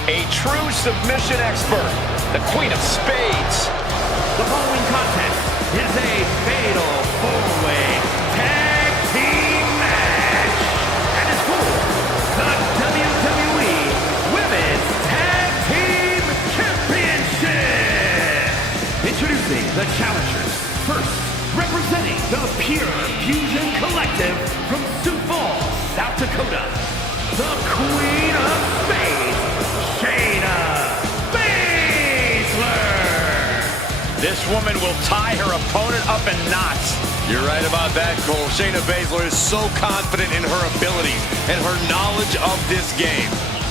A true submission expert, the Queen of Spades. The following contest is a fatal four-way tag team match and is for the WWE Women's Tag Team Championship. Introducing the challengers. First, representing the Pure Fusion Collective from Sioux Falls, South Dakota, the Queen of Spades, Shayna Baszler. This woman will tie her opponent up in knots. You're right about that, Cole. Shayna Baszler is so confident in her abilities and her knowledge of this game.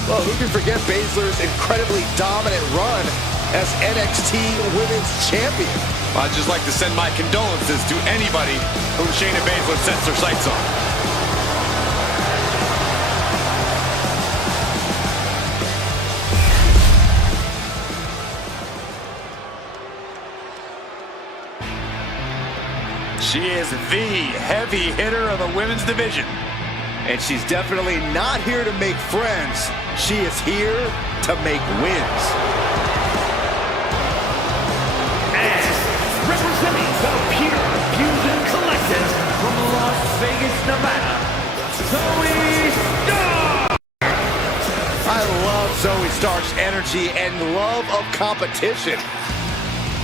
Well, who can forget Baszler's incredibly dominant run as NXT Women's Champion? I'd just like to send my condolences to anybody whom Shayna Baszler sets her sights on. She is the heavy hitter of the women's division. And she's definitely not here to make friends. She is here to make wins. And representing the Pure Fusion Collective from Las Vegas, Nevada, Zoe Stark. I love Zoe Stark's energy and love of competition.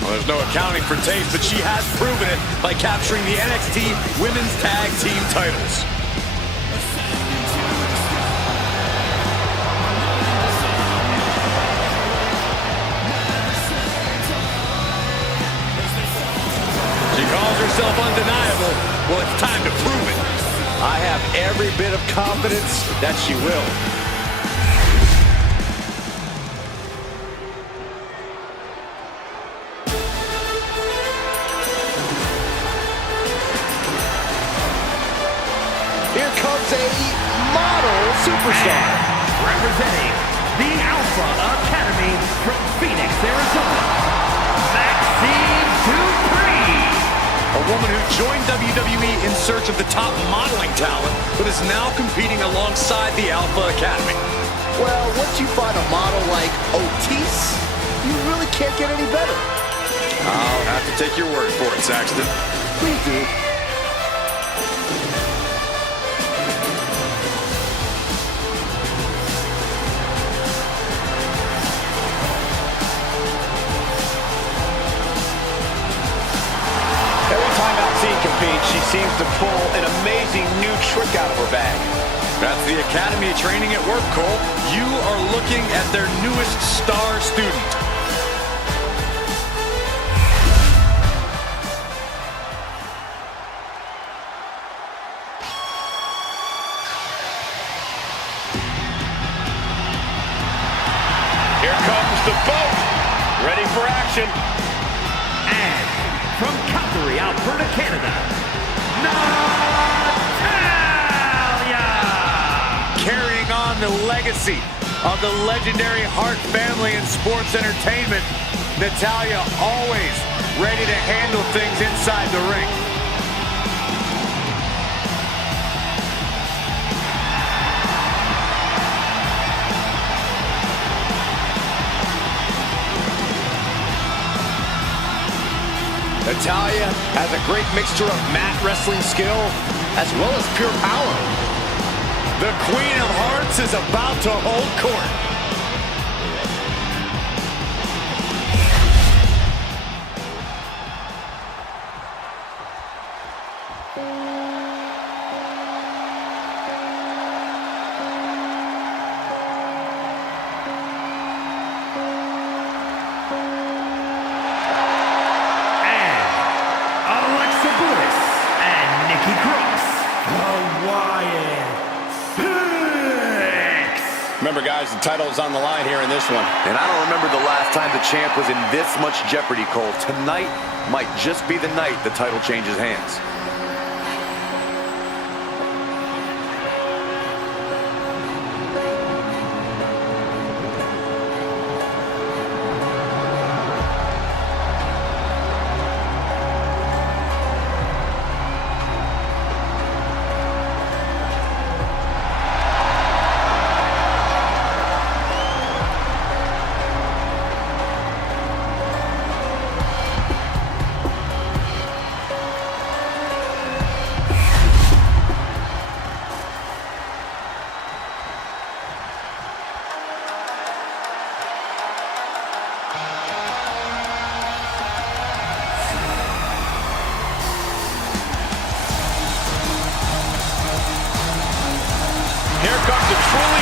Well, there's no accounting for taste, but she has proven it by capturing the NXT Women's Tag Team titles. She calls herself undeniable. Well, it's time to prove it. I have every bit of confidence that she will. Here comes a model superstar. Representing the Alpha Academy from Phoenix, Arizona, Maxine Dupree. A woman who joined WWE in search of the top modeling talent, but is now competing alongside the Alpha Academy. Well, once you find a model like Otis, you really can't get any better. I'll have to take your word for it, Saxton. Please do. She seems to pull an amazing new trick out of her bag. That's the Academy training at work, Cole. You are looking at their newest star student. action. And from Calgary, Alberta, Canada, Natalya! Carrying on the legacy of the legendary Hart family in sports entertainment, Natalya always ready to handle things inside the ring. Natalya has a great mixture of mat wrestling skill as well as pure power. The Queen of Hearts is about to hold court. Remember, guys, the title is on the line here in this one. And I don't remember the last time the champ was in this much jeopardy, Cole. Tonight might just be the night the title changes hands.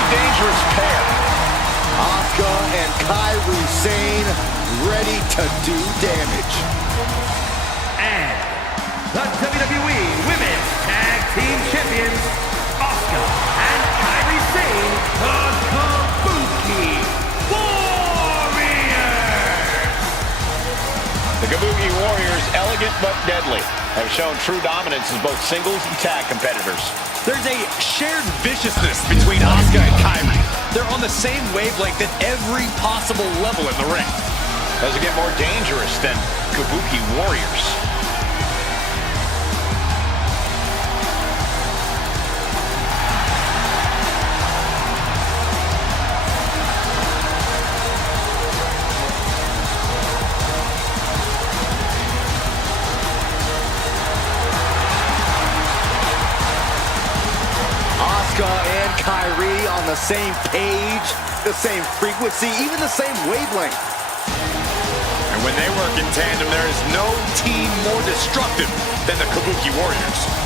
dangerous pair. Asuka and Kairi Sane ready to do damage. And the WWE Women's Tag Team Champions, Asuka and Kairi Sane, the Kabuki Warriors! The Kabuki Warriors, elegant but deadly, have shown true dominance as both singles and tag competitors. There's a shared viciousness between Asuka and Kairi. They're on the same wavelength at every possible level in the ring. Does it get more dangerous than Kabuki Warriors? And Kairi on the same page, the same frequency, even the same wavelength. And when they work in tandem, there is no team more destructive than the Kabuki Warriors.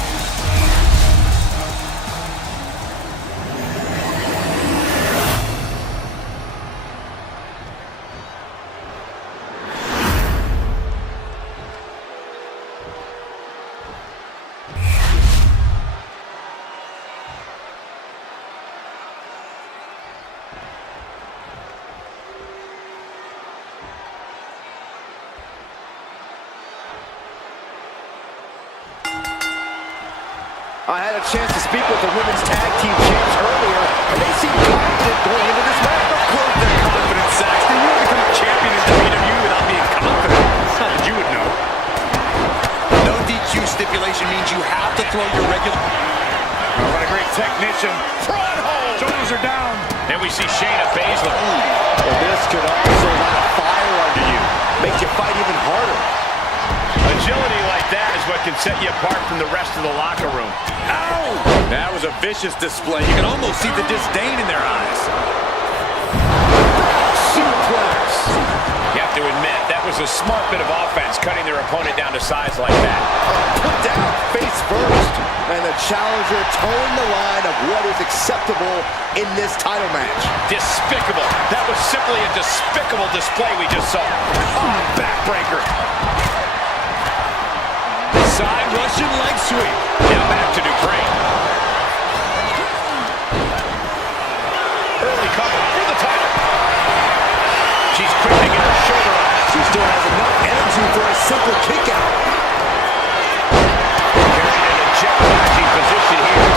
I had a chance to speak with the women's tag team champs earlier, and they seem confident going into this match. Of course they're confident, Saxton. You don't become a champion in WWE without being confident. It's not that you would know. No DQ stipulation means you have to throw your regular... Oh, what a great technician. Front hold! Shoulders are down. Then we see Shayna Baszler. Well, this could also light a fire under you, make you fight even harder. Agility like that is what can set you apart from the rest of the locker room. Ow! That was a vicious display. You can almost see the disdain in their eyes. Suplex. You have to admit, that was a smart bit of offense, cutting their opponent down to size like that. Put down face first, and the challenger toeing the line of what is acceptable in this title match. Despicable. That was simply a despicable display we just saw. Oh, backbreaker. Side Russian leg sweep. Now back to Dupree. Early cover for the title. She's quick to get her shoulder up. She still has simple kick out. Carried in a jet-catching position here.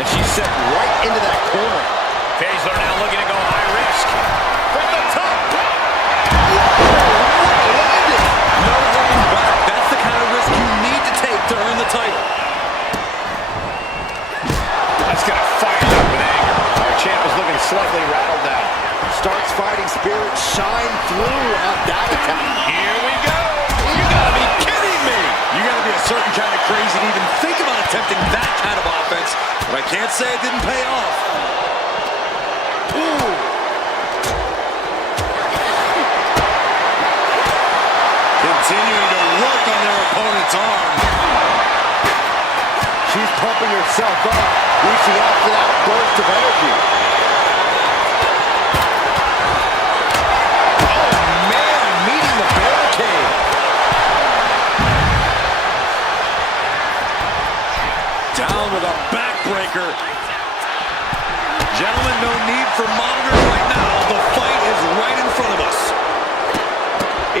And she's set right into that corner. Baszler now looking to go high risk. From the top. No holding back. That's the kind of risk you need to take to earn the title. That's going to fire up with anger. Our champ is looking slightly rattled now. Starks fighting spirit shine through on that attack. Here we go. You gotta be kidding me. You gotta be a certain kind of crazy to even think about attempting that kind of offense. But I can't say it didn't pay off. Ooh. Continuing to work on their opponent's arm. She's pumping herself up, reaching out for that burst of energy. Oh man, meeting the barricade. Down with a backbreaker. Gentlemen, no need for monitoring right now. The fight is right in front of us.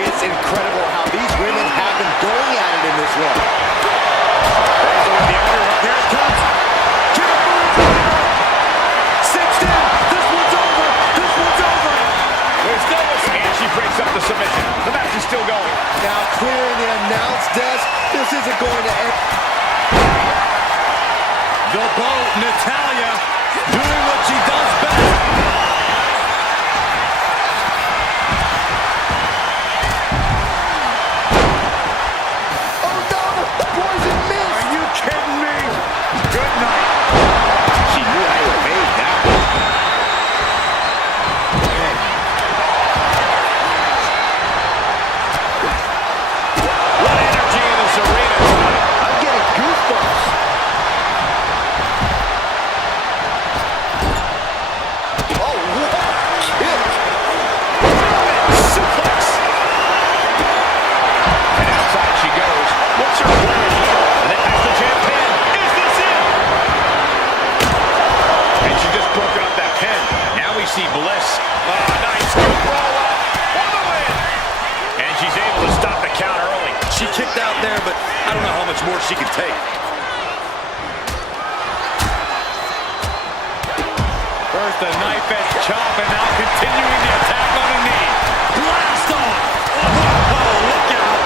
It's incredible how these women have been going at it in this one. Here it comes. Cinched in. This one's over. This one's over. There's no escape. And she breaks up the submission. The match is still going. Now clearing the announce desk. This isn't going to end. The boat, Natalya, doing what she does best. Oh no, the poison mist. Are you kidding me? Good night. She knew how to evade that. What energy in this arena tonight. I'm getting goosebumps. Oh, what a kick. Suplex. And outside she goes. What's her plan here? And then has the champ pin. Is this it? And she just broke up that pin. Now we see Bliss. Nice scoop roll up for the win. And she's able to stop the count early. She kicked out there, but I don't know how much more she can take. First a knife edge chop, and now continuing the attack on a knee. Blast off! Oh, look out!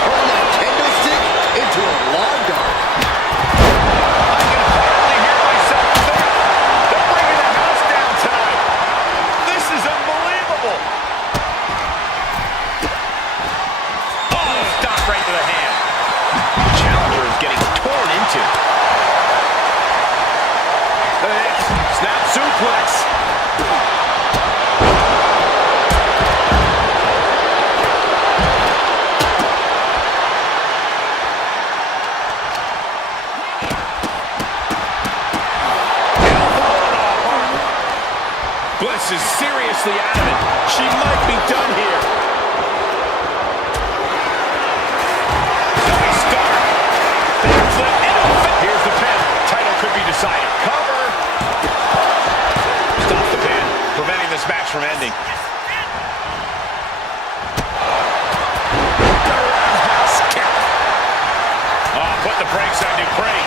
Turn that kendo stick into a lawn dart. I can hardly hear myself think. They're bringing the house down tonight. This is unbelievable. Oh, stop right to the hand. Challenger is getting torn into. Snap suplex. Bliss is seriously out of it. She might be done here. Nice start. Backflip into effect. Here's the pin. Title could be decided. Cover. Stop the pin, preventing this match from ending. Roundhouse kick. Oh, put the brakes on Dupree.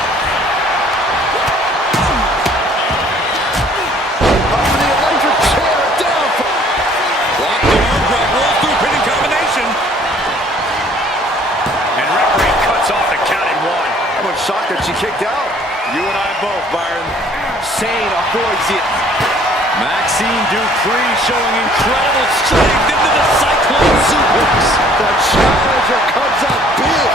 Up for the electric chair, down. Locked in arm drag, rolls through pinning combination. And referee cuts off the count at one. I'm shocked that she kicked out. You and I both, Byron. Sane avoids it. Maxine Dupree showing incredible strength into the Cyclone Suplex. The challenger comes up big.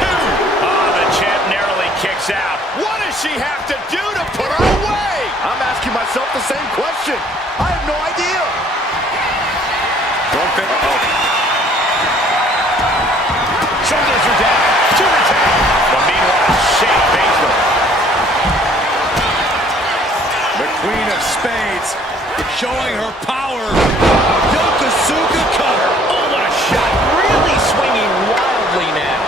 Two. Oh, the champ narrowly kicks out. What does she have to do to put her away? I'm asking myself the same question. I have no idea. Don't think. Oh. Shoulders are down. To retain. But meanwhile, Shayna Baszler. The Queen of Spades showing her power. Yokosuka cutter. Oh, what a shot. Really swinging wildly now.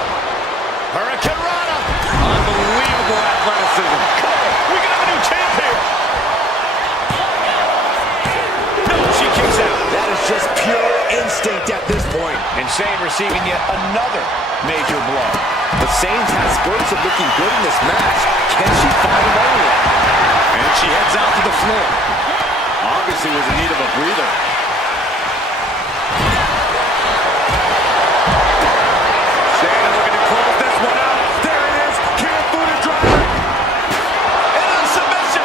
Hurricane Rana. Unbelievable And Zayn receiving yet another major blow. The Saints have spurts of looking good in this match. Can she find another one? And she heads out to the floor. Obviously was in need of a breather. Shayna looking to close this one out. There it is. Can't boot a driver. And a submission.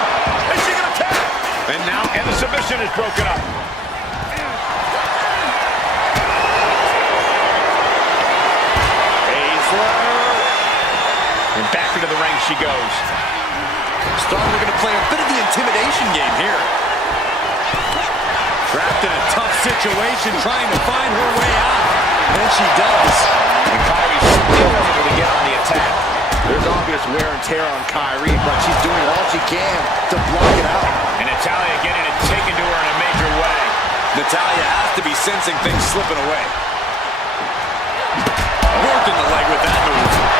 Is she going to tap? And the submission is broken up. And back into the ring she goes. Starr looking to play a bit of the intimidation game here. Trapped in a tough situation, trying to find her way out. And she does. And Kyrie's still able to get on the attack. There's obvious wear and tear on Kyrie, but she's doing all she can to block it out. And Natalya getting it taken to her in a major way. Natalya has to be sensing things slipping away. Working the leg with that move.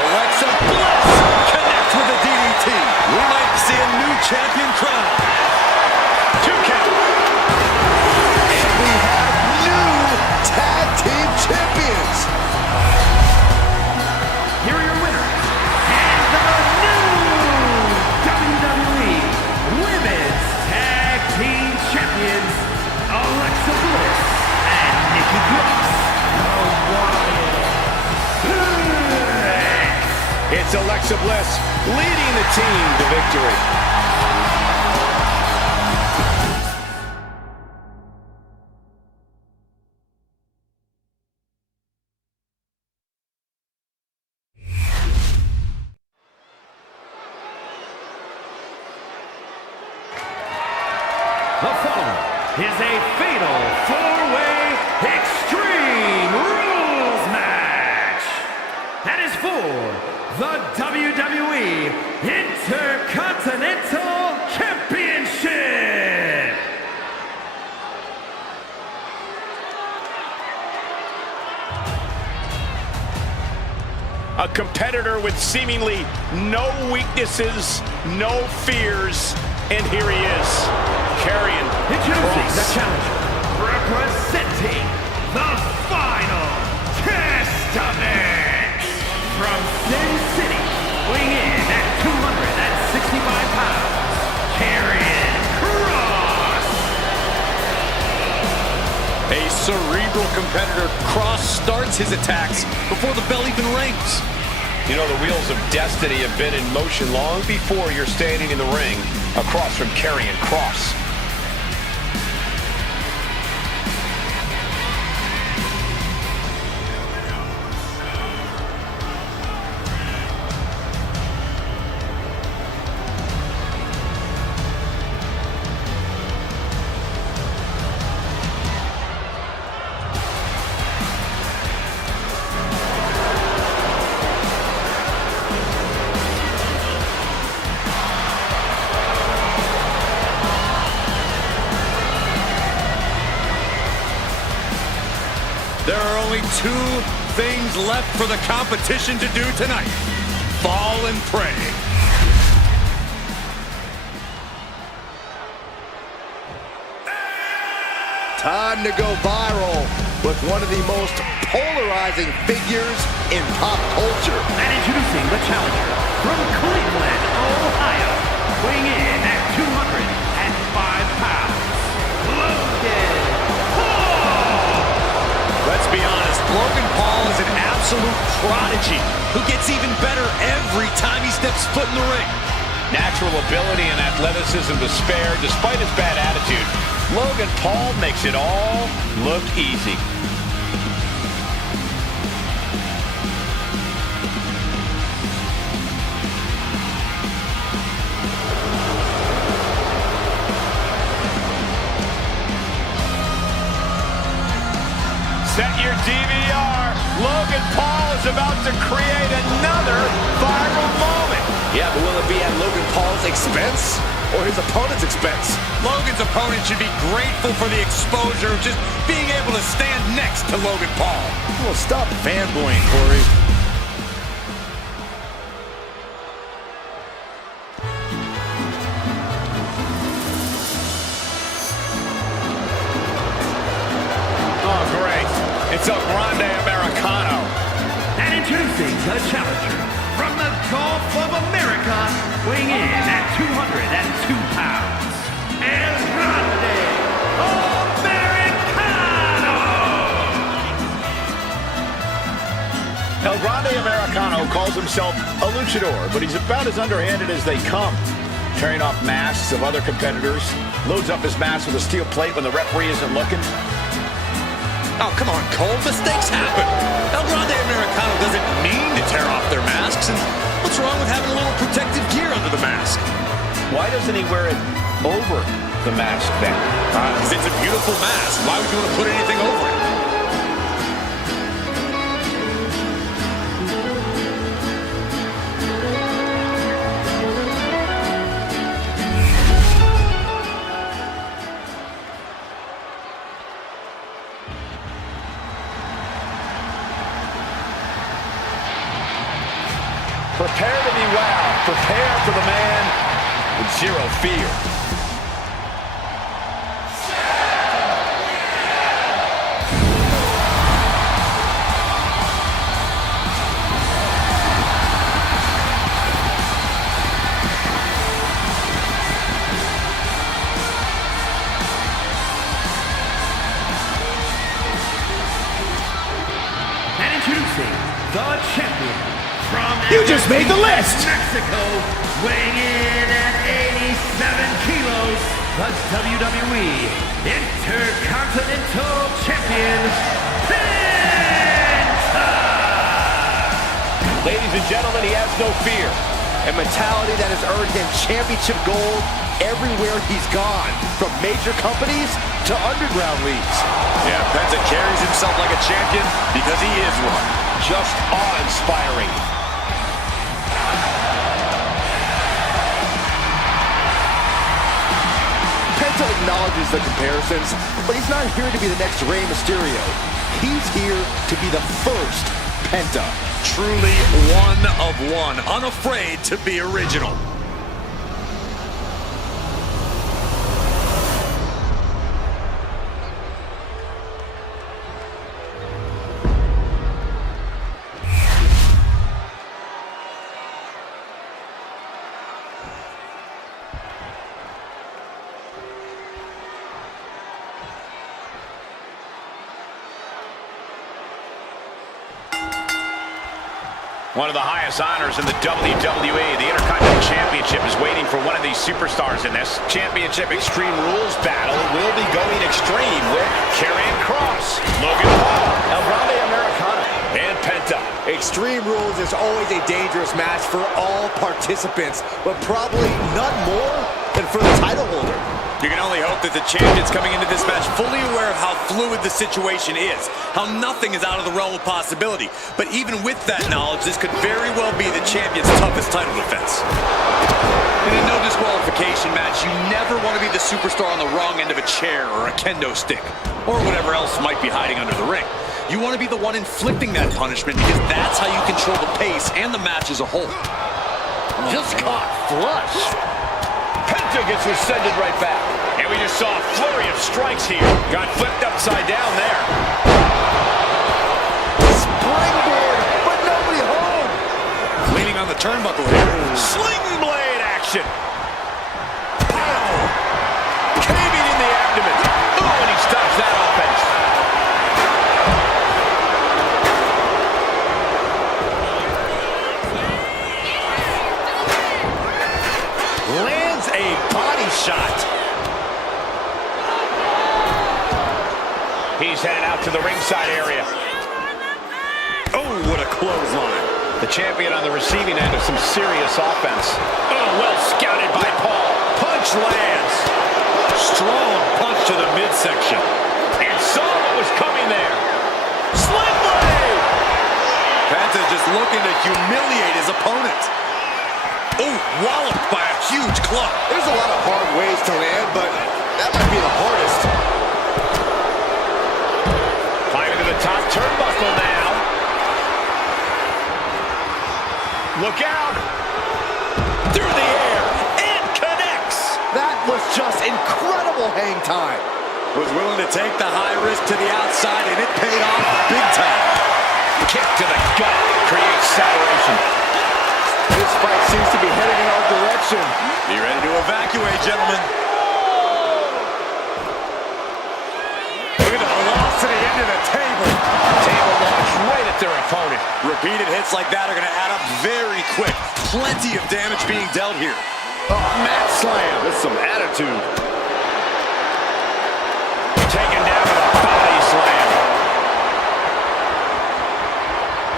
Alexa Bliss connects with a DDT. We might see a new champion crown. 2 count. And we have new tag team champions. Here are your winners, and the new WWE Women's Tag Team Champions, Alexa Bliss and Nikki Cross. It's Alexa Bliss leading the team to victory. The following is a fatal 4-way Extreme Rules match. That is for the WWE Intercontinental Championship. A competitor with seemingly no weaknesses, no fears, and here he is, Karrion Introducing Kross. the challenger, representing the Final Testament from Sin City, weighing in at 265 pounds, Karrion Kross. A cerebral competitor, Kross starts his attacks before the bell even rings. You know, the wheels of destiny have been in motion long before you're standing in the ring across from Karrion Kross. There are only 2 things left for the competition to do tonight. Fall and pray. Time to go viral with one of the most polarizing figures in pop culture. And introducing the challenger from Cleveland, Ohio, weighing in at 205 pounds, Logan Paul. Let's be honest, Logan Paul is an absolute prodigy who gets even better every time he steps foot in the ring. Natural ability and athleticism to spare despite his bad attitude. Logan Paul makes it all look easy. Set your DVR. Logan Paul is about to create another viral moment. Yeah, but will it be at Logan Paul's expense or his opponent's expense? Logan's opponent should be grateful for the exposure of just being able to stand next to Logan Paul. Well, stop fanboying, Corey. the challenger from the Gulf of America, weighing in at 202 pounds, El Grande Americano! El Grande Americano calls himself a luchador, but he's about as underhanded as they come. Tearing off masks of other competitors, loads up his mask with a steel plate when the referee isn't looking. Oh, come on, Cole. Mistakes happen. El Grande Americano doesn't mean to tear off their masks. And what's wrong with having a little protective gear under the mask? Why doesn't he wear it over the mask then? Because it's a beautiful mask. Why would you want to put anything over it? Prepare to be wowed. Prepare for the man with zero fear. And introducing the champion from You just made the list! Mexico, weighing in at 87 kilos, the WWE Intercontinental Champion, Penta! Ladies and gentlemen, he has no fear. A mentality that has earned him championship gold everywhere he's gone, from major companies to underground leagues. Yeah, Penta carries himself like a champion because he is one. Just awe-inspiring. Penta acknowledges the comparisons, but he's not here to be the next Rey Mysterio. He's here to be the first Penta. Truly one of one, unafraid to be original. One of the highest honors in the WWE, the Intercontinental Championship, is waiting for one of these superstars in this Championship Extreme Rules battle. Will be going extreme with Karrion Kross, Logan Paul, El Grande Americano, and Penta. Extreme Rules is always a dangerous match for all participants, but probably none more than for the title holder. You can only hope that the champion's coming into this match fully aware of how fluid the situation is, how nothing is out of the realm of possibility. But even with that knowledge, this could very well be the champion's toughest title defense. In a no disqualification match, you never want to be the superstar on the wrong end of a chair or a kendo stick, or whatever else might be hiding under the ring. You want to be the one inflicting that punishment because that's how you control the pace and the match as a whole. Just caught flush. Penta gets rescinded right back. And we just saw a flurry of strikes here. Got flipped upside down there. Springboard, but nobody home. Leaning on the turnbuckle here. Sling blade action. Pow! Caving in the abdomen. Oh, and he stops that offense. Lands a body shot. He's headed out to the ringside area. Oh, what a clothesline. The champion on the receiving end of some serious offense. Oh, well scouted by Paul. Punch lands. Strong punch to the midsection. And saw what was coming there. Sling blade! Penta just looking to humiliate his opponent. Oh, walloped by a huge club. There's a lot of hard ways to land, but that might be the hardest. Climbing to the top turnbuckle now. Look out! Through the air and connects. That was just incredible hang time. Was willing to take the high risk to the outside, and it paid off big time. Kick to the gut. creates separation. This fight seems to be heading in our direction. Be ready to evacuate, gentlemen. Look at the velocity into the table. Table launched right at their opponent. Repeated hits like that are going to add up very quick. Plenty of damage being dealt here. Mat slam with some attitude. Taken down with a body slam.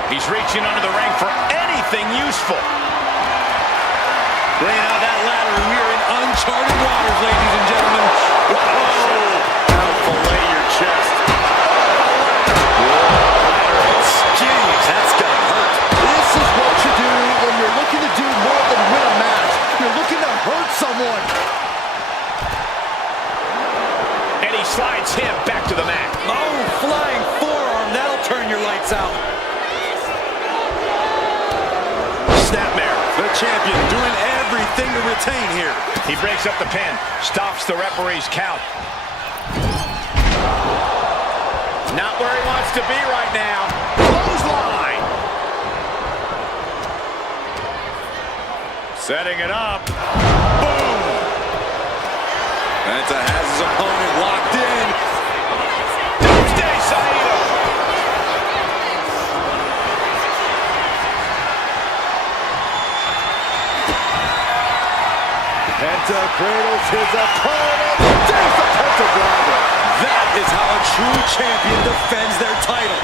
He's reaching under the ring for anything useful. Laying out that ladder, we are in uncharted waters, ladies and gentlemen. Whoa! Now fillet your chest. Jeez, that's gotta hurt. This is what you do when you're looking to do more than win a match. You're looking to hurt someone. And he slides him back to the mat. Oh, flying forearm. That'll turn your lights out. Snapmare. The champion doing everything to retain here. He breaks up the pin, stops the referee's count. Not where he wants to be right now. Clothesline. Setting it up. Boom. Penta has his opponent locked in. Doomsday Saito. Penta cradles his opponent. There's the Penta driver. That is how a true champion defends their title.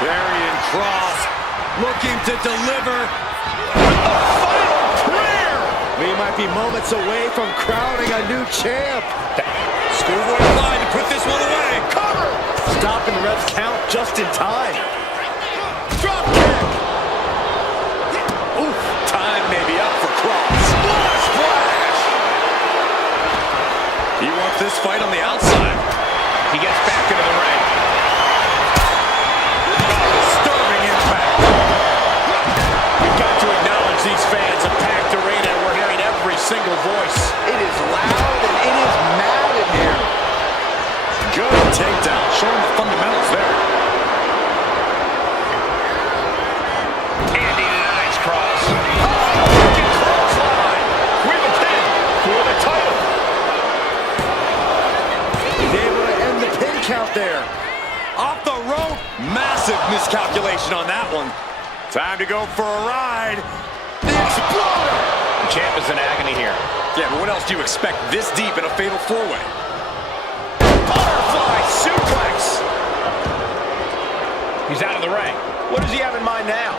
Karrion Kross looking to deliver a final prayer. We might be moments away from crowning a new champ. Schoolboy line to put this one away. Cover. Stopping the ref's count just in time. Drop kick. Oof, time may be up for Kross. Splash! He wants this fight on the outside. He gets back into the ring. Disturbing impact. You've got to acknowledge these fans. A packed arena. We're hearing every single voice. It is loud and it is mad in here. Good takedown, showing the fundamentals there. Andy denies Kross. Freaking clothesline. With a pin for the title. He's able to end the pin count there. Off the rope. Massive miscalculation on that one. Time to go for a ride. The Exploder. The champ is in agony here. Yeah, but what else do you expect this deep in a fatal four-way? Butterfly suplex. He's out of the ring. What does he have in mind now?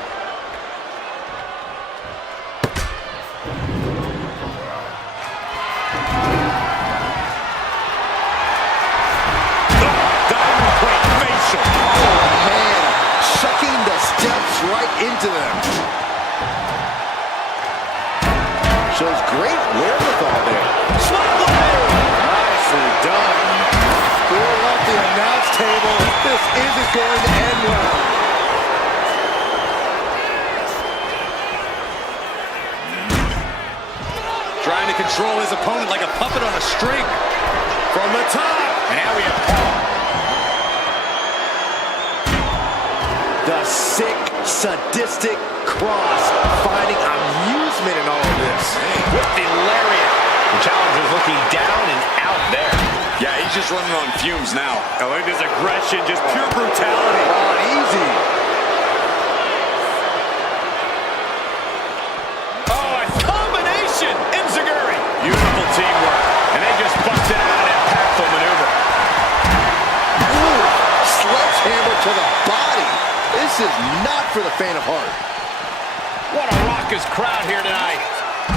Diamond plate facial. Man, shucking the steps right into them. Shows great wherewithal there. Nicely done. We're off the announce table. This isn't going to end well. Trying to control his opponent like a puppet on a string. From the top. And now we have Paul. The sick, sadistic Kross finding amusement in all of this. With the lariat. The challenger's looking down and out there. Yeah, he's just running on fumes now. I like this aggression, just pure brutality. Oh, easy. Oh, a combination. Enziguri. Beautiful teamwork. And they just busted out an impactful maneuver. Ooh, sledgehammer to the body. This is not for the faint of heart. What a raucous crowd here tonight.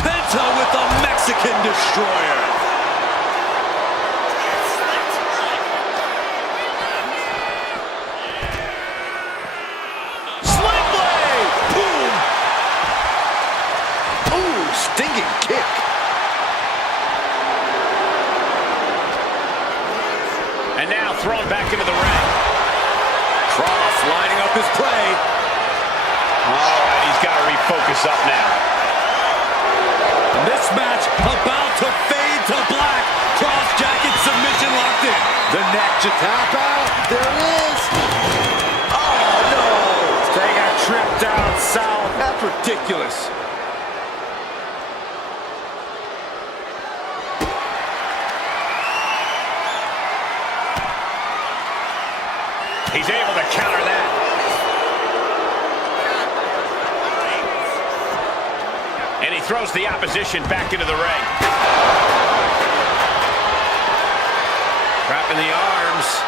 Penta with the Mexican Destroyer. Sling blade! Boom! Ooh, stinging kick. And now thrown back into the ring. Kross lining up his play. All right, he's got to refocus up now. This match about to fade to black. Kross jacket submission locked in. The neck to tap out. There it is. Oh, no. ridiculous. He's able to counter that. And he throws the opposition back into the ring. Trapping the arms.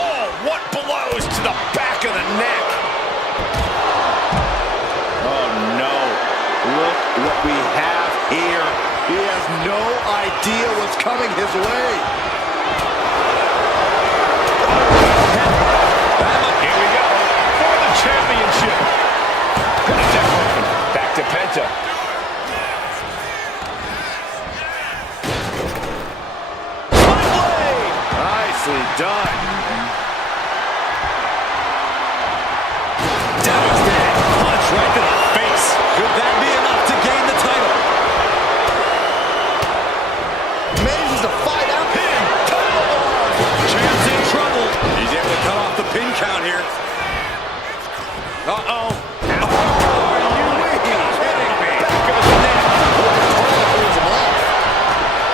Oh, what blows to the back of the neck. Oh, no. Look what we have here. He has no idea what's coming his way. Here we go for the championship. Back to Penta. Nicely done. Devastating punch right to the face. Could that be enough to gain the title? Manages to fight out. Pin. Champ's in trouble. He's able to cut off the pin count here. Uh-oh.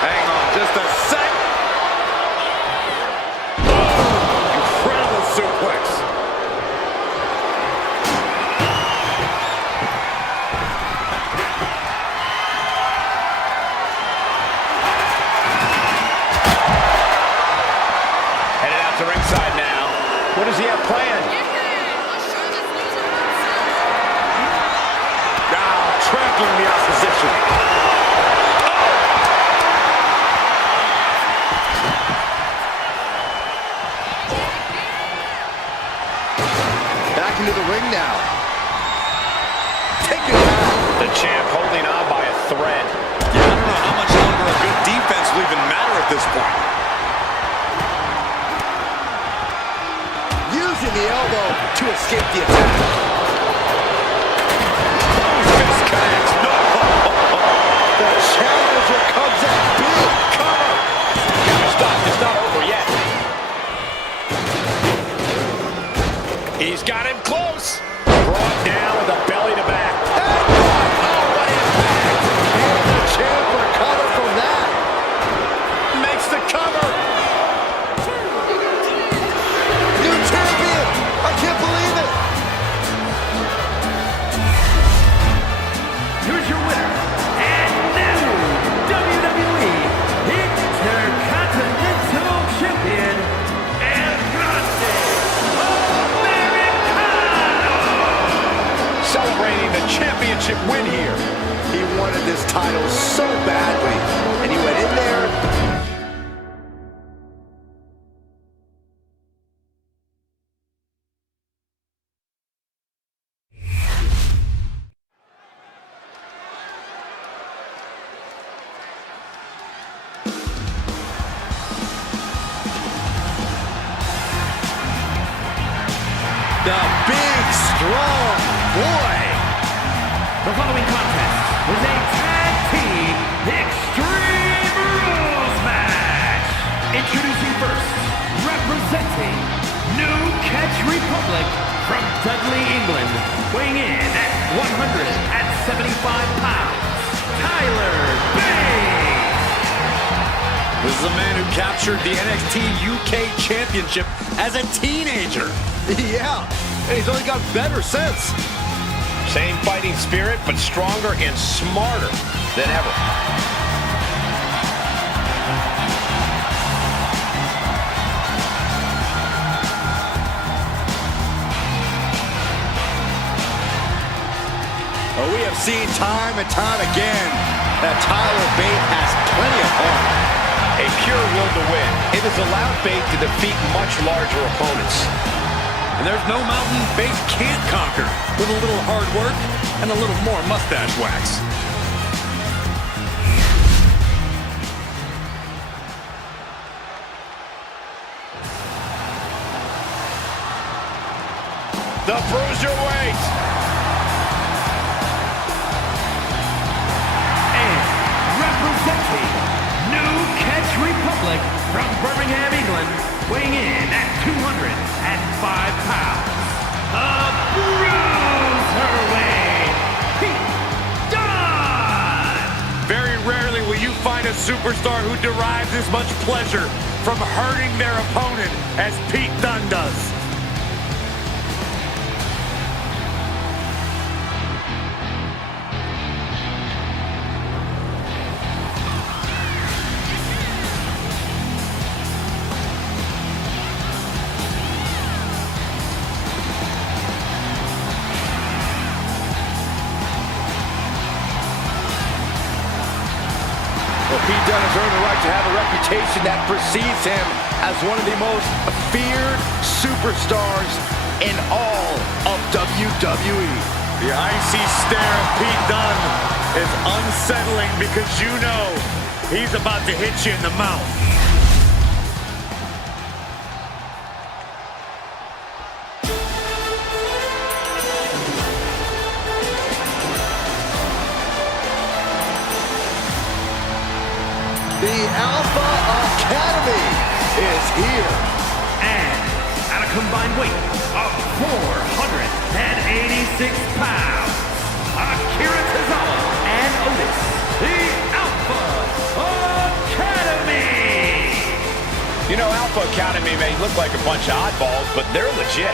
Hang on just a sec. Incredible suplex. Headed out to ringside now. What does he have planned? Now trampling the opposition. Back into the ring now. Take it back. The champ holding on by a thread. Yeah, I don't know how much longer a good defense will even matter at this point. Using the elbow to escape the attack. Fist connects. No. The challenger comes in big. Cover. Stop, it's not over yet. He's got him close. Brought down with a belly to back. Oh, what impact. And the champ recovered from that. Makes the cover. New champion. I can't believe it. Here's your winner, and new WWE Intercontinental Champion, Andrade Americano. Celebrating the championship win here. He wanted this title so badly, and he went in there. The big, strong boy. The following contest is a tag team Extreme Rules match. Introducing first, representing New Catch Republic from Dudley, England, weighing in at 175 pounds, Tyler Bate. This is a man who captured the NXT UK Championship as a teenager. Yeah, and he's only got better since. Same fighting spirit, but stronger and smarter than ever. Well, we have seen time and time again that Tyler Bate has plenty of heart. A pure will to win. It has allowed Bate to defeat much larger opponents. And there's no mountain Bate can't conquer with a little hard work and a little more mustache wax. The Bruiserweight. And representing New Catch Republic from Birmingham, England, weighing in at 205 pounds, a Bruiserweight, Very rarely will you find a superstar who derives as much pleasure from hurting their opponent as Pete Dunne does. Well, Pete Dunne has earned the right to have a reputation that precedes him as one of the most feared superstars in all of WWE. The icy stare of Pete Dunne is unsettling because you know he's about to hit you in the mouth. The Alpha Academy is here. And at a combined weight of 486 pounds, Akira Tozawa and Otis, the Alpha Academy. You know, Alpha Academy may look like a bunch of oddballs, but they're legit.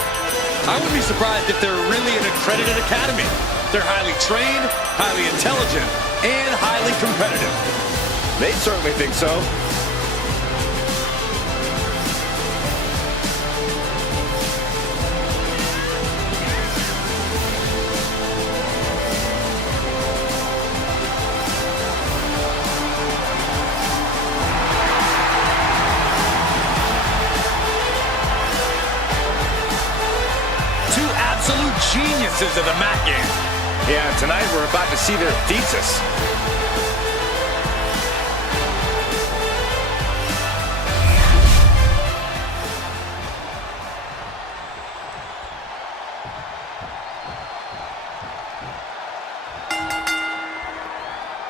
I wouldn't be surprised if they're really an accredited academy. They're highly trained, highly intelligent, and highly competitive. They certainly think so. Two absolute geniuses of the mat game. Yeah, tonight we're about to see their thesis.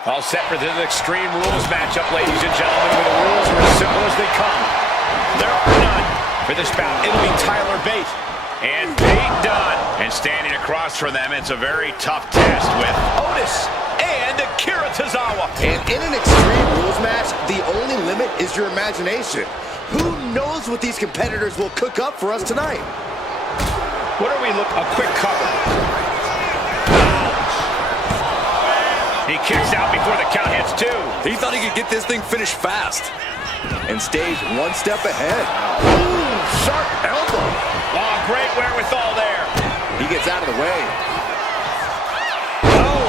All set for this Extreme Rules matchup, ladies and gentlemen, where the rules are as simple as they come. There are none. For this bout, it'll be Tyler Bate and Pete Dunne. And standing across from them, it's a very tough test with Otis and Akira Tozawa. And in an Extreme Rules match, the only limit is your imagination. Who knows what these competitors will cook up for us tonight? What are we look? A quick cover. He kicks out before the count hits two. He thought he could get this thing finished fast. And stays one step ahead. Ooh, sharp elbow. Oh, great wherewithal there. He gets out of the way. Oh,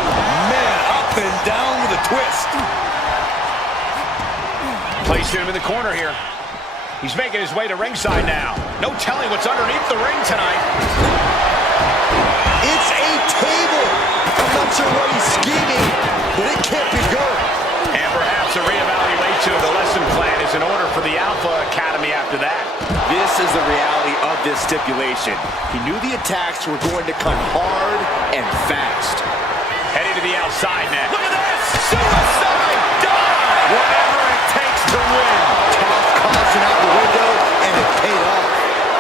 man, up and down with a twist. Placing him in the corner here. He's making his way to ringside now. No telling what's underneath the ring tonight. It's a table. I'm not sure what he's scheming, but it can't be good. And perhaps a reevaluation of the lesson plan is in order for the Alpha Academy after that. This is the reality of this stipulation. He knew the attacks were going to come hard and fast. Heading to the outside net. Look at this! Suicide dive! Whatever it takes to win. Toss caution out the window, and it paid off.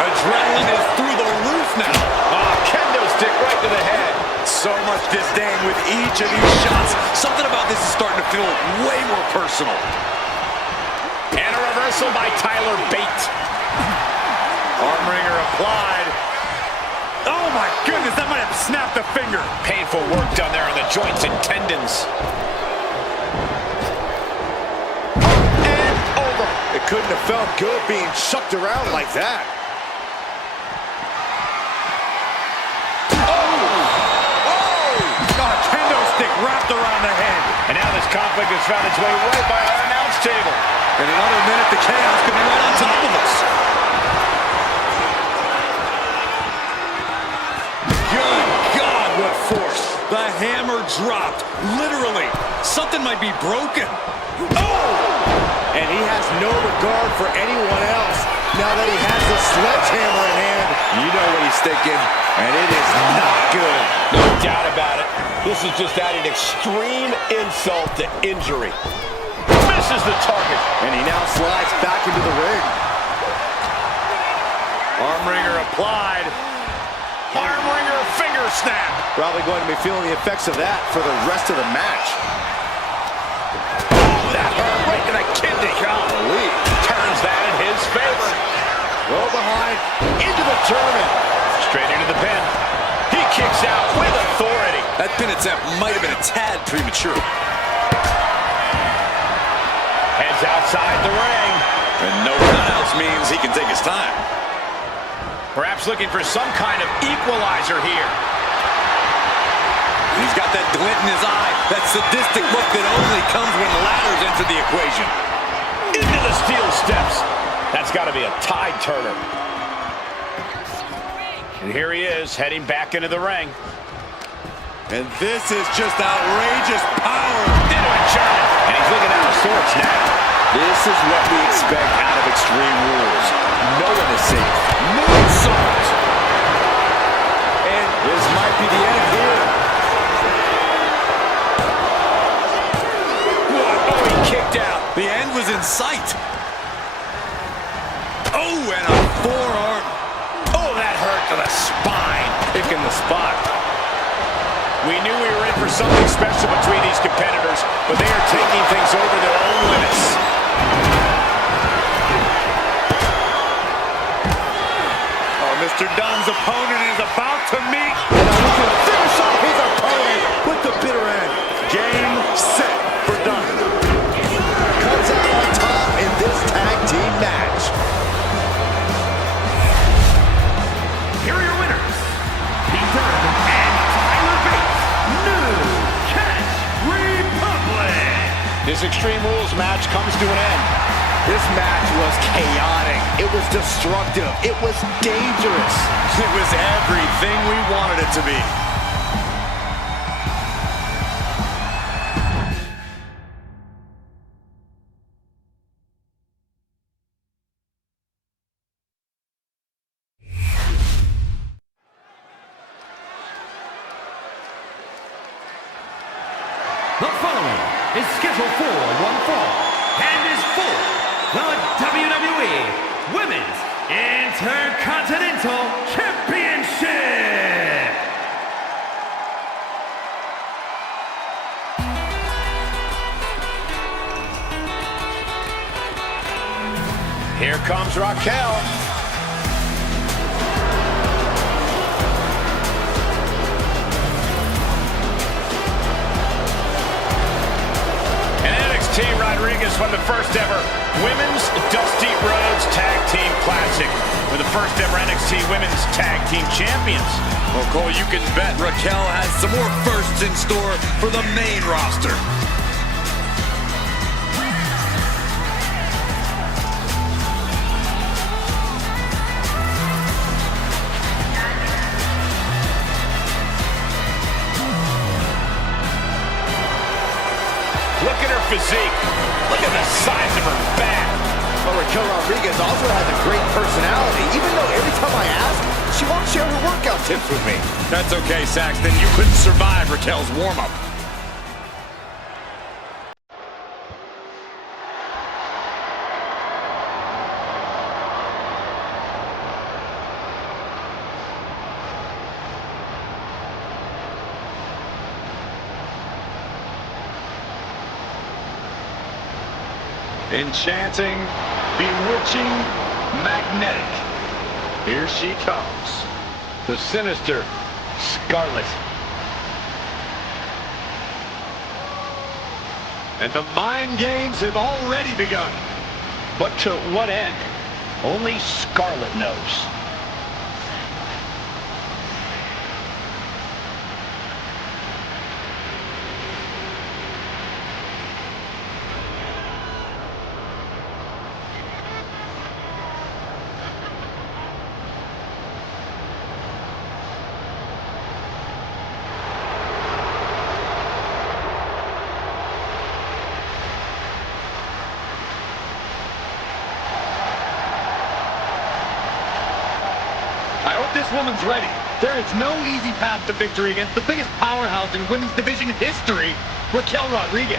Adrenaline is through the roof now. Oh, kendo stick right to the head. So much disdain with each of these shots. Something about this is starting to feel way more personal. And a reversal by Tyler Bate. Armringer applied. Oh my goodness, that might have snapped a finger. Painful work done there on the joints and tendons. And over. It couldn't have felt good being chucked around like that. Wrapped around the head. And now this conflict has found its way right by our announce table. In another minute, the chaos could be right on top of us. Good God, what force. The hammer dropped. Literally. Something might be broken. Oh! And he has no regard for anyone else. Now that he has the sledgehammer in hand, you know what he's thinking, and it is not good. No doubt about it. This is just adding extreme insult to injury. Misses the target. And he now slides back into the ring. Armringer applied. Armringer finger snap. Probably going to be feeling the effects of that for the rest of the match. Oh, that hurt right to the kidney. Golly. Turns that in his favor. Go behind, into the German. Straight into the pin. He kicks out with authority. That pin attempt might have been a tad premature. Heads outside the ring. And no countouts means he can take his time. Perhaps looking for some kind of equalizer here. He's got that glint in his eye, that sadistic look that only comes when ladders enter the equation. Into the steel steps. That's got to be a tide turner. And here he is, heading back into the ring. And this is just outrageous power. Into a German. And he's looking out of sorts now. This is what we expect out of Extreme Rules. No one is safe. Moonsault. And this might be the end here. What? Oh, he kicked out. The end was in sight. Oh, and a forearm. Oh, that hurt to the spine. Picking the spot. We knew we were in for something special between these competitors, but they are taking things over their own limits. Oh, Mr. Dunn's opponent is about to meet. And now he can finish off his opponent with the bitter end. Game, set for Dunn. Comes out on top in this tag team match. Here are your winners, Pete Dunne and Tyler Bates, New Catch Republic. This Extreme Rules match comes to an end. This match was chaotic. It was destructive. It was dangerous. It was everything we wanted it to be. The following is scheduled for one fall and is for the WWE Women's Intercontinental Championship. Here comes Raquel. Rodriguez won the first ever Women's Dusty Rhodes Tag Team Classic. We're the first ever NXT Women's Tag Team Champions. Well, Cole, you can bet Raquel has some more firsts in store for the main roster. Look at her physique. Look at the size of her back. But Raquel Rodriguez also has a great personality, even though every time I ask, she won't share her workout tips with me. That's okay, Saxton. You couldn't survive Raquel's warm-up. Enchanting, bewitching, magnetic. Here she comes. The sinister Scarlet. And the mind games have already begun. But to what end? Only Scarlet knows. This woman's ready. There is no easy path to victory against the biggest powerhouse in women's division history, Raquel Rodriguez.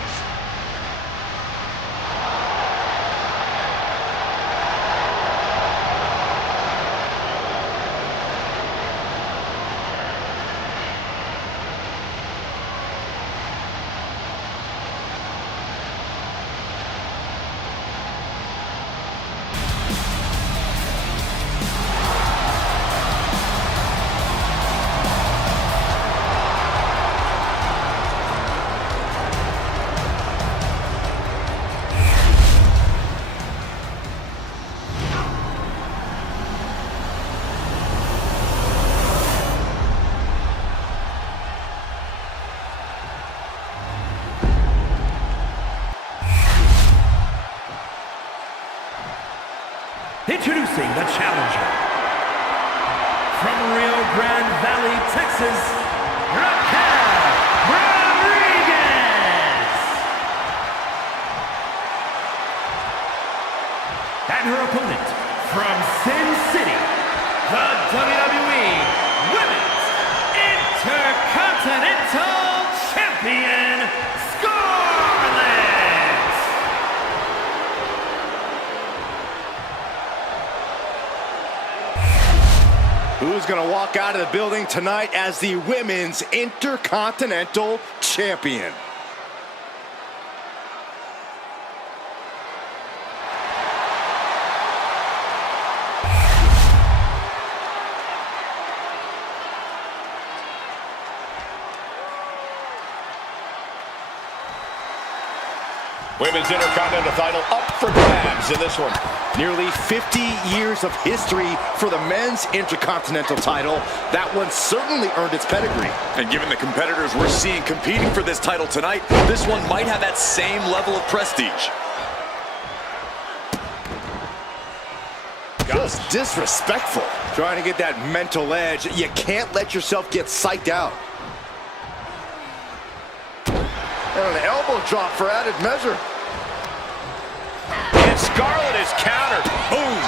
Introducing the challenger. From Rio Grande Valley, Texas, Raquel Rodriguez. And her opponent from Sin City, the WWE Women's Intercontinental Champion, Scarlett. Who's going to walk out of the building tonight as the Women's Intercontinental Champion? Women's Intercontinental title up for grabs in this one. Nearly 50 years of history for the Men's Intercontinental title. That one certainly earned its pedigree. And given the competitors we're seeing competing for this title tonight, this one might have that same level of prestige. Just disrespectful. Trying to get that mental edge. You can't let yourself get psyched out. And an elbow drop for added measure. And Scarlett is countered. Boom.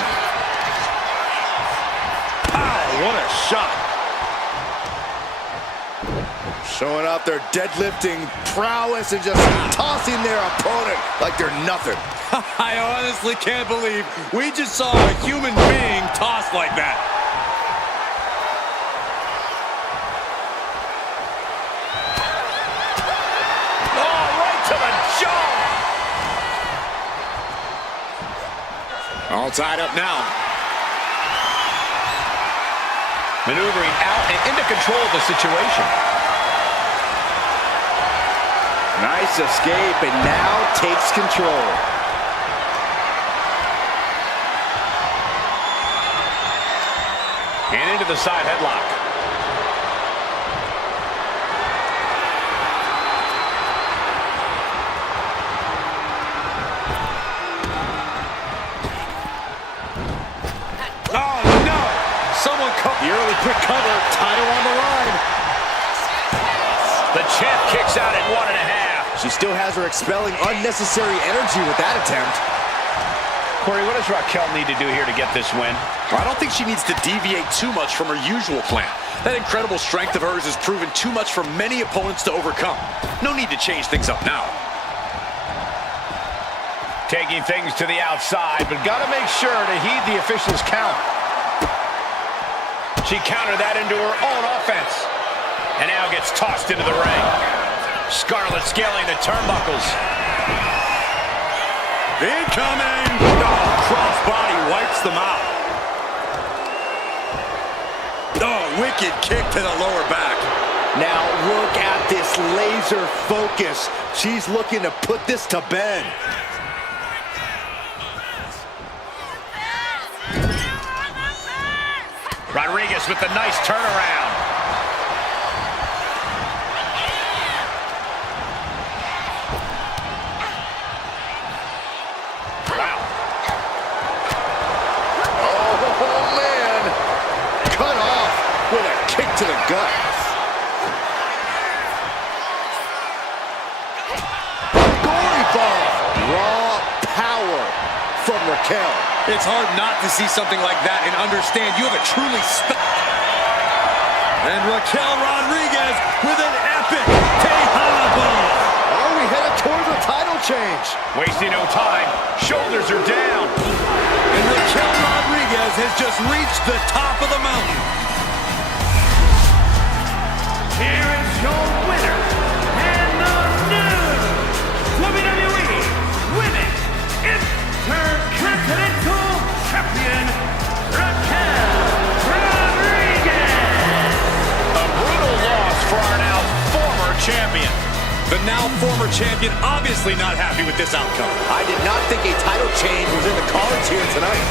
Pow, what a shot. Showing off their deadlifting prowess and just tossing their opponent like they're nothing. I honestly can't believe we just saw a human being tossed like that. All tied up now. Maneuvering out and into control of the situation. Nice escape, and now takes control. And into the side headlock. The early quick cover, title on the line. The champ kicks out at 1.5. She still has her expelling unnecessary energy with that attempt. Corey, what does Raquel need to do here to get this win? I don't think she needs to deviate too much from her usual plan. That incredible strength of hers has proven too much for many opponents to overcome. No need to change things up now. Taking things to the outside, but gotta make sure to heed the official's count. She countered that into her own offense. And now gets tossed into the ring. Scarlett scaling the turnbuckles. Incoming! Oh, crossbody wipes them out. Oh, wicked kick to the lower back. Now look at this laser focus. She's looking to put this to bed. Rodriguez with the nice turnaround. Wow. Oh, man. Cut off with a kick to the gut. Gory bomb. Raw power from Raquel. It's hard not to see something like that and understand you have a truly And Raquel Rodriguez with an epic Tejana bomb. Are we headed towards a title change? Wasting no time. Shoulders are down. And Raquel Rodriguez has just reached the top of the mountain. Here is your winner and the new WWE Women's Intercontinental Champion, Raquel Rodriguez. A brutal loss for our now former champion. The now former champion obviously not happy with this outcome. I did not think a title change was in the cards here tonight.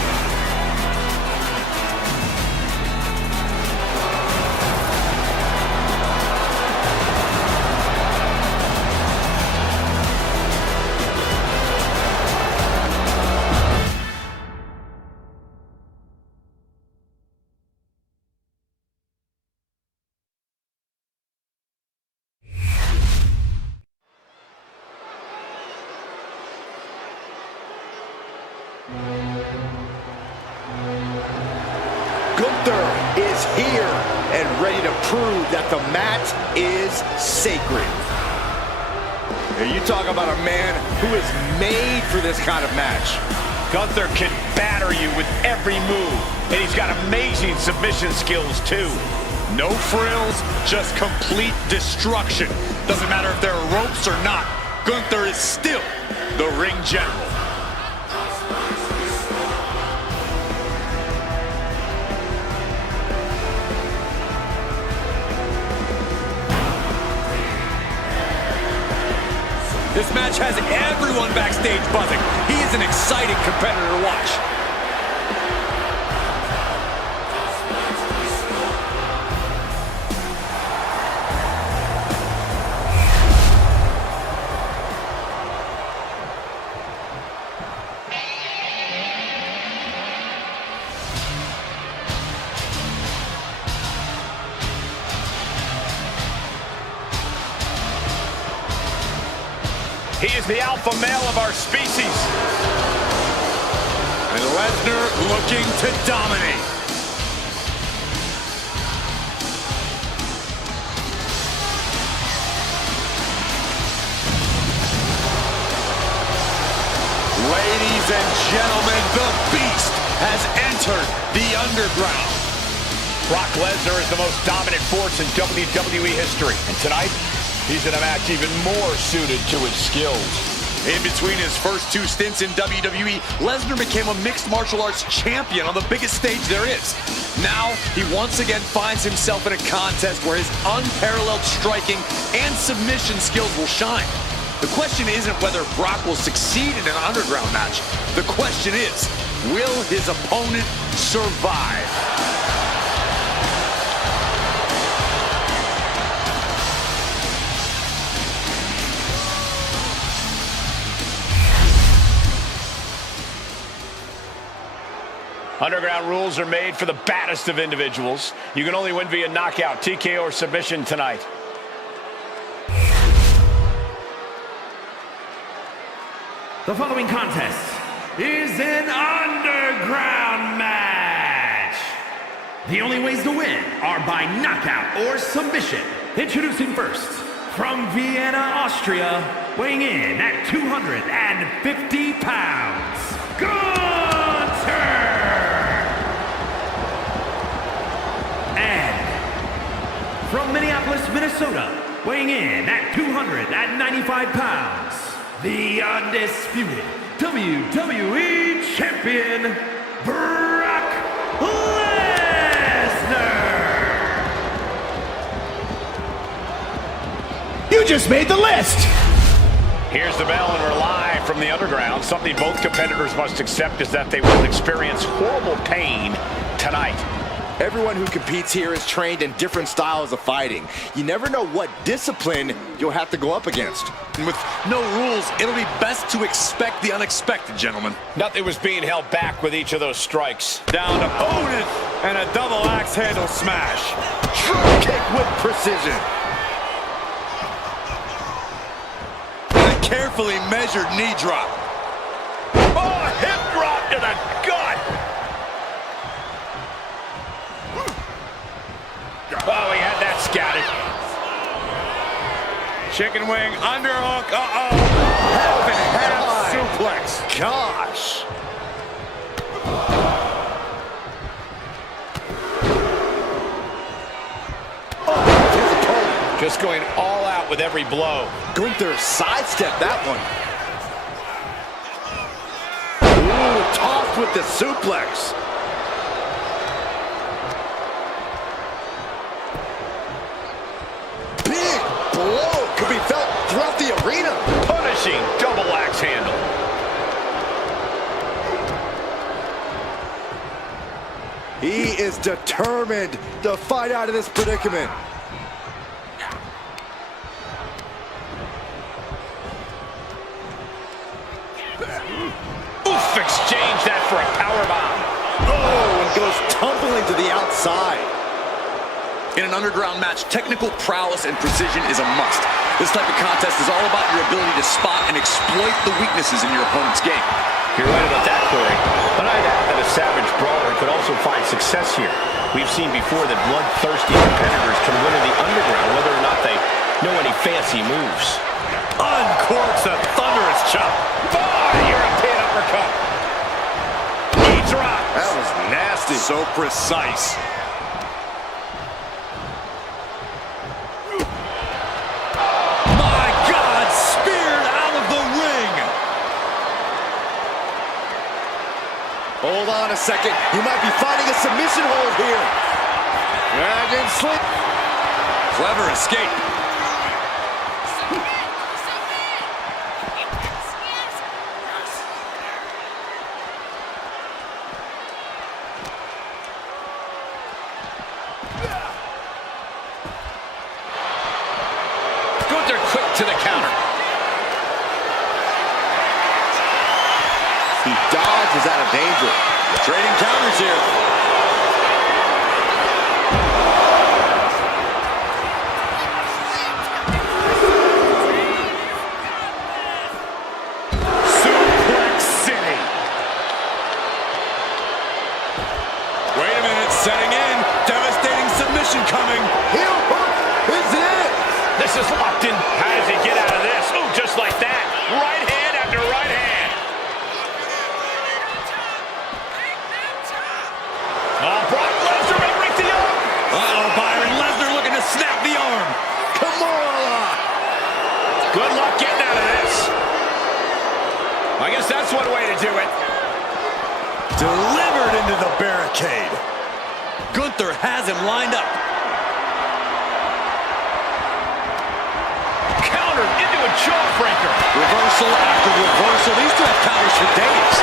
Gunther is here and ready to prove that the mat is sacred. Here you talk about a man who is made for this kind of match. Gunther can batter you with every move, and he's got amazing submission skills too. No frills, just complete destruction. Doesn't matter if there are ropes or not. Gunther is still the ring general. This match has everyone backstage buzzing. He is an exciting competitor to watch. He is the alpha male of our species. And Lesnar looking to dominate. Ladies and gentlemen, the Beast has entered the Underground. Brock Lesnar is the most dominant force in WWE history. And tonight, he's in a match even more suited to his skills. In between his first two stints in WWE, Lesnar became a mixed martial arts champion on the biggest stage there is. Now, he once again finds himself in a contest where his unparalleled striking and submission skills will shine. The question isn't whether Brock will succeed in an Underground match. The question is, will his opponent survive? Underground rules are made for the baddest of individuals. You can only win via knockout, TKO, or submission tonight. The following contest is an Underground match. The only ways to win are by knockout or submission. Introducing first, from Vienna, Austria, weighing in at 250 pounds, Gunther! And from Minneapolis, Minnesota, weighing in at 295 pounds, the undisputed WWE Champion, Brock Lesnar! You just made the list! Here's the bell, and we're live from the Underground. Something both competitors must accept is that they will experience horrible pain tonight. Everyone who competes here is trained in different styles of fighting. You never know what discipline you'll have to go up against. And with no rules, it'll be best to expect the unexpected, gentlemen. Nothing was being held back with each of those strikes. Down opponent and a double axe handle smash. Drop kick with precision. And a carefully measured knee drop. Oh, hip drop to the gut! Oh, he had that scattered. Chicken wing, underhook, half and half suplex. Gosh. Just going all out with every blow. Gunther sidestepped that one. Ooh, tossed with the suplex. Big blow could be felt throughout the arena. Punishing double axe handle. He is determined to fight out of this predicament. Oof, exchange that for a powerbomb. Oh, and goes tumbling to the outside. In an underground match, technical prowess and precision is a must. This type of contest is all about your ability to spot and exploit the weaknesses in your opponent's game. You're right about that, Corey. But I'd add that a savage brawler could also find success here. We've seen before that bloodthirsty competitors can win in the underground, whether or not they know any fancy moves. Uncorks a thunderous chop. European uppercut. He drops. That was nasty. So precise. My God, speared out of the ring. Hold on a second. You might be finding a submission hold here. Dragon slip. Clever escape. Gunther quick to the counter. He dodges out of danger. Trading counters here. Suplex City. Wait a minute, setting in. Devastating submission coming. Heel hook is it. This is locked in. How does he get out of this? Oh, just like that. Right hand after right hand. Oh, Brock Lesnar may break the arm. Uh-oh, Byron Lesnar looking to snap the arm. Kimura. Good luck getting out of this. I guess that's one way to do it. Delivered into the barricade. Gunther has him lined up. Countered into a jawbreaker. Reversal after reversal. These two have counters for days.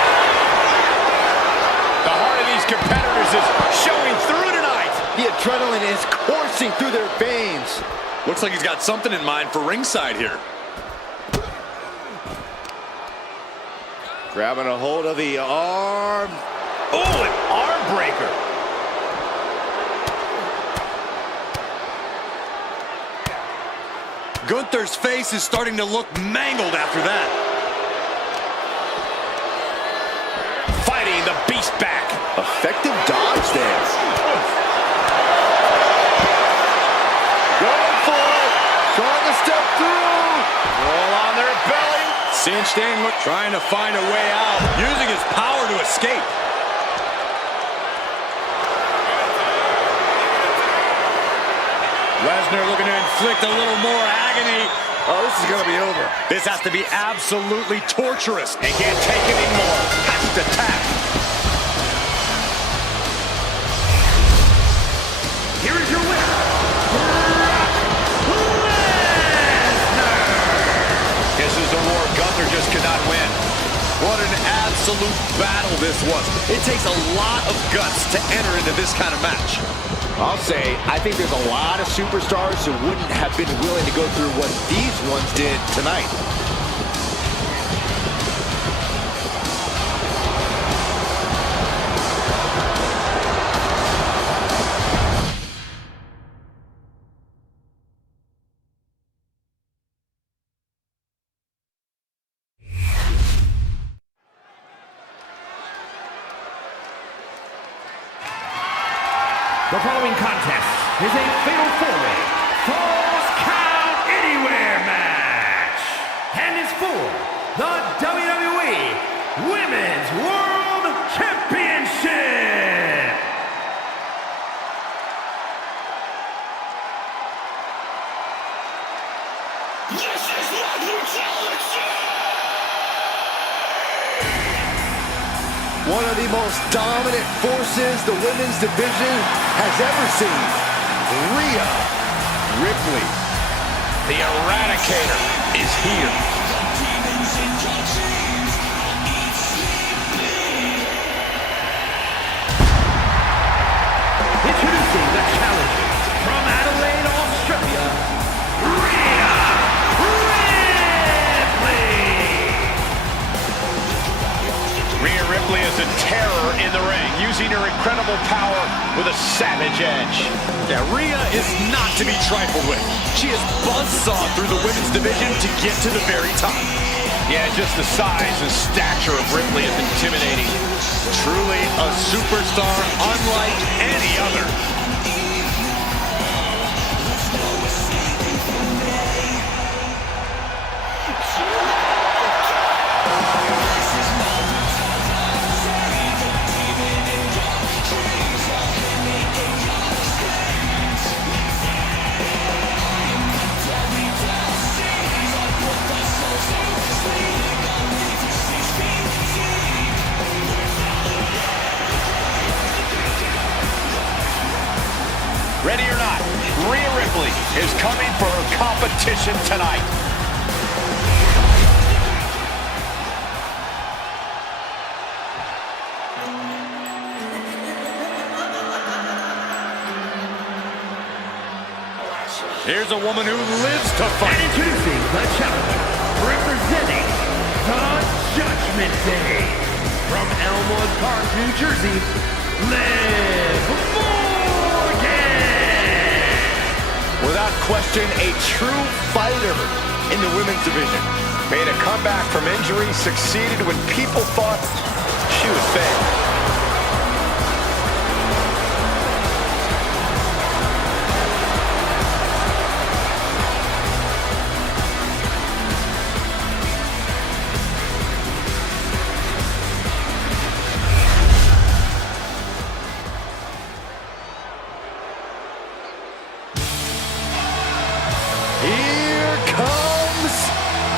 The heart of these competitors is showing through tonight. The adrenaline is coursing through their veins. Looks like he's got something in mind for ringside here. Grabbing a hold of the arm. Oh, an arm breaker. Gunther's face is starting to look mangled after that. Fighting the beast back. Effective dodge there. Going for it. Trying to step through. Roll on their belly. Cinched in, trying to find a way out, using his power to escape. Lesnar looking to inflict a little more agony. Oh, this is going to be over. This has to be absolutely torturous. They can't take it anymore. Has to tap. Here is your winner, Brock Lesnar. This is a war Gunther just could not win. What an absolute battle this was. It takes a lot of guts to enter into this kind of match. I'll say, I think there's a lot of superstars who wouldn't have been willing to go through what these ones did tonight. The following contest is a fatal four-way Falls Count Anywhere match and is for the WWE Women's World Championship. This is my brutality! One of the most dominant forces the women's division has ever seen. Rhea Ripley. The Eradicator is here. Introducing the challenger from Adelaide, Australia, Rhea Ripley. Rhea Ripley is a terror in the ring, using her incredible power with a savage edge. Yeah, Rhea is not to be trifled with. She has buzzsawed through the women's division to get to the very top. Yeah, just the size and stature of Ripley is intimidating. Truly a superstar unlike any other. Ready or not, Rhea Ripley is coming for her competition tonight. Here's a woman who lives to fight. And introducing the challenger, representing the Judgment Day, from Elmwood Park, New Jersey, Liv Morgan! Without question, a true fighter in the women's division. Made a comeback from injury, succeeded when people thought she would fail. Here comes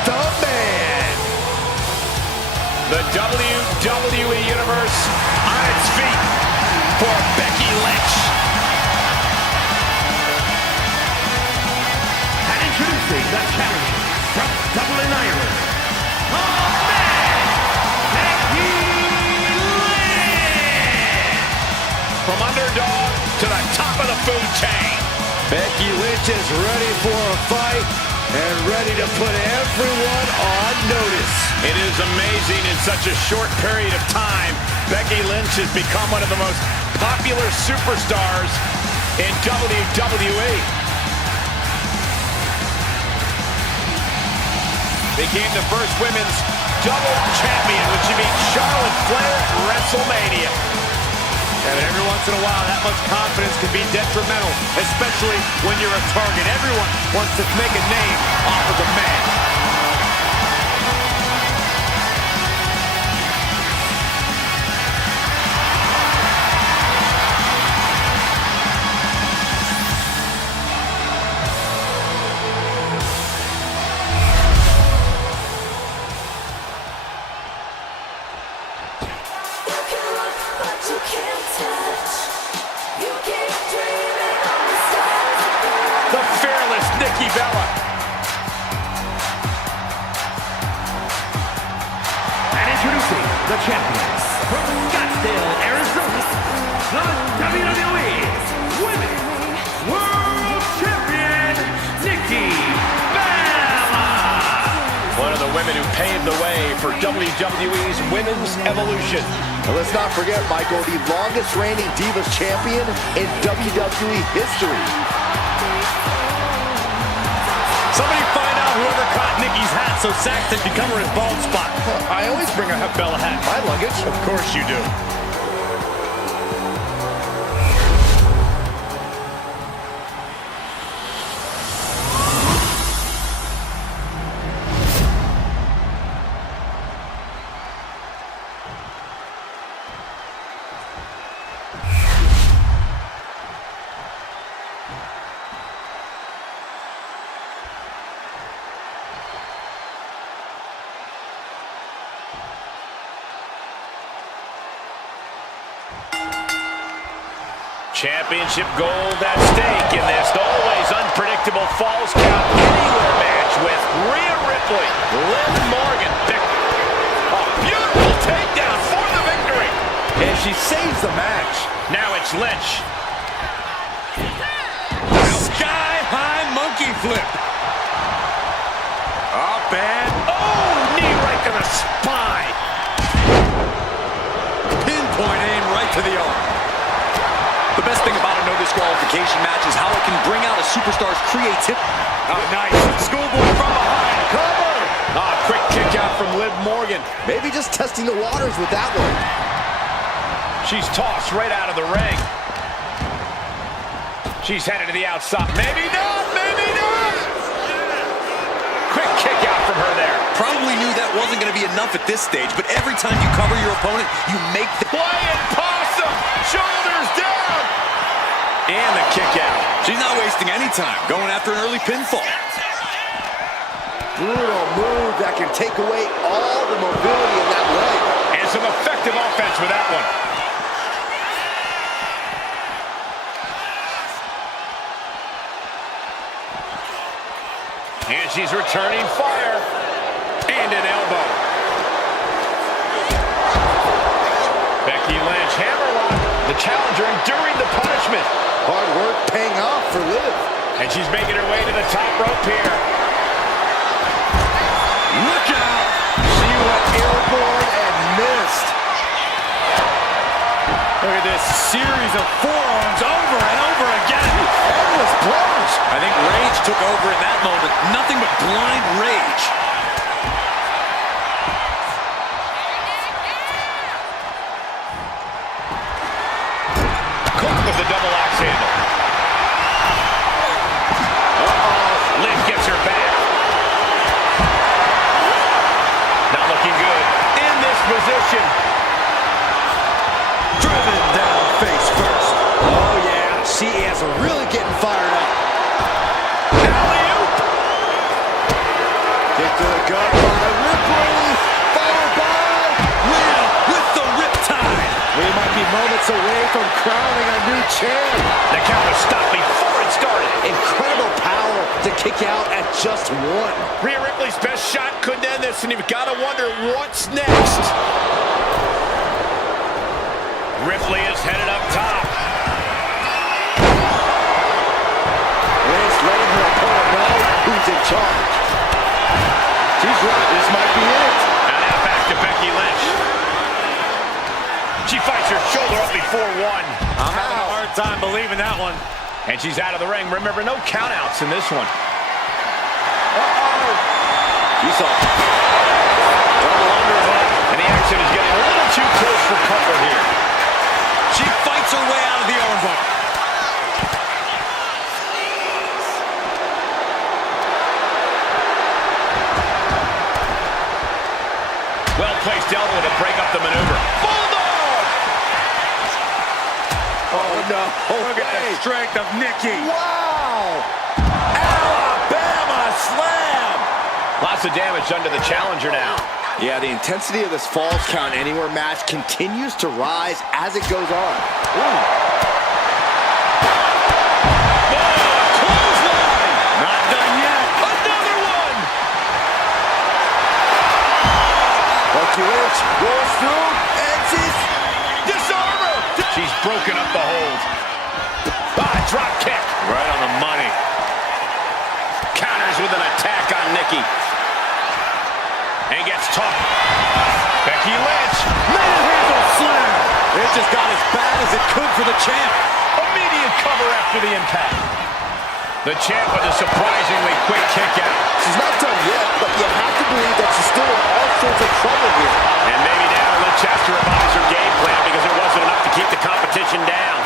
the man. The WWE Universe on its feet for Becky Lynch. And introducing the challenger, from Dublin, Ireland, the man, Becky Lynch! From underdog to the top of the food chain. Becky Lynch is ready for a fight and ready to put everyone on notice. It is amazing in such a short period of time, Becky Lynch has become one of the most popular superstars in WWE. Became the first women's double champion when she beat Charlotte Flair at WrestleMania. And every once in a while, that much confidence can be detrimental, especially when you're a target. Everyone wants to make a name off of the man. The fearless Nikki Bella. And introducing the champion, from Scottsdale, Arizona, the WWE Women's World Champion, Nikki Bella! One of the women who paved the way for WWE's women's evolution. And let's not forget, Michael, the longest reigning Divas champion in WWE history. Somebody find out whoever caught Nikki's hat so Saxton could cover his bald spot. I always bring a Bella hat in my luggage. Of course you do. Championship gold at stake in this always unpredictable Falls Count Anywhere match with Rhea Ripley, Liv Morgan. A beautiful takedown for the victory. And she saves the match. Now it's Lynch. Sky-high monkey flip. Up and... Oh, knee right to the spine. point aim right to the arm. The best thing about a no disqualification match is how it can bring out a superstar's creativity. Oh, nice. Schoolboy from behind. Cover. Ah, quick kick out from Liv Morgan. Maybe just testing the waters with that one. She's tossed right out of the ring. She's headed to the outside. Maybe not, maybe not. Quick kick out from her there. Probably knew that wasn't going to be enough at this stage, but every time you cover your opponent, you make the Flying possum. Shoulders down. And the kick out. She's not wasting any time going after an early pinfall. Brutal move that can take away all the mobility in that leg. And some effective offense with that one. And she's returning fire. And an elbow. Becky Lynch, hammerlock. The challenger enduring the punishment. Hard work paying off for Liv. And she's making her way to the top rope here. Look out! She went airborne and missed. Look at this series of forearms over and over again. Endless blows. I think rage took over in that moment. Nothing but blind rage. Cook with the double axe handle. Uh-oh. Liv gets her back. Not looking good. In this position. Driven down face first. Oh, yeah. She is really getting fired up. Alley-oop. Kick to the gut by Ripley. Followed by Rhea with the riptide. We might be moments away from crowning a new champ. The counter stopped before it started. Incredible power to kick out at just one. Rhea Ripley's best shot couldn't end this, and you've got to wonder what's next. Ripley is headed up top. Liz letting her opponent know who's in charge. She's right. This might be it. And now back to Becky Lynch. She fights her shoulder up before one. I'm having a hard time believing that one. And she's out of the ring. Remember, no countouts in this one. You saw it. Double underhook. And the action is getting a little too close for comfort here. She fights her way out of the armbar. Well-placed elbow to break up the maneuver. Bulldog! Oh, no. Look at the strength of Nikki. Wow. Alabama slam. Lots of damage done to the challenger now. Yeah, the intensity of this Falls Count Anywhere match continues to rise as it goes on. Clothesline! Not done yet. Another one! Becky Lynch goes through, and she's... Disarm her! She's broken up the hold. Drop kick. Right on the money. Counters with an attack on Nikki. And gets tough. Becky Lynch. Manhandle slam. It just got as bad as it could for the champ. Immediate cover after the impact. The champ with a surprisingly quick kick out. She's not done yet, but you have to believe that she's still in all sorts of trouble here. And maybe now Lynch has to revise her game plan because it wasn't enough to keep the competition down.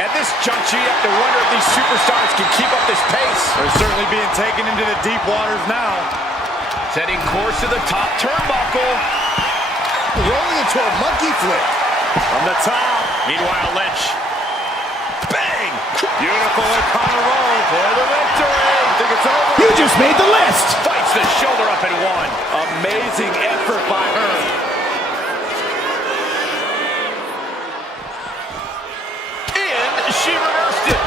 At this juncture, you have to wonder if these superstars can keep up this pace. They're certainly being taken into the deep waters now. Setting course to the top turnbuckle. Rolling into a monkey flip. From the top. Meanwhile, Lynch. Bang! Beautiful O'Connor roll for the victory. Think it's over. You just made the list. Fights the shoulder up and one. Amazing effort by her. And she reversed it.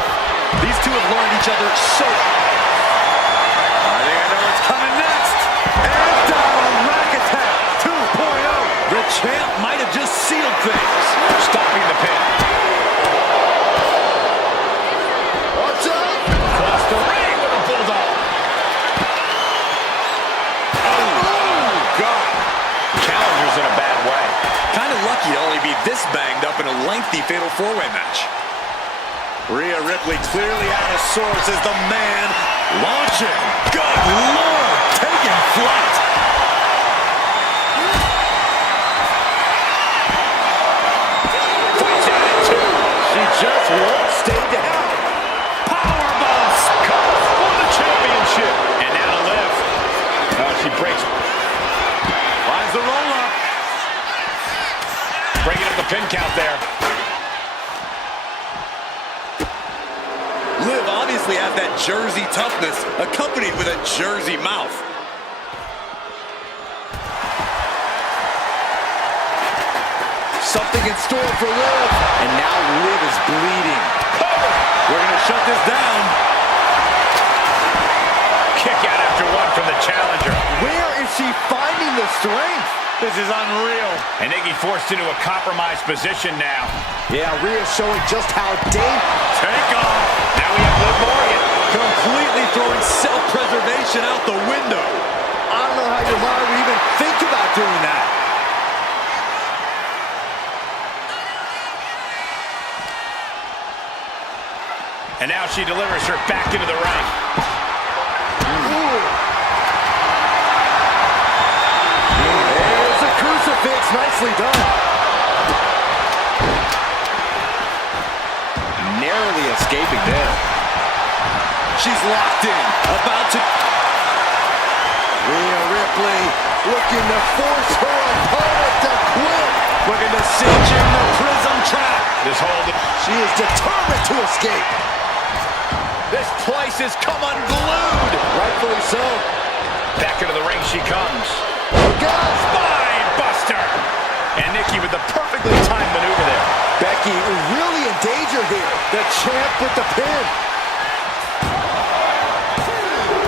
These two have learned each other so. I think I know what's coming next. And down, rack attack 2.0. The champ might have just sealed things. Stopping the pin. Watch out. Across the ring with a bulldog. Oh, God. Challenger's in a bad way. Kind of lucky be this banged up in a lengthy fatal four-way match. Rhea Ripley clearly out of sorts as the man launching. Good Lord, taking flight. Fights out at two. She just won't stay down. Powerbomb comes for the championship. And now to Liv. Oh, she breaks. Finds the roll-up. Breaking up the pin count there. Liv obviously has that Jersey toughness, accompanied with a Jersey mouth. Something in store for Liv. And now Liv is bleeding. We're going to shut this down. Kick out after one from the challenger. Where is she finding the strength? This is unreal. And Iggy forced into a compromised position now. Yeah, Rhea showing just how dangerous. Take off. Now we have Liv Morgan. Completely throwing self-preservation out the window. I don't know how your mind would even think about doing that. And now she delivers her back into the ring. There's a crucifix. Nicely done. Narrowly escaping there. She's locked in, about to... Rhea Ripley looking to force her opponent to quit. Looking to cinch in the prism trap. This hold. She is determined to escape. This place has come unglued. Rightfully so. Back into the ring she comes. Look out. Spine buster. And Nikki with the perfectly timed maneuver there. Becky really in danger here. The champ with the pin.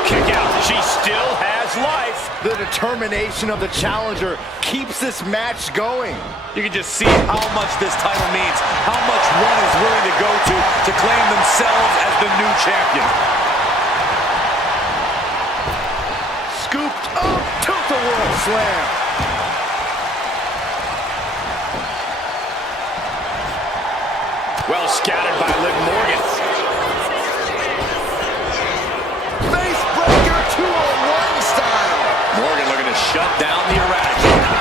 Kick out. She still has life. The determination of the challenger keeps this match going. You can just see how much this title means, how much one is willing to go to claim themselves as the new champion. Scooped up to the World Slam. Well scouted by Liv Morgan. Face breaker 201 style. Morgan looking to shut down the Eradicator.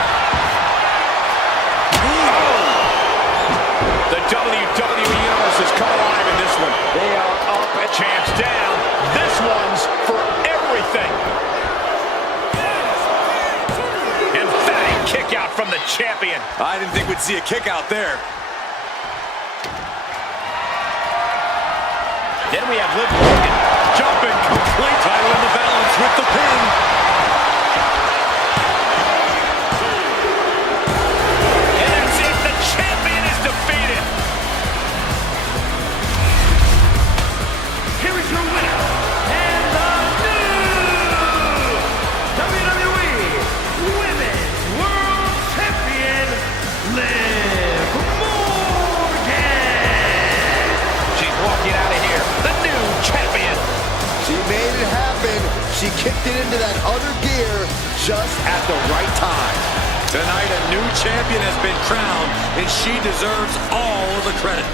The WWE Universe has come alive in this one. They are up and champs down. This one's for everything. Emphatic kick out from the champion. I didn't think we'd see a kick out there. Then we have Liv Morgan Jumping complete title in the balance with the pin. And that's it. The champion is defeated. Here is your winner, and the new WWE Women's World Champion, Liv Morgan. She's walking out of here. The new champion. She made it happen. She kicked it into that other gear just at the right time. Tonight, a new champion has been crowned, and she deserves all of the credit.